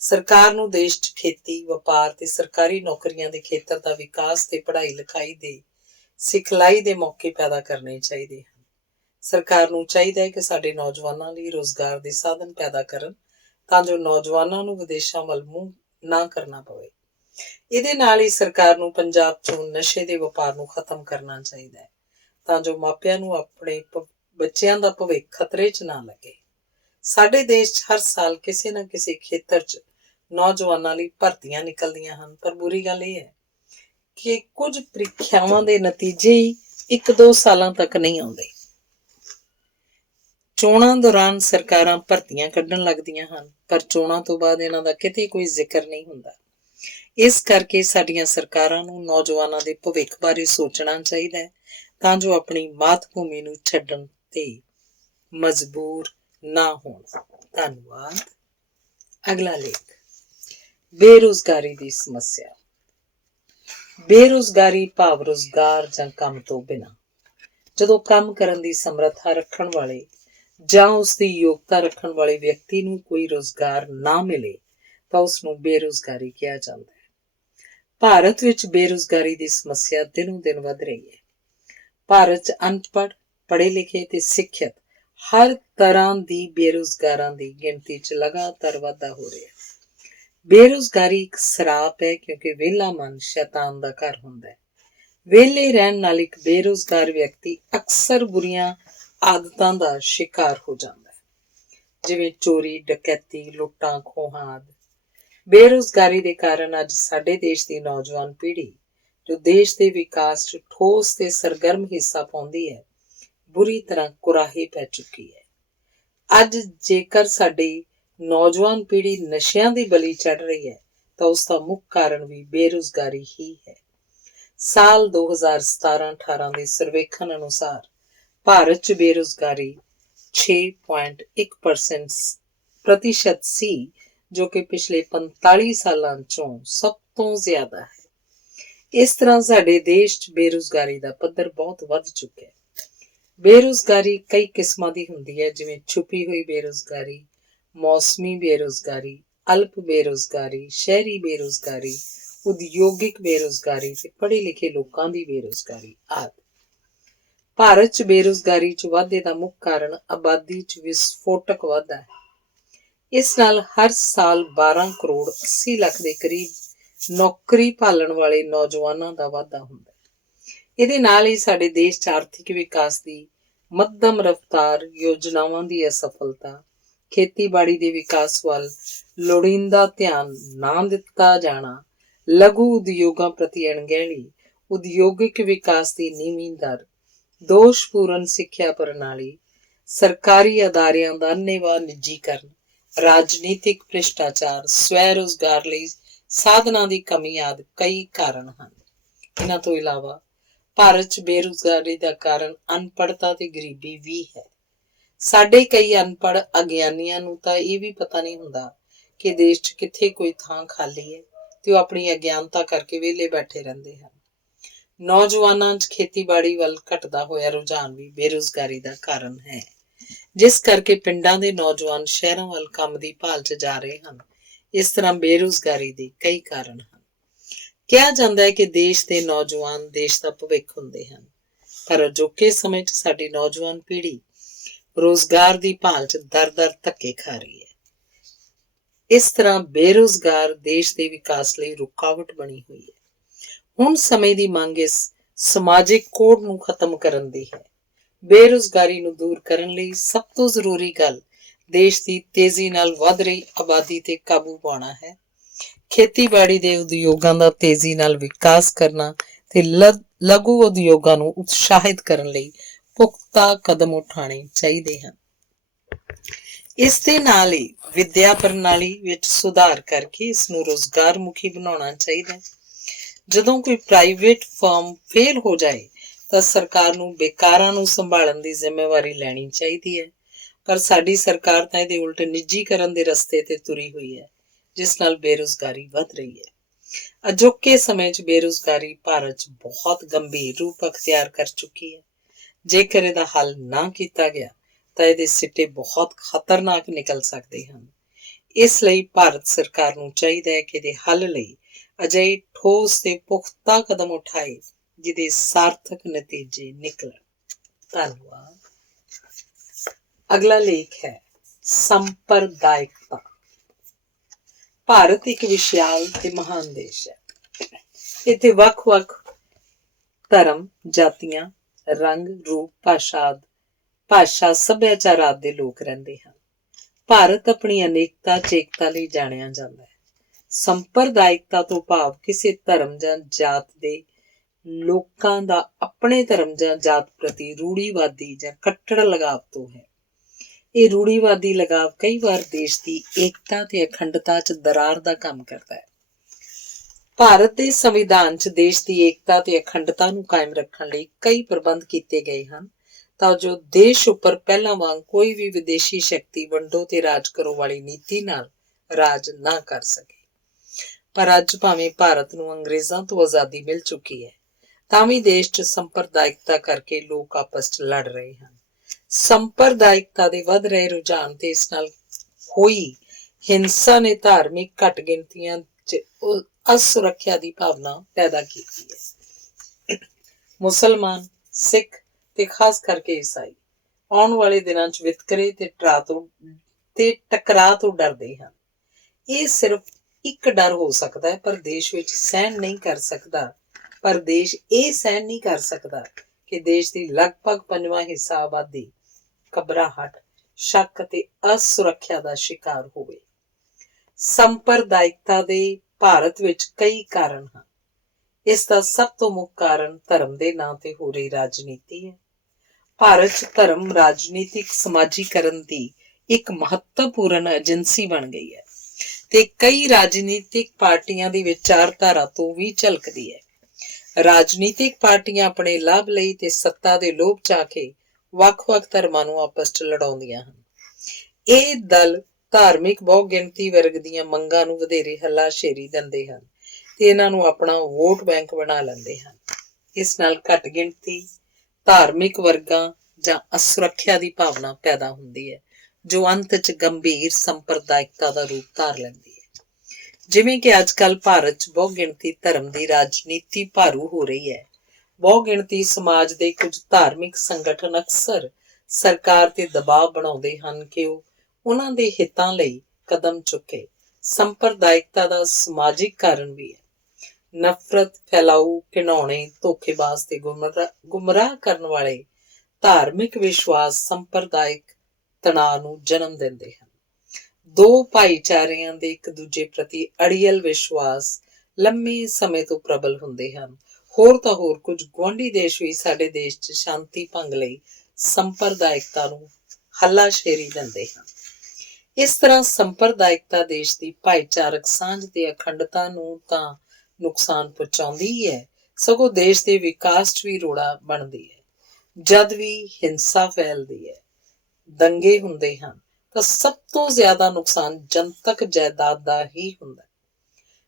ਸਰਕਾਰ ਨੂੰ ਦੇਸ਼ 'ਚ ਖੇਤੀ, ਵਪਾਰ ਤੇ ਸਰਕਾਰੀ ਨੌਕਰੀਆਂ ਦੇ ਖੇਤਰ ਦਾ ਵਿਕਾਸ ਤੇ ਪੜ੍ਹਾਈ ਲਿਖਾਈ ਦੇ ਸਿਖਲਾਈ ਦੇ ਮੌਕੇ ਪੈਦਾ ਕਰਨੇ ਚਾਹੀਦੇ ਹਨ। ਸਰਕਾਰ ਨੂੰ ਚਾਹੀਦਾ ਹੈ ਕਿ ਸਾਡੇ ਨੌਜਵਾਨਾਂ ਲਈ ਰੁਜ਼ਗਾਰ ਦੇ ਸਾਧਨ ਪੈਦਾ ਕਰਨ ਤਾਂ ਜੋ ਨੌਜਵਾਨਾਂ ਨੂੰ ਵਿਦੇਸ਼ਾਂ ਵੱਲ ਮੂੰਹ ਨਾ ਕਰਨਾ ਪਵੇ। ਇਹਦੇ ਨਾਲ ਹੀ ਸਰਕਾਰ ਨੂੰ ਪੰਜਾਬ 'ਚੋਂ ਨਸ਼ੇ ਦੇ ਵਪਾਰ ਨੂੰ ਖਤਮ ਕਰਨਾ ਚਾਹੀਦਾ ਹੈ ਤਾਂ ਜੋ ਮਾਪਿਆਂ ਨੂੰ ਆਪਣੇ ਬੱਚਿਆਂ ਦਾ ਭਵਿੱਖ ਖਤਰੇ 'ਚ ਨਾ ਲੱਗੇ। ਸਾਡੇ ਦੇਸ਼ 'ਚ ਹਰ ਸਾਲ ਕਿਸੇ ਨਾ ਕਿਸੇ ਖੇਤਰ 'ਚ ਨੌਜਵਾਨਾਂ ਲਈ ਭਰਤੀਆਂ ਨਿਕਲਦੀਆਂ ਹਨ, ਪਰ ਬੁਰੀ ਗੱਲ ਇਹ ਹੈ ਕਿ ਕੁਝ ਪ੍ਰੀਖਿਆਵਾਂ ਦੇ ਨਤੀਜੇ ਹੀ 1-2 ਸਾਲਾਂ ਤੱਕ ਨਹੀਂ ਆਉਂਦੇ। ਚੋਣਾਂ ਦੌਰਾਨ ਸਰਕਾਰਾਂ ਭਰਤੀਆਂ ਕੱਢਣ ਲੱਗਦੀਆਂ ਹਨ, ਪਰ ਚੋਣਾਂ ਤੋਂ ਬਾਅਦ ਇਹਨਾਂ ਦਾ ਕਿਤੇ ਕੋਈ ਜ਼ਿਕਰ ਨਹੀਂ ਹੁੰਦਾ। ਇਸ ਕਰਕੇ ਸਾਡੀਆਂ ਸਰਕਾਰਾਂ ਨੂੰ ਨੌਜਵਾਨਾਂ ਦੇ ਭਵਿੱਖ ਬਾਰੇ ਸੋਚਣਾ ਚਾਹੀਦਾ ਹੈ ਤਾਂ ਜੋ ਆਪਣੀ ਮਾਤ ਭੂਮੀ ਨੂੰ ਛੱਡਣ ਤੇ ਮਜਬੂਰ ਨਾ ਹੋਣ। ਧੰਨਵਾਦ। ਅਗਲਾ ਲੇਖ, ਬੇਰੁਜ਼ਗਾਰੀ ਦੀ ਸਮੱਸਿਆ। ਬੇਰੁਜ਼ਗਾਰੀ ਭਾਵ ਰੁਜ਼ਗਾਰ ਜਾਂ ਕੰਮ ਤੋਂ ਬਿਨਾਂ। ਜਦੋਂ ਕੰਮ ਕਰਨ ਦੀ ਸਮਰੱਥਾ ਰੱਖਣ ਵਾਲੇ ਜਾਂ ਉਸਦੀ ਯੋਗਤਾ ਰੱਖਣ ਵਾਲੇ ਵਿਅਕਤੀ ਨੂੰ ਕੋਈ ਰੁਜ਼ਗਾਰ ਨਾ ਮਿਲੇ ਤਾਂ ਉਸਨੂੰ ਬੇਰੁਜ਼ਗਾਰੀ ਕਿਹਾ ਜਾਂਦਾ ਹੈ। ਭਾਰਤ ਵਿੱਚ ਬੇਰੁਜ਼ਗਾਰੀ ਦੀ ਸਮੱਸਿਆ ਦਿਨੋਂ ਦਿਨ ਵੱਧ ਰਹੀ ਹੈ। ਭਾਰਤ 'ਚ ਅਨਪੜ੍ਹ, ਪੜ੍ਹੇ ਲਿਖੇ ਤੇ ਸਿੱਖਿਅਤ ਹਰ ਤਰ੍ਹਾਂ ਦੀ ਬੇਰੁਜ਼ਗਾਰਾਂ ਦੀ ਗਿਣਤੀ 'ਚ ਲਗਾਤਾਰ ਵਾਧਾ ਹੋ ਰਿਹਾ ਹੈ। ਬੇਰੁਜ਼ਗਾਰੀ ਇੱਕ ਸਰਾਪ ਹੈ ਕਿਉਂਕਿ ਵਿਹਲਾ ਮਨ ਸ਼ੈਤਾਨ ਦਾ ਘਰ ਹੁੰਦਾ ਹੈ। ਵਿਹਲੇ ਰਹਿਣ ਨਾਲ ਇੱਕ ਬੇਰੁਜ਼ਗਾਰ ਵਿਅਕਤੀ ਅਕਸਰ ਬੁਰੀਆਂ ਆਦਤਾਂ ਦਾ ਸ਼ਿਕਾਰ ਹੋ ਜਾਂਦਾ ਹੈ, ਜਿਵੇਂ ਚੋਰੀ, ਡਕੈਤੀ, ਲੁੱਟਾਂ ਖੋਹਾਂ ਆਦਿ। ਬੇਰੁਜ਼ਗਾਰੀ ਦੇ ਕਾਰਨ ਅੱਜ ਸਾਡੇ ਦੇਸ਼ ਦੀ ਨੌਜਵਾਨ ਪੀੜ੍ਹੀ, ਜੋ ਦੇਸ਼ ਦੇ ਵਿਕਾਸ 'ਚ ਠੋਸ ਤੇ ਸਰਗਰਮ ਹਿੱਸਾ ਪਾਉਂਦੀ ਹੈ, ਬੁਰੀ ਤਰ੍ਹਾਂ ਕੁਰਾਹੇ ਪੈ ਚੁੱਕੀ ਹੈ। ਅੱਜ ਜੇਕਰ ਸਾਡੀ ਨੌਜਵਾਨ ਪੀੜ੍ਹੀ ਨਸ਼ਿਆਂ ਦੀ ਬਲੀ ਚੜ੍ਹ ਰਹੀ ਹੈ, ਤਾਂ ਉਸ ਦਾ ਮੁੱਖ ਕਾਰਨ ਵੀ ਬੇਰੁਜ਼ਗਾਰੀ ਹੀ ਹੈ। ਸਾਲ 2017-18 ਦੇ ਸਰਵੇਖਣ ਅਨੁਸਾਰ ਭਾਰਤ 'ਚ ਬੇਰੁਜ਼ਗਾਰੀ 6.1% ਸੀ, ਜੋ ਕਿ ਪਿਛਲੇ 45 ਸਾਲਾਂ 'ਚੋਂ ਸਭ ਤੋਂ ਜ਼ਿਆਦਾ ਹੈ। ਇਸ ਤਰ੍ਹਾਂ ਸਾਡੇ ਦੇਸ਼ 'ਚ ਬੇਰੁਜ਼ਗਾਰੀ ਦਾ ਪੱਧਰ ਬਹੁਤ ਵੱਧ ਚੁੱਕਿਆ ਹੈ। ਬੇਰੁਜ਼ਗਾਰੀ ਕਈ ਕਿਸਮਾਂ ਦੀ ਹੁੰਦੀ ਹੈ, ਜਿਵੇਂ ਛੁਪੀ ਹੋਈ ਬੇਰੁਜ਼ਗਾਰੀ, ਮੌਸਮੀ ਬੇਰੁਜ਼ਗਾਰੀ, ਅਲਪ ਬੇਰੁਜ਼ਗਾਰੀ, ਸ਼ਹਿਰੀ ਬੇਰੁਜ਼ਗਾਰੀ, ਉਦਯੋਗਿਕ ਬੇਰੁਜ਼ਗਾਰੀ ਤੇ ਪੜ੍ਹੇ ਲਿਖੇ ਲੋਕਾਂ ਦੀ ਬੇਰੁਜ਼ਗਾਰੀ ਆਦਿ। ਭਾਰਤ 'ਚ ਬੇਰੁਜ਼ਗਾਰੀ 'ਚ ਵਾਧੇ ਦਾ ਮੁੱਖ ਕਾਰਨ ਆਬਾਦੀ 'ਚ ਵਿਸਫੋਟਕ ਵਾਧਾ ਹੈ। ਇਸ ਨਾਲ ਹਰ ਸਾਲ 12 ਕਰੋੜ 80 ਲੱਖ ਦੇ ਕਰੀਬ ਨੌਕਰੀ ਭਾਲਣ ਵਾਲੇ ਨੌਜਵਾਨਾਂ ਦਾ ਵਾਧਾ ਹੁੰਦਾ ਹੈ। ਇਹਦੇ ਨਾਲ ਹੀ ਸਾਡੇ ਦੇਸ਼ 'ਚ ਆਰਥਿਕ ਵਿਕਾਸ ਦੀ ਮੱਧਮ ਰਫ਼ਤਾਰ, ਯੋਜਨਾਵਾਂ ਦੀ ਅਸਫਲਤਾ, ਖੇਤੀਬਾੜੀ ਦੇ ਵਿਕਾਸ ਵੱਲ ਲੋੜੀਂਦਾ ਧਿਆਨ ਨਾ ਦਿੱਤਾ ਜਾਣਾ, ਲਘੂ ਉਦਯੋਗਾਂ ਪ੍ਰਤੀ ਅਣਗਹਿਲੀ, ਉਦਯੋਗਿਕ ਵਿਕਾਸ ਦੀ ਨੀਵੀਂ ਦਰ, ਦੋਸ਼ਪੂਰਨ ਸਿੱਖਿਆ ਪ੍ਰਣਾਲੀ, ਸਰਕਾਰੀ ਅਦਾਰਿਆਂ ਦਾ ਅੰਨ੍ਹੇਵਾਹ ਨਿੱਜੀਕਰਨ, ਰਾਜਨੀਤਿਕ ਭ੍ਰਿਸ਼ਟਾਚਾਰ, ਸਵੈ ਰੁਜ਼ਗਾਰ ਲਈ ਸਾਧਨਾਂ ਦੀ ਕਮੀ ਆਦਿ ਕਈ ਕਾਰਨ ਹਨ। ਇਹਨਾਂ ਤੋਂ ਇਲਾਵਾ ਭਾਰਤ 'ਚ ਬੇਰੁਜ਼ਗਾਰੀ ਦਾ ਕਾਰਨ ਅਨਪੜ੍ਹਤਾ ਤੇ ਗਰੀਬੀ ਵੀ ਹੈ। ਸਾਡੇ ਕਈ ਅਨਪੜ੍ਹ ਅਗਿਆਨੀਆਂ ਨੂੰ ਤਾਂ ਇਹ ਵੀ ਪਤਾ ਨਹੀਂ ਹੁੰਦਾ ਕਿ ਦੇਸ਼ 'ਚ ਕਿੱਥੇ ਕੋਈ ਥਾਂ ਖਾਲੀ ਹੈ, ਤੇ ਉਹ ਆਪਣੀ ਅਗਿਆਨਤਾ ਕਰਕੇ ਵਿਹਲੇ ਬੈਠੇ ਰਹਿੰਦੇ ਹਨ। ਨੌਜਵਾਨਾਂ 'ਚ ਖੇਤੀਬਾੜੀ ਵੱਲ ਘਟਦਾ ਹੋਇਆ ਰੁਝਾਨ ਵੀ ਬੇਰੁਜ਼ਗਾਰੀ ਦਾ ਕਾਰਨ ਹੈ, ਜਿਸ ਕਰਕੇ ਪਿੰਡਾਂ ਦੇ ਨੌਜਵਾਨ ਸ਼ਹਿਰਾਂ ਵੱਲ ਕੰਮ ਦੀ ਭਾਲ 'ਚ ਜਾ ਰਹੇ ਹਨ। ਇਸ ਤਰ੍ਹਾਂ ਬੇਰੁਜ਼ਗਾਰੀ ਦੇ ਕਈ ਕਾਰਨ ਹਨ। ਕਿਹਾ ਜਾਂਦਾ ਹੈ ਕਿ ਦੇਸ਼ ਦੇ ਨੌਜਵਾਨ ਦੇਸ਼ ਦਾ ਭਵਿੱਖ ਹੁੰਦੇ ਹਨ, ਪਰ ਅਜੋਕੇ ਸਮੇਂ 'ਚ ਸਾਡੀ ਨੌਜਵਾਨ ਪੀੜ੍ਹੀ ਰੁਜ਼ਗਾਰ ਦੀ ਭਾਲ 'ਚ ਦਰ-ਦਰ ਧੱਕੇ ਖਾ ਰਹੀ ਹੈ। ਇਸ ਤਰ੍ਹਾਂ ਬੇਰੁਜ਼ਗਾਰ ਦੇਸ਼ ਦੇ ਵਿਕਾਸ ਲਈ ਰੁਕਾਵਟ ਬਣੀ ਹੋਈ ਹੈ। ਹੁਣ ਸਮੇਂ ਦੀ ਮੰਗ ਇਸ ਸਮਾਜਿਕ ਕੋੜ ਨੂੰ ਖਤਮ ਕਰਨ ਦੀ ਹੈ। ਬੇਰੁਜ਼ਗਾਰੀ ਨੂੰ ਦੂਰ ਕਰਨ ਲਈ ਸਭ ਤੋਂ ਜ਼ਰੂਰੀ ਗੱਲ ਦੇਸ਼ ਦੀ ਤੇਜ਼ੀ ਨਾਲ ਵੱਧ ਰਹੀ ਆਬਾਦੀ ਤੇ ਕਾਬੂ ਪਾਉਣਾ ਹੈ। ਖੇਤੀਬਾੜੀ ਦੇ ਉਦਯੋਗਾਂ ਦਾ ਤੇਜ਼ੀ ਨਾਲ ਵਿਕਾਸ ਕਰਨਾ ਤੇ ਲਘੂ ਉਦਯੋਗਾਂ ਨੂੰ ਉਤਸ਼ਾਹਿਤ ਕਰਨ ਲਈ ਪੁਖਤਾ ਕਦਮ ਉਠਾਉਣੇ ਚਾਹੀਦੇ ਹਨ। ਇਸ ਦੇ ਨਾਲ ਹੀ ਵਿੱਦਿਆ ਪ੍ਰਣਾਲੀ ਵਿੱਚ ਸੁਧਾਰ ਕਰਕੇ ਇਸ ਨੂੰ ਰੁਜ਼ਗਾਰ ਮੁਖੀ ਬਣਾਉਣਾ ਚਾਹੀਦਾ ਹੈ। ਜਦੋਂ ਕੋਈ ਪ੍ਰਾਈਵੇਟ ਫਰਮ ਫੇਲ ਹੋ ਜਾਏ ਤਾਂ ਸਰਕਾਰ ਨੂੰ ਬੇਕਾਰਾਂ ਨੂੰ ਸੰਭਾਲਣ ਦੀ ਜ਼ਿੰਮੇਵਾਰੀ ਲੈਣੀ ਚਾਹੀਦੀ ਹੈ, ਪਰ ਸਾਡੀ ਸਰਕਾਰ ਤਾਂ ਇਹਦੇ ਉਲਟ ਨਿੱਜੀਕਰਨ ਦੇ ਰਸਤੇ ਤੇ ਤੁਰੀ ਹੋਈ ਹੈ, ਜਿਸ ਨਾਲ ਬੇਰੁਜ਼ਗਾਰੀ ਵੱਧ ਰਹੀ ਹੈ। ਅਜੋਕੇ ਸਮੇਂ 'ਚ ਬੇਰੁਜ਼ਗਾਰੀ ਭਾਰਤ 'ਚ ਬਹੁਤ ਗੰਭੀਰ ਰੂਪ ਅਖਤਿਆਰ ਕਰ ਚੁੱਕੀ ਹੈ। ਜੇਕਰ ਇਹਦਾ ਹੱਲ ਨਾ ਕੀਤਾ ਗਿਆ ਤਾਂ ਇਹਦੇ ਸਿੱਟੇ ਬਹੁਤ ਖਤਰਨਾਕ ਨਿਕਲ ਸਕਦੇ ਹਨ। ਇਸ ਲਈ ਭਾਰਤ ਸਰਕਾਰ ਨੂੰ ਚਾਹੀਦਾ ਹੈ ਕਿ ਇਹਦੇ ਹੱਲ ਲਈ ਅਜਿਹੇ ਠੋਸ ਤੇ ਪੁਖਤਾ ਕਦਮ ਉਠਾਏ ਜਿਹਦੇ ਸਾਰਥਕ ਨਤੀਜੇ ਨਿਕਲਣ। ਧੰਨਵਾਦ। ਅਗਲਾ ਲੇਖ ਹੈ ਸੰਪਰਦਾਇਕਤਾ। ਭਾਰਤ ਇੱਕ ਵਿਸ਼ਾਲ ਤੇ ਮਹਾਨ ਦੇਸ਼ ਹੈ। ਇੱਥੇ ਵੱਖ-ਵੱਖ ਧਰਮ, ਜਾਤੀਆਂ, ਰੰਗ, ਰੂਪ, ਭਾਸ਼ਾ, ਸੱਭਿਆਚਾਰ ਆਦਿ ਦੇ ਲੋਕ ਰਹਿੰਦੇ ਹਨ। ਭਾਰਤ ਆਪਣੀ ਅਨੇਕਤਾ 'ਚ ਏਕਤਾ ਲਈ ਜਾਣਿਆ ਜਾਂਦਾ ਹੈ। ਸੰਪਰਦਾਇਕਤਾ ਤੋਂ ਭਾਵ ਕਿਸੇ ਧਰਮ ਜਾਂ ਜਾਤ ਦੇ ਲੋਕਾਂ ਦਾ ਆਪਣੇ ਧਰਮ ਜਾਂ ਜਾਤ ਪ੍ਰਤੀ ਰੂੜੀਵਾਦੀ ਜਾਂ ਕੱਟੜ ਲਗਾਵ ਤੋਂ ਹੈ। ਇਹ ਰੂੜੀਵਾਦੀ ਲਗਾਵ ਕਈ ਵਾਰ ਦੇਸ਼ ਦੀ ਏਕਤਾ ਤੇ ਅਖੰਡਤਾ 'ਚ ਦਰਾਰ ਦਾ ਕੰਮ ਕਰਦਾ ਹੈ। ਭਾਰਤ ਦੇ ਸੰਵਿਧਾਨ 'ਚ ਦੇਸ਼ ਦੀ ਏਕਤਾ ਤੇ ਅਖੰਡਤਾ ਨੂੰ ਕਾਇਮ ਰੱਖਣ ਲਈ ਕਈ ਪ੍ਰਬੰਧ ਕੀਤੇ ਗਏ ਹਨ, ਤਾਂ ਜੋ ਦੇਸ਼ ਉੱਪਰ ਪਹਿਲਾਂ ਵਾਂਗ ਕੋਈ ਵੀ ਵਿਦੇਸ਼ੀ ਸ਼ਕਤੀ ਵੰਡੋ ਤੇ ਰਾਜ ਕਰੋ ਵਾਲੀ ਨੀਤੀ ਨਾਲ ਰਾਜ ਨਾ ਕਰ ਸਕੇ। ਪਰ ਅੱਜ ਭਾਵੇਂ ਭਾਰਤ ਨੂੰ ਅੰਗਰੇਜ਼ਾਂ ਤੋਂ ਆਜ਼ਾਦੀ ਮਿਲ ਚੁੱਕੀ ਹੈ, ਤਾਂ ਵੀ ਦੇਸ਼ 'ਚ ਸੰਪਰਦਾਇਕਤਾ ਕਰਕੇ ਲੋਕ ਆਪਸ 'ਚ ਲੜ ਰਹੇ ਹਨ। ਸੰਪਰਦਾਇਕਤਾ ਦੇ ਵੱਧ ਰਹੇ ਰੁਝਾਨ ਤੇ ਇਸ ਨਾਲ ਹੋਈ ਹਿੰਸਾ ਨੇ ਧਾਰਮਿਕ ਘੱਟ ਗਿਣਤੀਆਂ 'ਚ ਅਸੁਰੱਖਿਆ ਦੀ ਭਾਵਨਾ ਪੈਦਾ ਕੀਤੀ ਹੈ। ਮੁਸਲਮਾਨ, ਸਿੱਖ ਤੇ ਖਾਸ ਕਰਕੇ ਈਸਾਈ ਆਉਣ ਵਾਲੇ ਦਿਨਾਂ 'ਚ ਵਿਤਕਰੇ ਤੇ ਟਕਰਾਅ ਤੋਂ ਡਰਦੇ ਹਨ। ਇਹ ਸਿਰਫ ਇੱਕ ਡਰ ਹੋ ਸਕਦਾ ਹੈ, ਪਰ ਦੇਸ਼ ਵਿੱਚ ਸਹਿਣ ਨਹੀਂ ਕਰ ਸਕਦਾ ਪਰ ਦੇਸ਼ ਇਹ ਸਹਿਣ ਨਹੀਂ ਕਰ ਸਕਦਾ ਕਿ ਦੇਸ਼ ਦੀ ਲਗਭਗ 5ਵਾਂ ਹਿੱਸਾ ਆਬਾਦੀ ਘਬਰਾਹਟ, ਸ਼ੱਕ ਅਤੇ ਅਸੁਰੱਖਿਆ ਦਾ ਸ਼ਿਕਾਰ ਹੋਵੇ। ਸੰਪਰਦਾਇਕਤਾ ਦੇ ਭਾਰਤ ਵਿੱਚ ਕਈ ਕਾਰਨ ਹਨ। ਇਸ ਦਾ ਸਭ ਤੋਂ ਮੁੱਖ ਕਾਰਨ ਧਰਮ ਦੇ ਨਾਂ ਤੇ ਹੋ ਰਹੀ ਰਾਜਨੀਤੀ ਹੈ। ਭਾਰਤ 'ਚ ਧਰਮ ਰਾਜਨੀਤਿਕ ਸਮਾਜੀਕਰਨ ਦੀ ਇੱਕ ਮਹੱਤਵਪੂਰਨ ਏਜੰਸੀ ਬਣ ਗਈ ਹੈ ਤੇ ਕਈ ਰਾਜਨੀਤਿਕ ਪਾਰਟੀਆਂ ਦੀ ਵਿਚਾਰਧਾਰਾ ਤੋਂ ਵੀ ਝਲਕਦੀ ਹੈ। ਰਾਜਨੀਤਿਕ ਪਾਰਟੀਆਂ ਆਪਣੇ ਲਾਭ ਲਈ ਤੇ ਸੱਤਾ ਦੇ ਲੋਭ 'ਚ ਆ ਕੇ ਵੱਖ-ਵੱਖ ਧਰਮਾਂ ਨੂੰ ਆਪਸ 'ਚ ਲੜਾਉਂਦੀਆਂ ਹਨ। ਇਹ ਦਲ ਧਾਰਮਿਕ ਬਹੁ ਗਿਣਤੀ ਵਰਗ ਦੀਆਂ ਮੰਗਾਂ ਨੂੰ ਵਧੇਰੇ ਹੱਲਾਸ਼ੇਰੀ ਦਿੰਦੇ ਹਨ ਤੇ ਇਹਨਾਂ ਨੂੰ ਆਪਣਾ ਵੋਟ ਬੈਂਕ ਬਣਾ ਲੈਂਦੇ ਹਨ। ਇਸ ਨਾਲ ਘੱਟ ਗਿਣਤੀ ਧਾਰਮਿਕ ਵਰਗਾਂ ਜਾਂ ਅਸੁਰੱਖਿਆ ਦੀ ਭਾਵਨਾ ਪੈਦਾ ਹੁੰਦੀ ਹੈ, ਜੋ ਅੰਤ 'ਚ ਗੰਭੀਰ ਸੰਪਰਦਾਇਕਤਾ ਦਾ ਰੂਪ ਧਾਰ ਲੈਂਦੀ ਹੈ। ਜਿਵੇਂ ਕਿ ਅੱਜ ਕੱਲ੍ਹ ਭਾਰਤ 'ਚ ਬਹੁ ਗਿਣਤੀ ਧਰਮ ਦੀ ਰਾਜਨੀਤੀ ਭਾਰੂ ਹੋ ਰਹੀ ਹੈ। ਬਹੁ ਗਿਣਤੀ ਸਮਾਜ ਦੇ ਕੁਝ ਧਾਰਮਿਕ ਸੰਗਠਨ ਅਕਸਰ ਸਰਕਾਰ ਤੇ ਦਬਾਅ ਬਣਾਉਂਦੇ ਹਨ ਕਿ ਉਹ ਉਹਨਾਂ ਦੇ ਹਿੱਤਾਂ ਲਈ ਕਦਮ ਚੁੱਕੇ। ਸੰਪਰਦਾਇਕਤਾ ਦਾ ਸਮਾਜਿਕ ਕਾਰਨ ਵੀ ਹੈ। ਨਫ਼ਰਤ ਫੈਲਾਊ, ਘਿਨਾਉਣੇ, ਧੋਖੇਬਾਜ਼ ਤੇ ਗੁੰਮਰਾਹ ਕਰਨ ਵਾਲੇ ਧਾਰਮਿਕ ਵਿਸ਼ਵਾਸ ਸੰਪਰਦਾਇਕ ਤਣਾਅ ਨੂੰ ਜਨਮ ਦਿੰਦੇ ਹਨ। ਦੋ ਭਾਈਚਾਰਿਆਂ ਦੇ ਇੱਕ ਦੂਜੇ ਪ੍ਰਤੀ ਅੜੀਅਲ ਵਿਸ਼ਵਾਸ ਲੰਮੇ ਸਮੇਂ ਤੋਂ ਪ੍ਰਬਲ ਹੁੰਦੇ ਹਨ। ਹੋਰ ਤਾਂ ਹੋਰ ਕੁਝ ਗੁਆਂਢੀ ਦੇਸ਼ ਵੀ ਸਾਡੇ ਦੇਸ਼ 'ਚ ਸ਼ਾਂਤੀ ਭੰਗ ਲਈ ਸੰਪਰਦਾਇਕਤਾ ਨੂੰ ਹੱਲਾਸ਼ੇਰੀ ਦਿੰਦੇ ਹਨ। ਇਸ ਤਰ੍ਹਾਂ ਸੰਪਰਦਾਇਕਤਾ ਦੇਸ਼ ਦੀ ਭਾਈਚਾਰਕ ਸਾਂਝ ਤੇ ਅਖੰਡਤਾ ਨੂੰ ਤਾਂ ਨੁਕਸਾਨ ਪਹੁੰਚਾਉਂਦੀ ਹੀ ਹੈ, ਸਗੋਂ ਦੇਸ਼ ਦੇ ਵਿਕਾਸ 'ਚ ਵੀ ਰੋੜਾ ਬਣਦੀ ਹੈ। ਜਦ ਵੀ ਹਿੰਸਾ ਫੈਲਦੀ ਹੈ, ਦੰਗੇ ਹੁੰਦੇ ਹਨ, ਤਾਂ ਸਭ ਤੋਂ ਜ਼ਿਆਦਾ ਨੁਕਸਾਨ ਜਨਤਕ ਜਾਇਦਾਦ ਦਾ ਹੀ ਹੁੰਦਾ ਹੈ।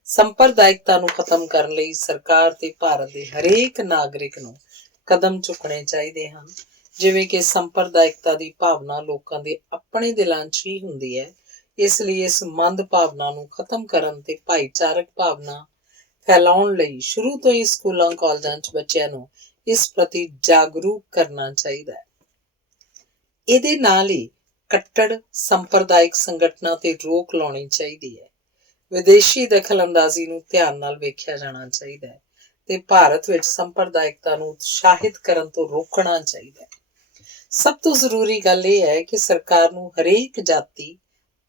ਸੰਪਰਦਾਇਕਤਾ ਨੂੰ ਖਤਮ ਕਰਨ ਲਈ ਸਰਕਾਰ ਤੇ ਭਾਰਤ ਦੇ ਹਰੇਕ ਨਾਗਰਿਕ ਨੂੰ ਕਦਮ ਚੁੱਕਣੇ ਚਾਹੀਦੇ ਹਨ। ਜਿਵੇਂ ਕਿ ਸੰਪਰਦਾਇਕਤਾ ਦੀ ਭਾਵਨਾ ਲੋਕਾਂ ਦੇ ਆਪਣੇ ਦਿਲਾਂ 'ਚ ਹੀ ਹੁੰਦੀ ਹੈ, ਇਸ ਲਈ ਇਸ ਮੰਦ ਭਾਵਨਾ ਨੂੰ ਖਤਮ ਕਰਨ ਤੇ ਭਾਈਚਾਰਕ ਭਾਵਨਾ ਫੈਲਾਉਣ ਲਈ ਸ਼ੁਰੂ ਤੋਂ ਹੀ ਸਕੂਲਾਂ ਕਾਲਜਾਂ 'ਚ ਬੱਚਿਆਂ ਨੂੰ ਇਸ ਪ੍ਰਤੀ ਜਾਗਰੂਕ ਕਰਨਾ ਚਾਹੀਦਾ ਹੈ। ਇਹਦੇ ਨਾਲ ਹੀ ਕੱਟੜ ਸੰਪਰਦਾਇਕ ਸੰਗਠਨਾਂ ਤੇ ਰੋਕ ਲਾਉਣੀ ਚਾਹੀਦੀ ਹੈ। ਵਿਦੇਸ਼ੀ ਦਖਲ-ਅੰਦਾਜ਼ੀ ਨੂੰ ਧਿਆਨ ਨਾਲ ਵੇਖਿਆ ਜਾਣਾ ਚਾਹੀਦਾ ਹੈ ਤੇ ਭਾਰਤ ਵਿੱਚ ਸੰਪਰਦਾਇਕਤਾ ਨੂੰ ਉਤਸ਼ਾਹਿਤ ਕਰਨ ਤੋਂ ਰੋਕਣਾ ਚਾਹੀਦਾ ਹੈ। ਸਭ ਤੋਂ ਜ਼ਰੂਰੀ ਗੱਲ ਇਹ ਹੈ ਕਿ ਸਰਕਾਰ ਨੂੰ ਹਰੇਕ ਜਾਤੀ,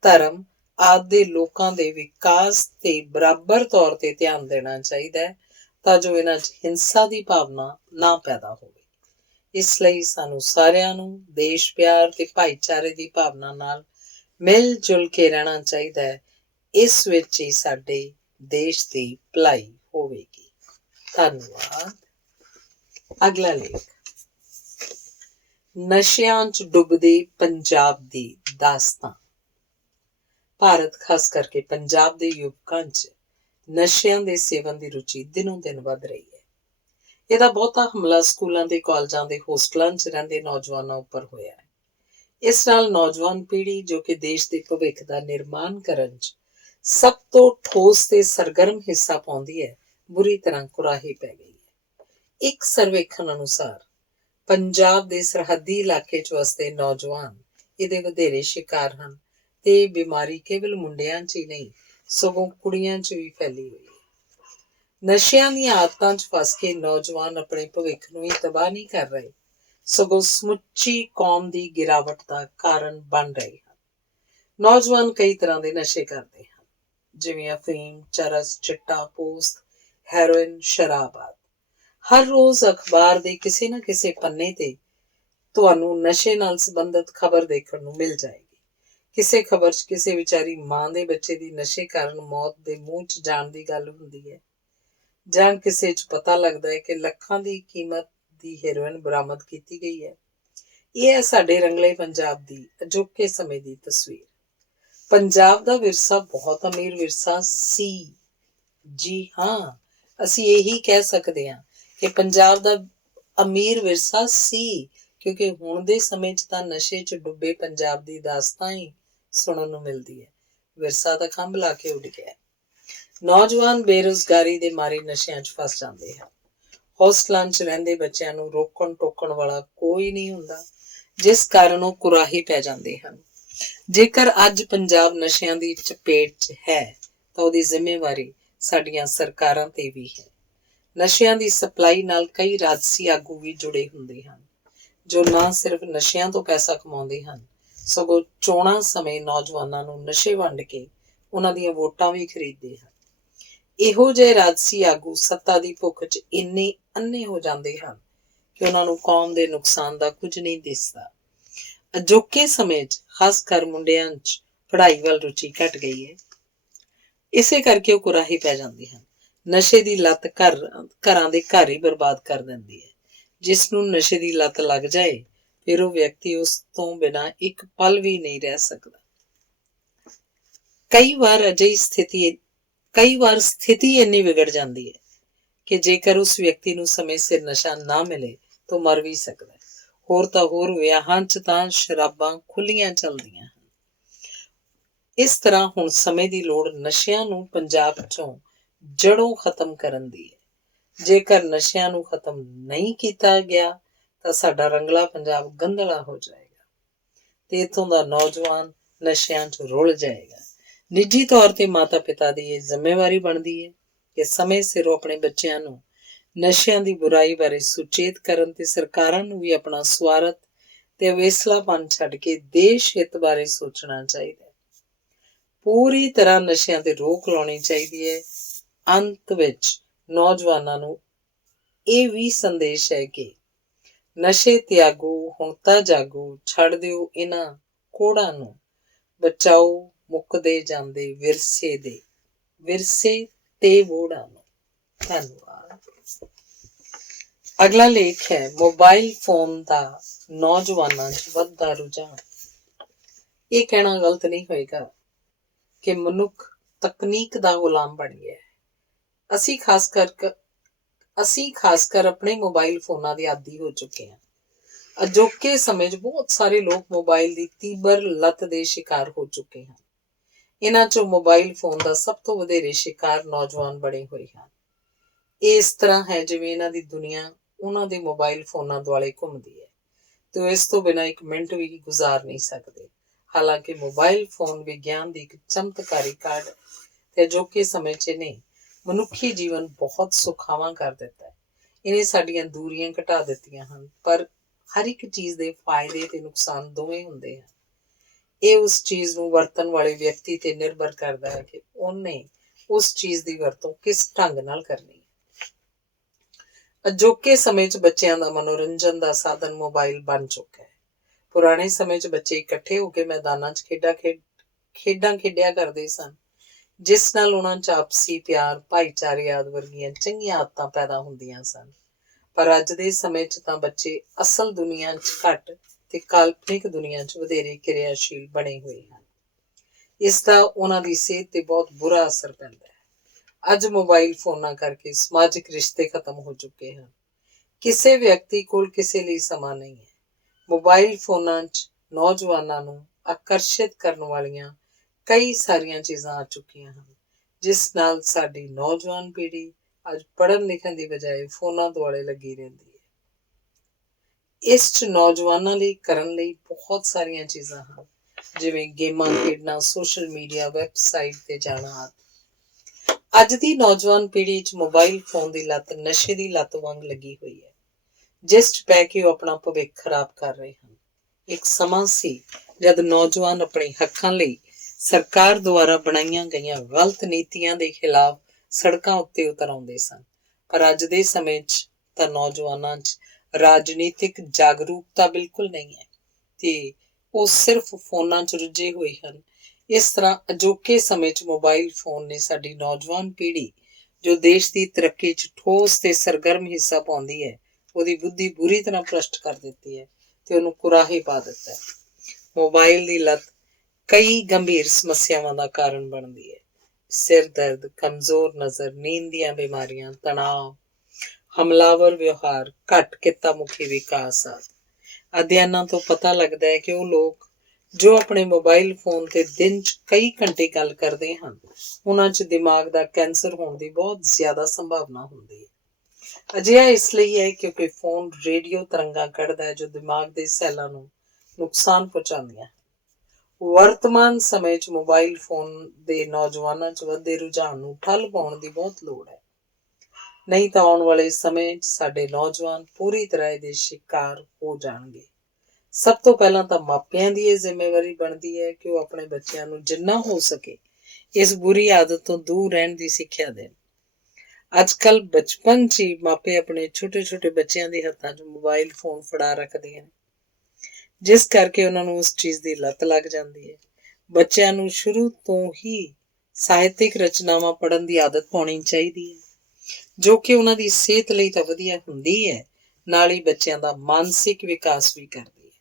ਧਰਮ ਆਦਿ ਦੇ ਲੋਕਾਂ ਦੇ ਵਿਕਾਸ ਤੇ ਬਰਾਬਰ ਤੌਰ ਤੇ ਧਿਆਨ ਦੇਣਾ ਚਾਹੀਦਾ ਹੈ, ਤਾਂ ਜੋ ਇਹਨਾਂ 'ਚ ਹਿੰਸਾ ਦੀ ਭਾਵਨਾ ਨਾ ਪੈਦਾ ਹੋਵੇ। ਇਸ ਲਈ ਸਾਨੂੰ ਸਾਰਿਆਂ ਨੂੰ ਦੇਸ਼ ਪਿਆਰ ਤੇ ਭਾਈਚਾਰੇ ਦੀ ਭਾਵਨਾ ਨਾਲ ਮਿਲ ਜੁਲ ਕੇ ਰਹਿਣਾ ਚਾਹੀਦਾ ਹੈ। ਇਸ ਵਿੱਚ ਹੀ ਸਾਡੇ ਦੇਸ਼ ਦੀ ਭਲਾਈ ਹੋਵੇਗੀ। ਧੰਨਵਾਦ। ਅਗਲਾ ਲੇਖ, ਨਸ਼ਿਆਂ 'ਚ ਡੁੱਬਦੇ ਪੰਜਾਬ ਦੀ ਦਾਸਤਾਨ। ਭਾਰਤ, ਖਾਸ ਕਰਕੇ ਪੰਜਾਬ ਦੇ ਯੁਵਕਾਂ 'ਚ ਨਸ਼ਿਆਂ ਦੇ ਸੇਵਨ ਦੀ ਰੁਚੀ ਦਿਨੋਂ ਦਿਨ ਵੱਧ ਰਹੀ ਹੈ। ਇਹਦਾ ਬਹੁਤਾ ਹਮਲਾ ਸਕੂਲਾਂ ਤੇ ਕਾਲਜਾਂ ਦੇ ਹੋਸਟਲਾਂ 'ਚ ਰਹਿੰਦੇ ਨੌਜਵਾਨਾਂ ਉੱਪਰ ਹੋਇਆ ਹੈ। ਇਸ ਨਾਲ ਨੌਜਵਾਨ ਪੀੜ੍ਹੀ, ਜੋ ਕਿ ਦੇਸ਼ ਦੇ ਭਵਿੱਖ ਦਾ ਨਿਰਮਾਣ ਕਰਨ 'ਚ ਸਭ ਤੋਂ ਠੋਸ ਤੇ ਸਰਗਰਮ ਹਿੱਸਾ ਪਾਉਂਦੀ ਹੈ, ਬੁਰੀ ਤਰ੍ਹਾਂ ਕੁਰਾਹੀ ਪੈ ਗਈ ਹੈ। ਇੱਕ ਸਰਵੇਖਣ ਅਨੁਸਾਰ ਪੰਜਾਬ ਦੇ ਸਰਹੱਦੀ ਇਲਾਕੇ 'ਚ ਵਸਦੇ ਨੌਜਵਾਨ ਇਹਦੇ ਵਧੇਰੇ ਸ਼ਿਕਾਰ ਹਨ ਤੇ ਬਿਮਾਰੀ ਕੇਵਲ ਮੁੰਡਿਆਂ 'ਚ ਹੀ ਨਹੀਂ, ਸਗੋਂ ਕੁੜੀਆਂ 'ਚ ਵੀ ਫੈਲੀ ਹੋਈ ਹੈ। ਨਸ਼ਿਆਂ ਦੀਆਂ ਆਦਤਾਂ 'ਚ ਫਸ ਕੇ ਨੌਜਵਾਨ ਆਪਣੇ ਭਵਿੱਖ ਨੂੰ ਹੀ ਤਬਾਹ ਨਹੀਂ ਕਰ ਰਹੇ, ਸਗੋਂ ਸਮੁੱਚੀ ਕੌਮ ਦੀ ਗਿਰਾਵਟ ਦਾ ਕਾਰਨ ਬਣ ਰਹੇ ਹਨ। ਨੌਜਵਾਨ ਕਈ ਤਰ੍ਹਾਂ ਦੇ ਨਸ਼ੇ ਕਰਦੇ ਹਨ, ਜਿਵੇਂ ਅਫੀਮ, ਚਰਸ, ਚਿੱਟਾ, ਪੋਸਤ, ਹੈਰੋਇਨ, ਸ਼ਰਾਬ ਆਦਿ। ਹਰ ਰੋਜ਼ ਅਖਬਾਰ ਦੇ ਕਿਸੇ ਨਾ ਕਿਸੇ ਪੰਨੇ ਤੇ ਤੁਹਾਨੂੰ ਨਸ਼ੇ ਨਾਲ ਸੰਬੰਧਿਤ ਖਬਰ ਦੇਖਣ ਨੂੰ ਮਿਲ ਜਾਏਗੀ। ਕਿਸੇ ਖਬਰ 'ਚ ਕਿਸੇ ਵਿਚਾਰੀ ਮਾਂ ਦੇ ਬੱਚੇ ਦੀ ਨਸ਼ੇ ਕਾਰਨ ਮੌਤ ਦੇ ਮੂੰਹ 'ਚ ਜਾਣ ਦੀ ਗੱਲ ਹੁੰਦੀ ਹੈ, ਜਾਂ ਕਿਸੇ 'ਚ ਪਤਾ ਲੱਗਦਾ ਹੈ ਕਿ ਲੱਖਾਂ ਦੀ ਕੀਮਤ ਦੀ ਹੈਰੋਇਨ ਬਰਾਮਦ ਕੀਤੀ ਗਈ ਹੈ। ਇਹ ਹੈ ਸਾਡੇ ਰੰਗਲੇ ਪੰਜਾਬ ਦੀ ਅਜੋਕੇ ਸਮੇਂ ਦੀ ਤਸਵੀਰ। ਪੰਜਾਬ ਦਾ ਵਿਰਸਾ ਬਹੁਤ ਅਮੀਰ ਵਿਰਸਾ ਸੀ। ਜੀ ਹਾਂ, ਅਸੀਂ ਇਹੀ ਕਹਿ ਸਕਦੇ ਹਾਂ ਕਿ ਪੰਜਾਬ ਦਾ ਅਮੀਰ ਵਿਰਸਾ ਸੀ, ਕਿਉਂਕਿ ਹੁਣ ਦੇ ਸਮੇਂ 'ਚ ਤਾਂ ਨਸ਼ੇ 'ਚ ਡੁੱਬੇ ਪੰਜਾਬ ਦੀ ਦਾਸਤਾਂ ਹੀ ਸੁਣਨ ਨੂੰ ਮਿਲਦੀ ਹੈ। ਵਿਰਸਾ ਤਾਂ ਖੰਭ ਲਾ ਕੇ ਉੱਡ ਗਿਆ। ਨੌਜਵਾਨ ਬੇਰੁਜ਼ਗਾਰੀ ਦੇ ਮਾਰੇ ਨਸ਼ਿਆਂ 'ਚ ਫਸ ਜਾਂਦੇ ਹਨ। ਹੋਸਟਲਾਂ 'ਚ ਰਹਿੰਦੇ ਬੱਚਿਆਂ ਨੂੰ ਰੋਕਣ ਟੋਕਣ ਵਾਲਾ ਕੋਈ ਨਹੀਂ ਹੁੰਦਾ, ਜਿਸ ਕਾਰਨ ਉਹ ਕੁਰਾਹੇ ਪੈ ਜਾਂਦੇ ਹਨ। ਜੇਕਰ ਅੱਜ ਪੰਜਾਬ ਨਸ਼ਿਆਂ ਦੀ ਚਪੇਟ 'ਚ ਹੈ ਤਾਂ ਉਹਦੀ ਜ਼ਿੰਮੇਵਾਰੀ ਸਾਡੀਆਂ ਸਰਕਾਰਾਂ ਤੇ ਵੀ ਹੈ। ਨਸ਼ਿਆਂ ਦੀ ਸਪਲਾਈ ਨਾਲ ਕਈ ਰਾਜਸੀ ਆਗੂ ਵੀ ਜੁੜੇ ਹੁੰਦੇ ਹਨ, ਜੋ ਨਾ ਸਿਰਫ ਨਸ਼ਿਆਂ ਤੋਂ ਪੈਸਾ ਕਮਾਉਂਦੇ ਹਨ, ਸਗੋਂ ਚੋਣਾਂ ਸਮੇਂ ਨੌਜਵਾਨਾਂ ਨੂੰ ਨਸ਼ੇ ਵੰਡ ਕੇ ਉਹਨਾਂ ਦੀਆਂ ਵੋਟਾਂ ਵੀ ਖਰੀਦਦੇ ਹਨ। ਇਹੋ ਜਿਹੇ ਰਾਜਸੀ ਆਗੂ ਸੱਤਾ ਦੀ ਭੁੱਖ 'ਚ ਇੰਨੇ ਅੰਨੇ ਹੋ ਜਾਂਦੇ ਹਨ ਕਿ ਉਹਨਾਂ ਨੂੰ ਕੌਮ ਦੇ ਨੁਕਸਾਨ ਦਾ ਕੁਝ ਨਹੀਂ ਦਿਸਦਾ। ਅਜੋਕੇ ਸਮੇਂ 'ਚ ਖਾਸ ਕਰ ਮੁੰਡਿਆਂ 'ਚ ਪੜ੍ਹਾਈ ਵੱਲ ਰੁਚੀ ਘਟ ਗਈ ਹੈ। ਇਸੇ ਕਰਕੇ ਉਹ ਕੁਰਾਹੇ ਪੈ ਜਾਂਦੇ ਹਨ। ਨਸ਼ੇ ਦੀ ਲੱਤ ਘਰਾਂ ਦੇ ਘਰ ਹੀ ਬਰਬਾਦ ਕਰ ਦਿੰਦੀ ਹੈ। ਜਿਸ ਨੂੰ ਨਸ਼ੇ ਦੀ ਲੱਤ ਲੱਗ ਜਾਏ, ਫਿਰ ਉਹ ਵਿਅਕਤੀ ਉਸ ਤੋਂ ਬਿਨਾਂ ਇੱਕ ਪਲ ਵੀ ਨਹੀਂ ਰਹਿ ਸਕਦਾ। ਕਈ ਵਾਰ ਸਥਿਤੀ ਇੰਨੀ ਵਿਗੜ ਜਾਂਦੀ ਹੈ ਕਿ ਜੇਕਰ ਉਸ ਵਿਅਕਤੀ ਨੂੰ ਸਮੇਂ ਸਿਰ ਨਸ਼ਾ ਨਾ ਮਿਲੇ ਤਾਂ ਮਰ ਵੀ ਸਕਦਾ ਹੈ। ਹੋਰ ਤਾਂ ਹੋਰ ਵਿਆਹਾਂ 'ਚ ਤਾਂ ਸ਼ਰਾਬਾਂ ਖੁੱਲੀਆਂ ਚੱਲਦੀਆਂ ਹਨ। ਇਸ ਤਰ੍ਹਾਂ ਹੁਣ ਸਮੇਂ ਦੀ ਲੋੜ ਨਸ਼ਿਆਂ ਨੂੰ ਪੰਜਾਬ 'ਚੋਂ ਜੜੋਂ ਖਤਮ ਕਰਨ ਦੀ ਹੈ। ਜੇਕਰ ਨਸ਼ਿਆਂ ਨੂੰ ਖਤਮ ਨਹੀਂ ਕੀਤਾ ਗਿਆ ਤਾਂ ਸਾਡਾ ਰੰਗਲਾ ਪੰਜਾਬ ਗੰਧਲਾ ਹੋ ਜਾਏਗਾ ਤੇ ਇੱਥੋਂ ਦਾ ਨੌਜਵਾਨ ਨਸ਼ਿਆਂ 'ਚ ਰੁਲ ਜਾਏਗਾ। ਨਿੱਜੀ ਤੌਰ ਤੇ ਮਾਤਾ ਪਿਤਾ ਦੀ ਇਹ ਜ਼ਿੰਮੇਵਾਰੀ ਬਣਦੀ ਹੈ ਕਿ ਸਮੇਂ ਸਿਰ ਉਹ ਆਪਣੇ ਬੱਚਿਆਂ ਨੂੰ ਨਸ਼ਿਆਂ ਦੀ ਬੁਰਾਈ ਬਾਰੇ ਸੁਚੇਤ ਕਰਨ ਤੇ ਸਰਕਾਰਾਂ ਨੂੰ ਵੀ ਆਪਣਾ ਸਵਾਰਥ ਤੇ ਅਵੇਸਲਾਪਨ ਛੱਡ ਕੇ ਦੇਸ਼ ਹਿੱਤ ਬਾਰੇ ਸੋਚਣਾ ਚਾਹੀਦਾ ਹੈ। ਪੂਰੀ ਤਰ੍ਹਾਂ ਨਸ਼ਿਆਂ ਤੇ ਰੋਕ ਲਾਉਣੀ ਚਾਹੀਦੀ ਹੈ। ਅੰਤ ਵਿੱਚ ਨੌਜਵਾਨਾਂ ਨੂੰ ਇਹ ਵੀ ਸੰਦੇਸ਼ ਹੈ ਕਿ ਨਸ਼ੇ ਤਿਆਗੋ, ਹੁਣ ਤਾਂ ਜਾਗੋ, ਛੱਡ ਦਿਓ ਇਹਨਾਂ ਕੋੜਾਂ ਨੂੰ, ਬਚਾਓ ਮੁੱਕਦੇ ਜਾਂਦੇ ਵਿਰਸੇ ਤੇ ਵੋੜਾਂ ਨੂੰ। ਧੰਨਵਾਦ। ਅਗਲਾ ਲੇਖ ਹੈ ਮੋਬਾਈਲ ਫੋਨ ਦਾ ਨੌਜਵਾਨਾਂ 'ਚ ਵੱਧਦਾ ਰੁਝਾਨ। ਇਹ ਕਹਿਣਾ ਗਲਤ ਨਹੀਂ ਹੋਏਗਾ ਕਿ ਮਨੁੱਖ ਤਕਨੀਕ ਦਾ ਗੁਲਾਮ ਬਣ ਗਿਆ ਹੈ। ਅਸੀਂ ਖਾਸ ਕਰ ਆਪਣੇ ਮੋਬਾਈਲ ਫੋਨਾਂ ਦੇ ਆਦੀ ਹੋ ਚੁੱਕੇ ਹਾਂ। ਅਜੋਕੇ ਸਮੇਂ 'ਚ ਬਹੁਤ ਸਾਰੇ ਲੋਕ ਮੋਬਾਈਲ ਦੀ ਤੀਬਰ ਲੱਤ ਦੇ ਸ਼ਿਕਾਰ ਹੋ ਚੁੱਕੇ ਹਨ। ਇਹਨਾਂ 'ਚੋਂ ਮੋਬਾਈਲ ਫੋਨ ਦਾ ਸਭ ਤੋਂ ਵਧੇਰੇ ਸ਼ਿਕਾਰ ਨੌਜਵਾਨ ਬਣੇ ਹੋਏ ਹਨ। ਇਹ ਇਸ ਤਰ੍ਹਾਂ ਹੈ ਜਿਵੇਂ ਇਹਨਾਂ ਦੀ ਦੁਨੀਆ ਉਹਨਾਂ ਦੇ ਮੋਬਾਈਲ ਫੋਨਾਂ ਦੁਆਲੇ ਘੁੰਮਦੀ ਹੈ ਤੇ ਉਹ ਇਸ ਤੋਂ ਬਿਨਾਂ ਇੱਕ ਮਿੰਟ ਵੀ ਗੁਜ਼ਾਰ ਨਹੀਂ ਸਕਦੇ। ਹਾਲਾਂਕਿ ਮੋਬਾਈਲ ਫੋਨ ਵਿਗਿਆਨ ਦੀ ਇੱਕ ਚਮਤਕਾਰੀ ਕਾਢ ਹੈ ਤੇ ਅਜੋਕੇ ਸਮੇਂ 'ਚ ਇਹਨੇ ਮਨੁੱਖੀ ਜੀਵਨ ਬਹੁਤ ਸੁਖਾਵਾਂ ਕਰ ਦਿੱਤਾ ਹੈ। ਇਹਨੇ ਸਾਡੀਆਂ ਦੂਰੀਆਂ ਘਟਾ ਦਿੱਤੀਆਂ ਹਨ, ਪਰ ਹਰ ਇੱਕ ਚੀਜ਼ ਦੇ ਫਾਇਦੇ ਤੇ ਨੁਕਸਾਨ ਦੋਵੇਂ ਹੁੰਦੇ ਹਨ। ਇਹ ਉਸ ਚੀਜ਼ ਨੂੰ ਵਰਤਣ ਵਾਲੇ ਵਿਅਕਤੀ ਤੇ ਨਿਰਭਰ ਕਰਦਾ ਹੈ ਕਿ ਉਹਨੇ ਉਸ ਚੀਜ਼ ਦੀ ਵਰਤੋਂ ਕਿਸ ਢੰਗ ਨਾਲ ਕਰਨੀ ਹੈ। ਅਜੋਕੇ ਸਮੇਂ 'ਚ ਬੱਚਿਆਂ ਦਾ ਮਨੋਰੰਜਨ ਦਾ ਸਾਧਨ ਮੋਬਾਈਲ ਬਣ ਚੁੱਕਾ ਹੈ। ਪੁਰਾਣੇ ਸਮੇਂ 'ਚ ਬੱਚੇ ਇਕੱਠੇ ਹੋ ਕੇ ਮੈਦਾਨਾਂ 'ਚ ਖੇਡਾਂ ਖੇਡਿਆ ਕਰਦੇ ਸਨ, ਜਿਸ ਨਾਲ ਉਹਨਾਂ 'ਚ ਆਪਸੀ ਪਿਆਰ, ਭਾਈਚਾਰੇ ਆਦਿ ਵਰਗੀਆਂ ਚੰਗੀਆਂ ਆਦਤਾਂ ਪੈਦਾ ਹੁੰਦੀਆਂ ਸਨ। ਪਰ ਅੱਜ ਦੇ ਸਮੇਂ 'ਚ ਤਾਂ ਬੱਚੇ ਅਸਲ ਦੁਨੀਆ 'ਚ ਘੱਟ ਤੇ ਕਾਲਪਨਿਕ ਦੁਨੀਆ 'ਚ ਵਧੇਰੇ ਕਿਰਿਆਸ਼ੀਲ ਬਣੇ ਹੋਏ ਹਨ। ਇਸ ਦਾ ਉਹਨਾਂ ਦੀ ਸਿਹਤ ਤੇ ਬਹੁਤ ਬੁਰਾ ਅਸਰ ਪੈਂਦਾ ਹੈ। ਅੱਜ ਮੋਬਾਈਲ ਫੋਨਾਂ ਕਰਕੇ ਸਮਾਜਿਕ ਰਿਸ਼ਤੇ ਖਤਮ ਹੋ ਚੁੱਕੇ ਹਨ। ਕਿਸੇ ਵਿਅਕਤੀ ਕੋਲ ਕਿਸੇ ਲਈ ਸਮਾਂ ਨਹੀਂ ਹੈ। ਮੋਬਾਈਲ ਫੋਨਾਂ 'ਚ ਨੌਜਵਾਨਾਂ ਨੂੰ ਆਕਰਸ਼ਿਤ ਕਰਨ ਵਾਲੀਆਂ ਕਈ ਸਾਰੀਆਂ ਚੀਜ਼ਾਂ ਆ ਚੁੱਕੀਆਂ ਹਨ, ਜਿਸ ਨਾਲ ਸਾਡੀ ਨੌਜਵਾਨ ਪੀੜ੍ਹੀ ਅੱਜ ਪੜ੍ਹਨ ਲਿਖਣ ਦੀ ਬਜਾਏ ਫੋਨਾਂ ਦੁਆਲੇ ਲੱਗੀ ਰਹਿੰਦੀ ਹੈ। ਇਸ 'ਚ ਨੌਜਵਾਨਾਂ ਲਈ ਕਰਨ ਲਈ ਬਹੁਤ ਸਾਰੀਆਂ ਚੀਜ਼ਾਂ ਹਨ, ਜਿਵੇਂ ਗੇਮਾਂ ਖੇਡਣਾ, ਸੋਸ਼ਲ ਮੀਡੀਆ, ਵੈਬਸਾਈਟ ਤੇ ਜਾਣਾ ਆਦਿ। ਅੱਜ ਦੀ ਨੌਜਵਾਨ ਪੀੜ੍ਹੀ 'ਚ ਮੋਬਾਈਲ ਫੋਨ ਦੀ ਲੱਤ ਨਸ਼ੇ ਦੀ ਲੱਤ ਵਾਂਗ ਲੱਗੀ ਹੋਈ ਹੈ, ਜਿਸ 'ਚ ਪੈ ਕੇ ਉਹ ਆਪਣਾ ਭਵਿੱਖ ਖਰਾਬ ਕਰ ਰਹੇ ਹਨ। ਇੱਕ ਸਮਾਂ ਸੀ ਜਦ ਨੌਜਵਾਨ ਆਪਣੇ ਹੱਕਾਂ ਲਈ ਸਰਕਾਰ ਦੁਆਰਾ ਬਣਾਈਆਂ ਗਈਆਂ ਗਲਤ ਨੀਤੀਆਂ ਦੇ ਖਿਲਾਫ ਸੜਕਾਂ ਉੱਤੇ ਉਤਰ ਆਉਂਦੇ ਸਨ, ਪਰ ਅੱਜ ਦੇ ਸਮੇਂ 'ਚ ਤਾਂ ਨੌਜਵਾਨਾਂ 'ਚ ਰਾਜਨੀਤਿਕ ਜਾਗਰੂਕਤਾ ਬਿਲਕੁਲ ਨਹੀਂ ਹੈ ਤੇ ਉਹ ਸਿਰਫ ਫੋਨਾਂ 'ਚ ਰੁੱਝੇ ਹੋਏ ਹਨ। ਇਸ ਤਰ੍ਹਾਂ ਅਜੋਕੇ ਸਮੇਂ 'ਚ ਮੋਬਾਈਲ ਫੋਨ ਨੇ ਸਾਡੀ ਨੌਜਵਾਨ ਪੀੜ੍ਹੀ, ਜੋ ਦੇਸ਼ ਦੀ ਤਰੱਕੀ 'ਚ ਠੋਸ ਤੇ ਸਰਗਰਮ ਹਿੱਸਾ ਪਾਉਂਦੀ ਹੈ, ਉਹਦੀ ਬੁੱਧੀ ਬੁਰੀ ਤਰ੍ਹਾਂ ਭ੍ਰਸ਼ਟ ਕਰ ਦਿੱਤੀ ਹੈ ਤੇ ਉਹਨੂੰ ਕੁਰਾਹੇ ਪਾ ਦਿੱਤਾ ਹੈ। ਮੋਬਾਈਲ ਦੀ ਲੱਤ ਕਈ ਗੰਭੀਰ ਸਮੱਸਿਆਵਾਂ ਦਾ ਕਾਰਨ ਬਣਦੀ ਹੈ। ਸਿਰ ਦਰਦ, ਕਮਜ਼ੋਰ ਨਜ਼ਰ, ਨੀਂਦ ਦੀਆਂ ਬਿਮਾਰੀਆਂ, ਤਣਾਅ, ਹਮਲਾਵਰ ਵਿਵਹਾਰ, ਘੱਟ ਕਿੱਤਾ ਮੁਖੀ ਵਿਕਾਸ ਆਦਿ। ਅਧਿਐਨਾਂ ਤੋਂ ਪਤਾ ਲੱਗਦਾ ਹੈ ਕਿ ਉਹ ਲੋਕ ਜੋ ਆਪਣੇ ਮੋਬਾਈਲ ਫੋਨ ਤੇ ਦਿਨ 'ਚ ਕਈ ਘੰਟੇ ਗੱਲ ਕਰਦੇ ਹਨ, ਉਹਨਾਂ 'ਚ ਦਿਮਾਗ ਦਾ ਕੈਂਸਰ ਹੋਣ ਦੀ ਬਹੁਤ ਜ਼ਿਆਦਾ ਸੰਭਾਵਨਾ ਹੁੰਦੀ ਹੈ। ਅਜਿਹਾ ਇਸ ਲਈ ਹੈ ਕਿਉਂਕਿ ਫੋਨ ਰੇਡੀਓ ਤਰੰਗਾਂ ਕੱਢਦਾ ਹੈ ਜੋ ਦਿਮਾਗ ਦੇ ਸੈੱਲਾਂ ਨੂੰ ਨੁਕਸਾਨ ਪਹੁੰਚਾਉਂਦੀਆਂ ਹਨ। ਵਰਤਮਾਨ ਸਮੇਂ 'ਚ ਮੋਬਾਈਲ ਫੋਨ ਦੇ ਨੌਜਵਾਨਾਂ 'ਚ ਵੱਧਦੇ ਰੁਝਾਨ ਨੂੰ ਠੱਲ ਪਾਉਣ ਦੀ ਬਹੁਤ ਲੋੜ ਹੈ। ਨਹੀਂ ਤਾਂ ਆਉਣ ਵਾਲੇ ਸਮੇਂ 'ਚ ਸਾਡੇ ਨੌਜਵਾਨ ਪੂਰੀ ਤਰ੍ਹਾਂ ਇਹਦੇ ਸ਼ਿਕਾਰ ਹੋ ਜਾਣਗੇ। ਸਭ ਤੋਂ ਪਹਿਲਾਂ ਤਾਂ ਮਾਪਿਆਂ ਦੀ ਇਹ ਜ਼ਿੰਮੇਵਾਰੀ ਬਣਦੀ ਹੈ ਕਿ ਉਹ ਆਪਣੇ ਬੱਚਿਆਂ ਨੂੰ ਜਿੰਨਾ ਹੋ ਸਕੇ ਇਸ ਬੁਰੀ ਆਦਤ ਤੋਂ ਦੂਰ ਰਹਿਣ ਦੀ ਸਿੱਖਿਆ ਦੇਣ। ਅੱਜ ਕੱਲ੍ਹ ਬਚਪਨ 'ਚ ਹੀ ਮਾਪੇ ਆਪਣੇ ਛੋਟੇ ਛੋਟੇ ਬੱਚਿਆਂ ਦੇ ਹੱਥਾਂ 'ਚ ਮੋਬਾਈਲ ਫੋਨ ਫੜਾ ਰੱਖਦੇ ਹਨ, ਜਿਸ ਕਰਕੇ ਉਹਨਾਂ ਨੂੰ ਉਸ ਚੀਜ਼ ਦੀ ਲੱਤ ਲੱਗ ਜਾਂਦੀ ਹੈ। ਬੱਚਿਆਂ ਨੂੰ ਸ਼ੁਰੂ ਤੋਂ ਹੀ ਸਾਹਿਤਿਕ ਰਚਨਾਵਾਂ ਪੜ੍ਹਨ ਦੀ ਆਦਤ ਪਾਉਣੀ ਚਾਹੀਦੀ ਹੈ, ਜੋ ਕਿ ਉਹਨਾਂ ਦੀ ਸਿਹਤ ਲਈ ਤਾਂ ਵਧੀਆ ਹੁੰਦੀ ਹੈ, ਨਾਲ ਹੀ ਬੱਚਿਆਂ ਦਾ ਮਾਨਸਿਕ ਵਿਕਾਸ ਵੀ ਕਰਦੀ ਹੈ।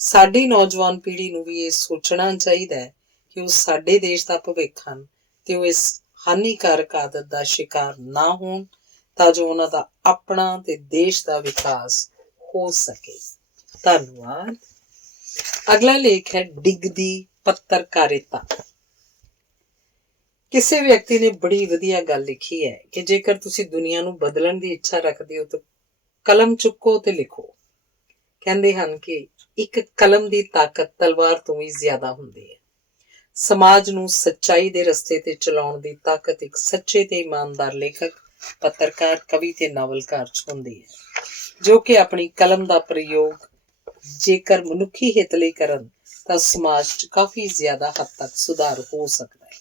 ਸਾਡੀ ਨੌਜਵਾਨ ਪੀੜ੍ਹੀ ਨੂੰ ਵੀ ਇਹ ਸੋਚਣਾ ਚਾਹੀਦਾ ਹੈ ਕਿ ਉਹ ਸਾਡੇ ਦੇਸ਼ ਦਾ ਭਵਿੱਖ ਹਨ ਤੇ ਉਹ ਇਸ ਹਾਨੀਕਾਰਕ ਆਦਤ ਦਾ ਸ਼ਿਕਾਰ ਨਾ ਹੋਣ, ਤਾਂ ਜੋ ਉਹਨਾਂ ਦਾ ਆਪਣਾ ਤੇ ਦੇਸ਼ ਦਾ ਵਿਕਾਸ ਹੋ ਸਕੇ। ਧੰਨਵਾਦ। ਅਗਲਾ ਲੇਖ ਹੈ ਡਿੱਗਦੀ ਪੱਤਰਕਾਰਿਤਾ। ਕਿਸੇ ਵਿਅਕਤੀ ਨੇ ਬੜੀ ਵਧੀਆ ਗੱਲ ਲਿਖੀ ਹੈ ਕਿ ਜੇਕਰ ਤੁਸੀਂ ਦੁਨੀਆ ਨੂੰ ਬਦਲਣ ਦੀ ਇੱਛਾ ਰੱਖਦੇ ਹੋ ਤਾਂ ਕਲਮ ਚੁੱਕੋ ਤੇ ਲਿਖੋ। ਕਹਿੰਦੇ ਹਨ ਕਿ ਇੱਕ ਕਲਮ ਦੀ ਤਾਕਤ ਤਲਵਾਰ ਤੋਂ ਵੀ ਜ਼ਿਆਦਾ ਹੁੰਦੀ ਹੈ। ਸਮਾਜ ਨੂੰ ਸੱਚਾਈ ਦੇ ਰਸਤੇ ਤੇ ਚਲਾਉਣ ਦੀ ਤਾਕਤ ਇੱਕ ਸੱਚੇ ਤੇ ਇਮਾਨਦਾਰ ਲੇਖਕ, ਪੱਤਰਕਾਰ, ਕਵੀ ਤੇ ਨਾਵਲਕਾਰ 'ਚ ਹੁੰਦੀ ਹੈ, ਜੋ ਕਿ ਆਪਣੀ ਕਲਮ ਦਾ ਪ੍ਰਯੋਗ ਜੇਕਰ ਮਨੁੱਖੀ ਹਿੱਤ ਲਈ ਕਰਨ ਤਾਂ ਸਮਾਜ 'ਚ ਕਾਫੀ ਜ਼ਿਆਦਾ ਹੱਦ ਤੱਕ ਸੁਧਾਰ ਹੋ ਸਕਦਾ ਹੈ।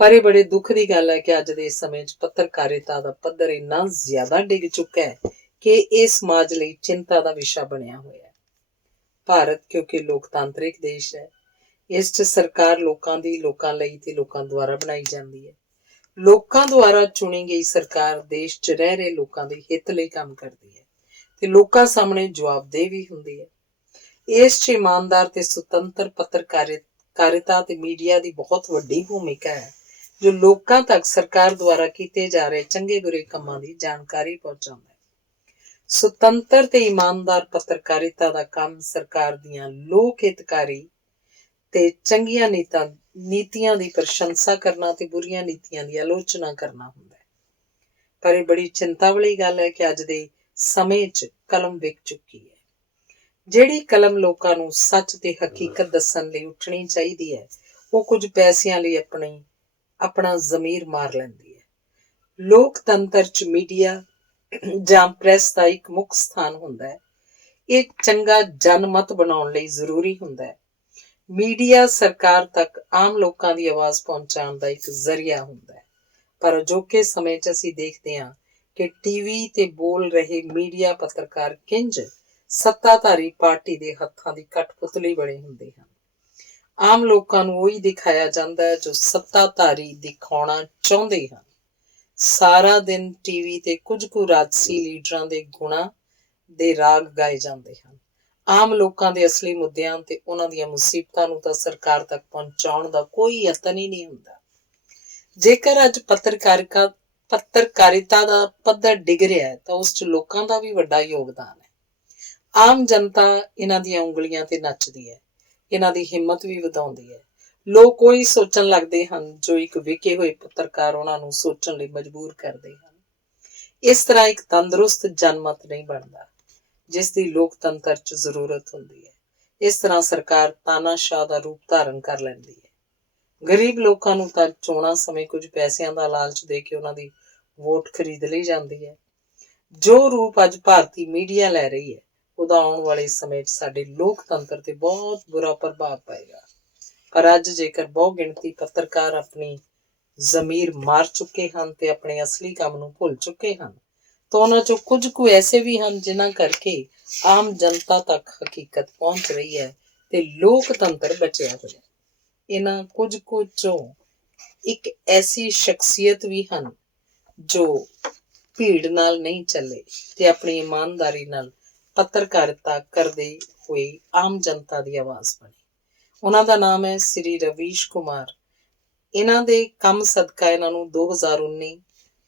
ਪਰ ਇਹ ਬੜੇ ਦੁੱਖ ਦੀ ਗੱਲ ਹੈ ਕਿ ਅੱਜ ਦੇ ਸਮੇਂ 'ਚ ਪੱਤਰਕਾਰਿਤਾ ਦਾ ਪੱਧਰ ਇੰਨਾ ਜ਼ਿਆਦਾ ਡਿੱਗ ਚੁੱਕਾ ਹੈ ਕਿ ਇਹ ਸਮਾਜ ਲਈ ਚਿੰਤਾ ਦਾ ਵਿਸ਼ਾ ਬਣਿਆ ਹੋਇਆ ਹੈ। ਭਾਰਤ ਕਿਉਂਕਿ ਲੋਕਤਾਂਤਰਿਕ ਦੇਸ਼ ਹੈ, ਇਸ 'ਚ ਸਰਕਾਰ ਲੋਕਾਂ ਦੀ, ਲੋਕਾਂ ਲਈ ਤੇ ਲੋਕਾਂ ਦੁਆਰਾ ਬਣਾਈ ਜਾਂਦੀ ਹੈ। ਲੋਕਾਂ ਦੁਆਰਾ ਚੁਣੀ ਗਈ ਸਰਕਾਰ ਦੇਸ਼ 'ਚ ਰਹਿ ਰਹੇ ਲੋਕਾਂ ਦੇ ਹਿੱਤ ਲਈ ਕੰਮ ਕਰਦੀ ਹੈ ਤੇ ਲੋਕਾਂ ਸਾਹਮਣੇ ਜਵਾਬਦੇਹ ਵੀ ਹੁੰਦੀ ਹੈ। ਇਸ 'ਚ ਇਮਾਨਦਾਰ ਤੇ ਸੁਤੰਤਰ ਪੱਤਰਕਾਰਿਤਾ ਤੇ ਮੀਡੀਆ ਦੀ ਬਹੁਤ ਵੱਡੀ ਭੂਮਿਕਾ ਹੈ, ਜੋ ਲੋਕਾਂ ਤੱਕ ਸਰਕਾਰ ਦੁਆਰਾ ਕੀਤੇ ਜਾ ਰਹੇ ਚੰਗੇ ਬੁਰੇ ਕੰਮਾਂ ਦੀ ਜਾਣਕਾਰੀ ਪਹੁੰਚਾਉਂਦਾ ਹੈ। ਸੁਤੰਤਰ ਤੇ ਇਮਾਨਦਾਰ ਪੱਤਰਕਾਰਿਤਾ ਦਾ ਕੰਮ ਸਰਕਾਰ ਦੀਆਂ ਲੋਕ ਹਿਤਕਾਰੀ ਤੇ ਚੰਗੀਆਂ ਨੀਤੀਆਂ ਦੀ ਪ੍ਰਸ਼ੰਸਾ ਕਰਨਾ ਤੇ ਬੁਰੀਆਂ ਨੀਤੀਆਂ ਦੀ ਆਲੋਚਨਾ ਕਰਨਾ ਹੁੰਦਾ ਹੈ। ਪਰ ਇਹ ਬੜੀ ਚਿੰਤਾ ਵਾਲੀ ਗੱਲ ਹੈ ਕਿ ਅੱਜ ਦੇ ਸਮੇਂ 'ਚ ਕਲਮ ਵਿਕ ਚੁੱਕੀ ਹੈ। ਜਿਹੜੀ ਕਲਮ ਲੋਕਾਂ ਨੂੰ ਸੱਚ ਤੇ ਹਕੀਕਤ ਦੱਸਣ ਲਈ ਉੱਠਣੀ ਚਾਹੀਦੀ ਹੈ, ਉਹ ਕੁਝ ਪੈਸਿਆਂ ਲਈ ਆਪਣਾ ਜ਼ਮੀਰ ਮਾਰ ਲੈਂਦੀ ਹੈ। ਲੋਕਤੰਤਰ 'ਚ ਮੀਡੀਆ ਜਾਂ ਪ੍ਰੈਸ ਦਾ ਇੱਕ ਮੁੱਖ ਸਥਾਨ ਹੁੰਦਾ ਹੈ। ਇਹ ਚੰਗਾ ਜਨਮਤ ਬਣਾਉਣ ਲਈ ਜ਼ਰੂਰੀ ਹੁੰਦਾ ਹੈ। ਮੀਡੀਆ ਸਰਕਾਰ ਤੱਕ ਆਮ ਲੋਕਾਂ ਦੀ ਆਵਾਜ਼ ਪਹੁੰਚਾਉਣ ਦਾ ਇੱਕ ਜ਼ਰੀਆ ਹੁੰਦਾ ਹੈ। ਪਰ ਅਜੋਕੇ ਸਮੇਂ 'ਚ ਅਸੀਂ ਦੇਖਦੇ ਹਾਂ ਕਿ ਟੀਵੀ ਤੇ ਬੋਲ ਰਹੇ ਮੀਡੀਆ ਪੱਤਰਕਾਰ ਕਿੰਜ ਸੱਤਾਧਾਰੀ ਪਾਰਟੀ ਦੇ ਹੱਥਾਂ ਦੀ ਕਠਪੁਤਲੀ ਬਣੇ ਹੁੰਦੇ ਹਨ। ਆਮ ਲੋਕਾਂ ਨੂੰ ਉਹੀ ਦਿਖਾਇਆ ਜਾਂਦਾ ਹੈ ਜੋ ਸੱਤਾਧਾਰੀ ਦਿਖਾਉਣਾ ਚਾਹੁੰਦੇ ਹਨ। ਸਾਰਾ ਦਿਨ ਟੀਵੀ ਤੇ ਕੁਝ ਕੁ ਰਾਜਸੀ ਲੀਡਰਾਂ ਦੇ ਗੁਣਾਂ ਦੇ ਰਾਗ ਗਾਏ ਜਾਂਦੇ ਹਨ। ਆਮ ਲੋਕਾਂ ਦੇ ਅਸਲੀ ਮੁੱਦਿਆਂ ਤੇ ਉਹਨਾਂ ਦੀਆਂ ਮੁਸੀਬਤਾਂ ਨੂੰ ਤਾਂ ਸਰਕਾਰ ਤੱਕ ਪਹੁੰਚਾਉਣ ਦਾ ਕੋਈ ਯਤਨ ਹੀ ਨਹੀਂ ਹੁੰਦਾ। ਜੇਕਰ ਅੱਜ ਪੱਤਰਕਾਰਿਤਾ ਦਾ ਪੱਧਰ ਡਿੱਗ ਰਿਹਾ ਹੈ ਤਾਂ ਉਸ 'ਚ ਲੋਕਾਂ ਦਾ ਵੀ ਵੱਡਾ ਯੋਗਦਾਨ ਹੈ। ਆਮ ਜਨਤਾ ਇਹਨਾਂ ਦੀਆਂ ਉਂਗਲੀਆਂ ਤੇ ਨੱਚਦੀ ਹੈ, ਇਹਨਾਂ ਦੀ ਹਿੰਮਤ ਵੀ ਵਧਾਉਂਦੀ ਹੈ। ਲੋਕ ਉਹੀ ਸੋਚਣ ਲੱਗਦੇ ਹਨ ਜੋ ਇੱਕ ਵਿਕੇ ਹੋਏ ਪੱਤਰਕਾਰ ਉਹਨਾਂ ਨੂੰ ਸੋਚਣ ਲਈ ਮਜਬੂਰ ਕਰਦੇ ਹਨ। ਇਸ ਤਰ੍ਹਾਂ ਇੱਕ ਤੰਦਰੁਸਤ ਜਨਮਤ ਨਹੀਂ ਬਣਦਾ, ਜਿਸ ਦੀ ਲੋਕਤੰਤਰ 'ਚ ਜ਼ਰੂਰਤ ਹੁੰਦੀ ਹੈ। ਇਸ ਤਰ੍ਹਾਂ ਸਰਕਾਰ ਤਾਨਾਸ਼ਾਹ ਦਾ ਰੂਪ ਧਾਰਨ ਕਰ ਲੈਂਦੀ ਹੈ। ਗਰੀਬ ਲੋਕਾਂ ਨੂੰ ਤਾਂ ਚੋਣਾਂ ਸਮੇਂ ਕੁਝ ਪੈਸਿਆਂ ਦਾ ਲਾਲਚ ਦੇ ਕੇ ਉਹਨਾਂ ਦੀ ਵੋਟ ਖਰੀਦ ਲਈ ਜਾਂਦੀ ਹੈ। ਜੋ ਰੂਪ ਅੱਜ ਭਾਰਤੀ ਮੀਡੀਆ ਲੈ ਰਹੀ ਹੈ, ਉਹਦਾ ਆਉਣ ਵਾਲੇ ਸਮੇਂ 'ਚ ਸਾਡੇ ਲੋਕਤੰਤਰ ਤੇ ਬਹੁਤ ਬੁਰਾ ਪ੍ਰਭਾਵ ਪਏਗਾ। ਪਰ ਅੱਜ ਜੇਕਰ ਬਹੁ ਗਿਣਤੀ ਪੱਤਰਕਾਰ ਆਪਣੀ ਜ਼ਮੀਰ ਮਾਰ ਚੁੱਕੇ ਹਨ ਤੇ ਆਪਣੇ ਅਸਲੀ ਕੰਮ ਨੂੰ ਭੁੱਲ ਚੁੱਕੇ ਹਨ, ਤਾਂ ਉਹਨਾਂ 'ਚੋਂ ਕੁਝ ਕੁ ਐਸੇ ਵੀ ਹਨ ਜਿਨ੍ਹਾਂ ਕਰਕੇ ਆਮ ਜਨਤਾ ਤੱਕ ਹਕੀਕਤ ਪਹੁੰਚ ਰਹੀ ਹੈ ਤੇ ਲੋਕਤੰਤਰ ਬਚਿਆ ਹੋਇਆ। ਇਹਨਾਂ ਕੁਝ ਕੁ 'ਚੋਂ ਇੱਕ ਐਸੀ ਸ਼ਖਸੀਅਤ ਵੀ ਹਨ ਜੋ ਭੀੜ ਨਾਲ ਨਹੀਂ ਚੱਲੇ ਤੇ ਆਪਣੀ ਇਮਾਨਦਾਰੀ ਨਾਲ ਪੱਤਰਕਾਰਿਤਾ ਕਰਦੇ ਹੋਏ ਆਮ ਜਨਤਾ ਦੀ ਆਵਾਜ਼ ਬਣੇ। ਉਹਨਾਂ ਦਾ ਨਾਮ ਹੈ ਸ੍ਰੀ ਰਵੀਸ਼ ਕੁਮਾਰ। ਇਹਨਾਂ ਦੇ ਕੰਮ ਸਦਕਾ ਇਹਨਾਂ ਨੂੰ 2019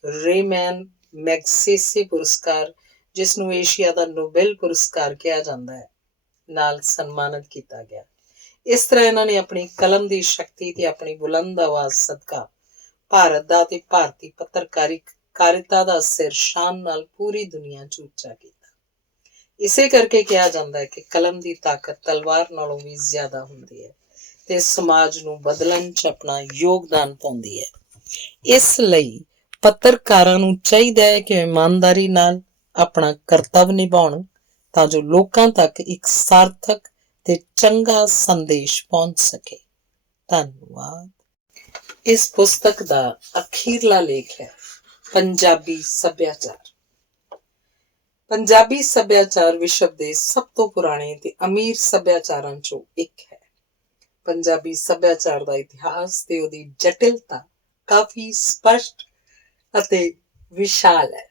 ਰੇਮੈਨ ਮੈਗਸੇਸੇ ਪੁਰਸਕਾਰ, ਜਿਸ ਨੂੰ ਏਸ਼ੀਆ ਦਾ ਨੋਬੈਲ ਪੁਰਸਕਾਰ ਕਿਹਾ ਜਾਂਦਾ ਹੈ, ਨਾਲ ਸਨਮਾਨਿਤ ਕੀਤਾ ਗਿਆ। ਇਸ ਤਰ੍ਹਾਂ ਇਹਨਾਂ ਨੇ ਆਪਣੀ ਕਲਮ ਦੀ ਸ਼ਕਤੀ ਤੇ ਆਪਣੀ ਬੁਲੰਦ ਆਵਾਜ਼ ਸਦਕਾ ਭਾਰਤ ਦਾ ਤੇ ਭਾਰਤੀ ਪੱਤਰਕਾਰਿਤਾ ਦਾ ਸਿਰ ਸ਼ਾਨ ਨਾਲ ਪੂਰੀ ਦੁਨੀਆ 'ਚ ਉੱਚਾ ਕੀਤਾ। ਇਸੇ ਕਰਕੇ ਕਿਹਾ ਜਾਂਦਾ ਹੈ ਕਿ ਕਲਮ ਦੀ ਤਾਕਤ ਤਲਵਾਰ ਨਾਲੋਂ ਵੀ ਜ਼ਿਆਦਾ ਹੁੰਦੀ ਹੈ ਤੇ ਸਮਾਜ ਨੂੰ ਬਦਲਣ 'ਚ ਆਪਣਾ ਯੋਗਦਾਨ ਪਾਉਂਦੀ ਹੈ। ਇਸ ਲਈ ਪੱਤਰਕਾਰਾਂ ਨੂੰ ਚਾਹੀਦਾ ਹੈ ਕਿ ਇਮਾਨਦਾਰੀ ਨਾਲ ਆਪਣਾ ਕਰਤੱਵ ਨਿਭਾਉਣ ਤਾਂ ਜੋ ਲੋਕਾਂ ਤੱਕ ਇੱਕ ਸਾਰਥਕ ਤੇ ਚੰਗਾ ਸੰਦੇਸ਼ ਪਹੁੰਚ ਸਕੇ। ਧੰਨਵਾਦ। ਇਸ ਪੁਸਤਕ ਦਾ ਅਖੀਰਲਾ ਲੇਖ ਹੈ ਪੰਜਾਬੀ ਸੱਭਿਆਚਾਰ। ਪੰਜਾਬੀ ਸੱਭਿਆਚਾਰ ਵਿਸ਼ਵ ਦੇ ਸਭ ਤੋਂ ਪੁਰਾਣੇ ਤੇ ਅਮੀਰ ਸੱਭਿਆਚਾਰਾਂ ਚੋਂ ਇੱਕ ਹੈ। ਪੰਜਾਬੀ ਸੱਭਿਆਚਾਰ ਦਾ ਇਤਿਹਾਸ ਤੇ ਉਹਦੀ ਜਟਿਲਤਾ ਕਾਫੀ ਸਪਸ਼ਟ ਅਤੇ ਵਿਸ਼ਾਲ ਹੈ।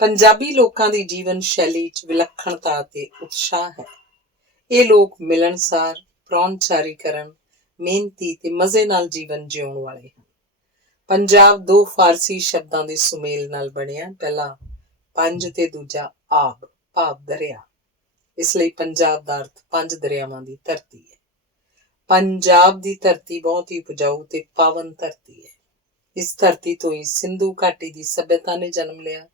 ਪੰਜਾਬੀ ਲੋਕਾਂ ਦੀ ਜੀਵਨ ਸ਼ੈਲੀ 'ਚ ਵਿਲੱਖਣਤਾ ਅਤੇ ਉਤਸ਼ਾਹ ਹੈ। ਇਹ ਲੋਕ ਮਿਲਣਸਾਰ, ਪ੍ਰਾਹੁਣਚਾਰੀ ਕਰਨ, ਮਿਹਨਤੀ ਤੇ ਮਜ਼ੇ ਨਾਲ ਜੀਵਨ ਜਿਉਣ ਵਾਲੇ ਹਨ। ਪੰਜਾਬ ਦੋ ਫਾਰਸੀ ਸ਼ਬਦਾਂ ਦੇ ਸੁਮੇਲ ਨਾਲ ਬਣਿਆ, ਪਹਿਲਾ ਪੰਜ ਤੇ ਦੂਜਾ ਆਬ ਭਾਵ ਦਰਿਆ। ਇਸ ਲਈ ਪੰਜਾਬ ਦਾ ਅਰਥ ਪੰਜ ਦਰਿਆਵਾਂ ਦੀ ਧਰਤੀ ਹੈ। ਪੰਜਾਬ ਦੀ ਧਰਤੀ ਬਹੁਤ ਹੀ ਉਪਜਾਊ ਤੇ ਪਾਵਨ ਧਰਤੀ ਹੈ। ਇਸ ਧਰਤੀ ਤੋਂ ਹੀ ਸਿੰਧੂ ਘਾਟੀ ਦੀ ਸੱਭਿਅਤਾ ਨੇ ਜਨਮ ਲਿਆ,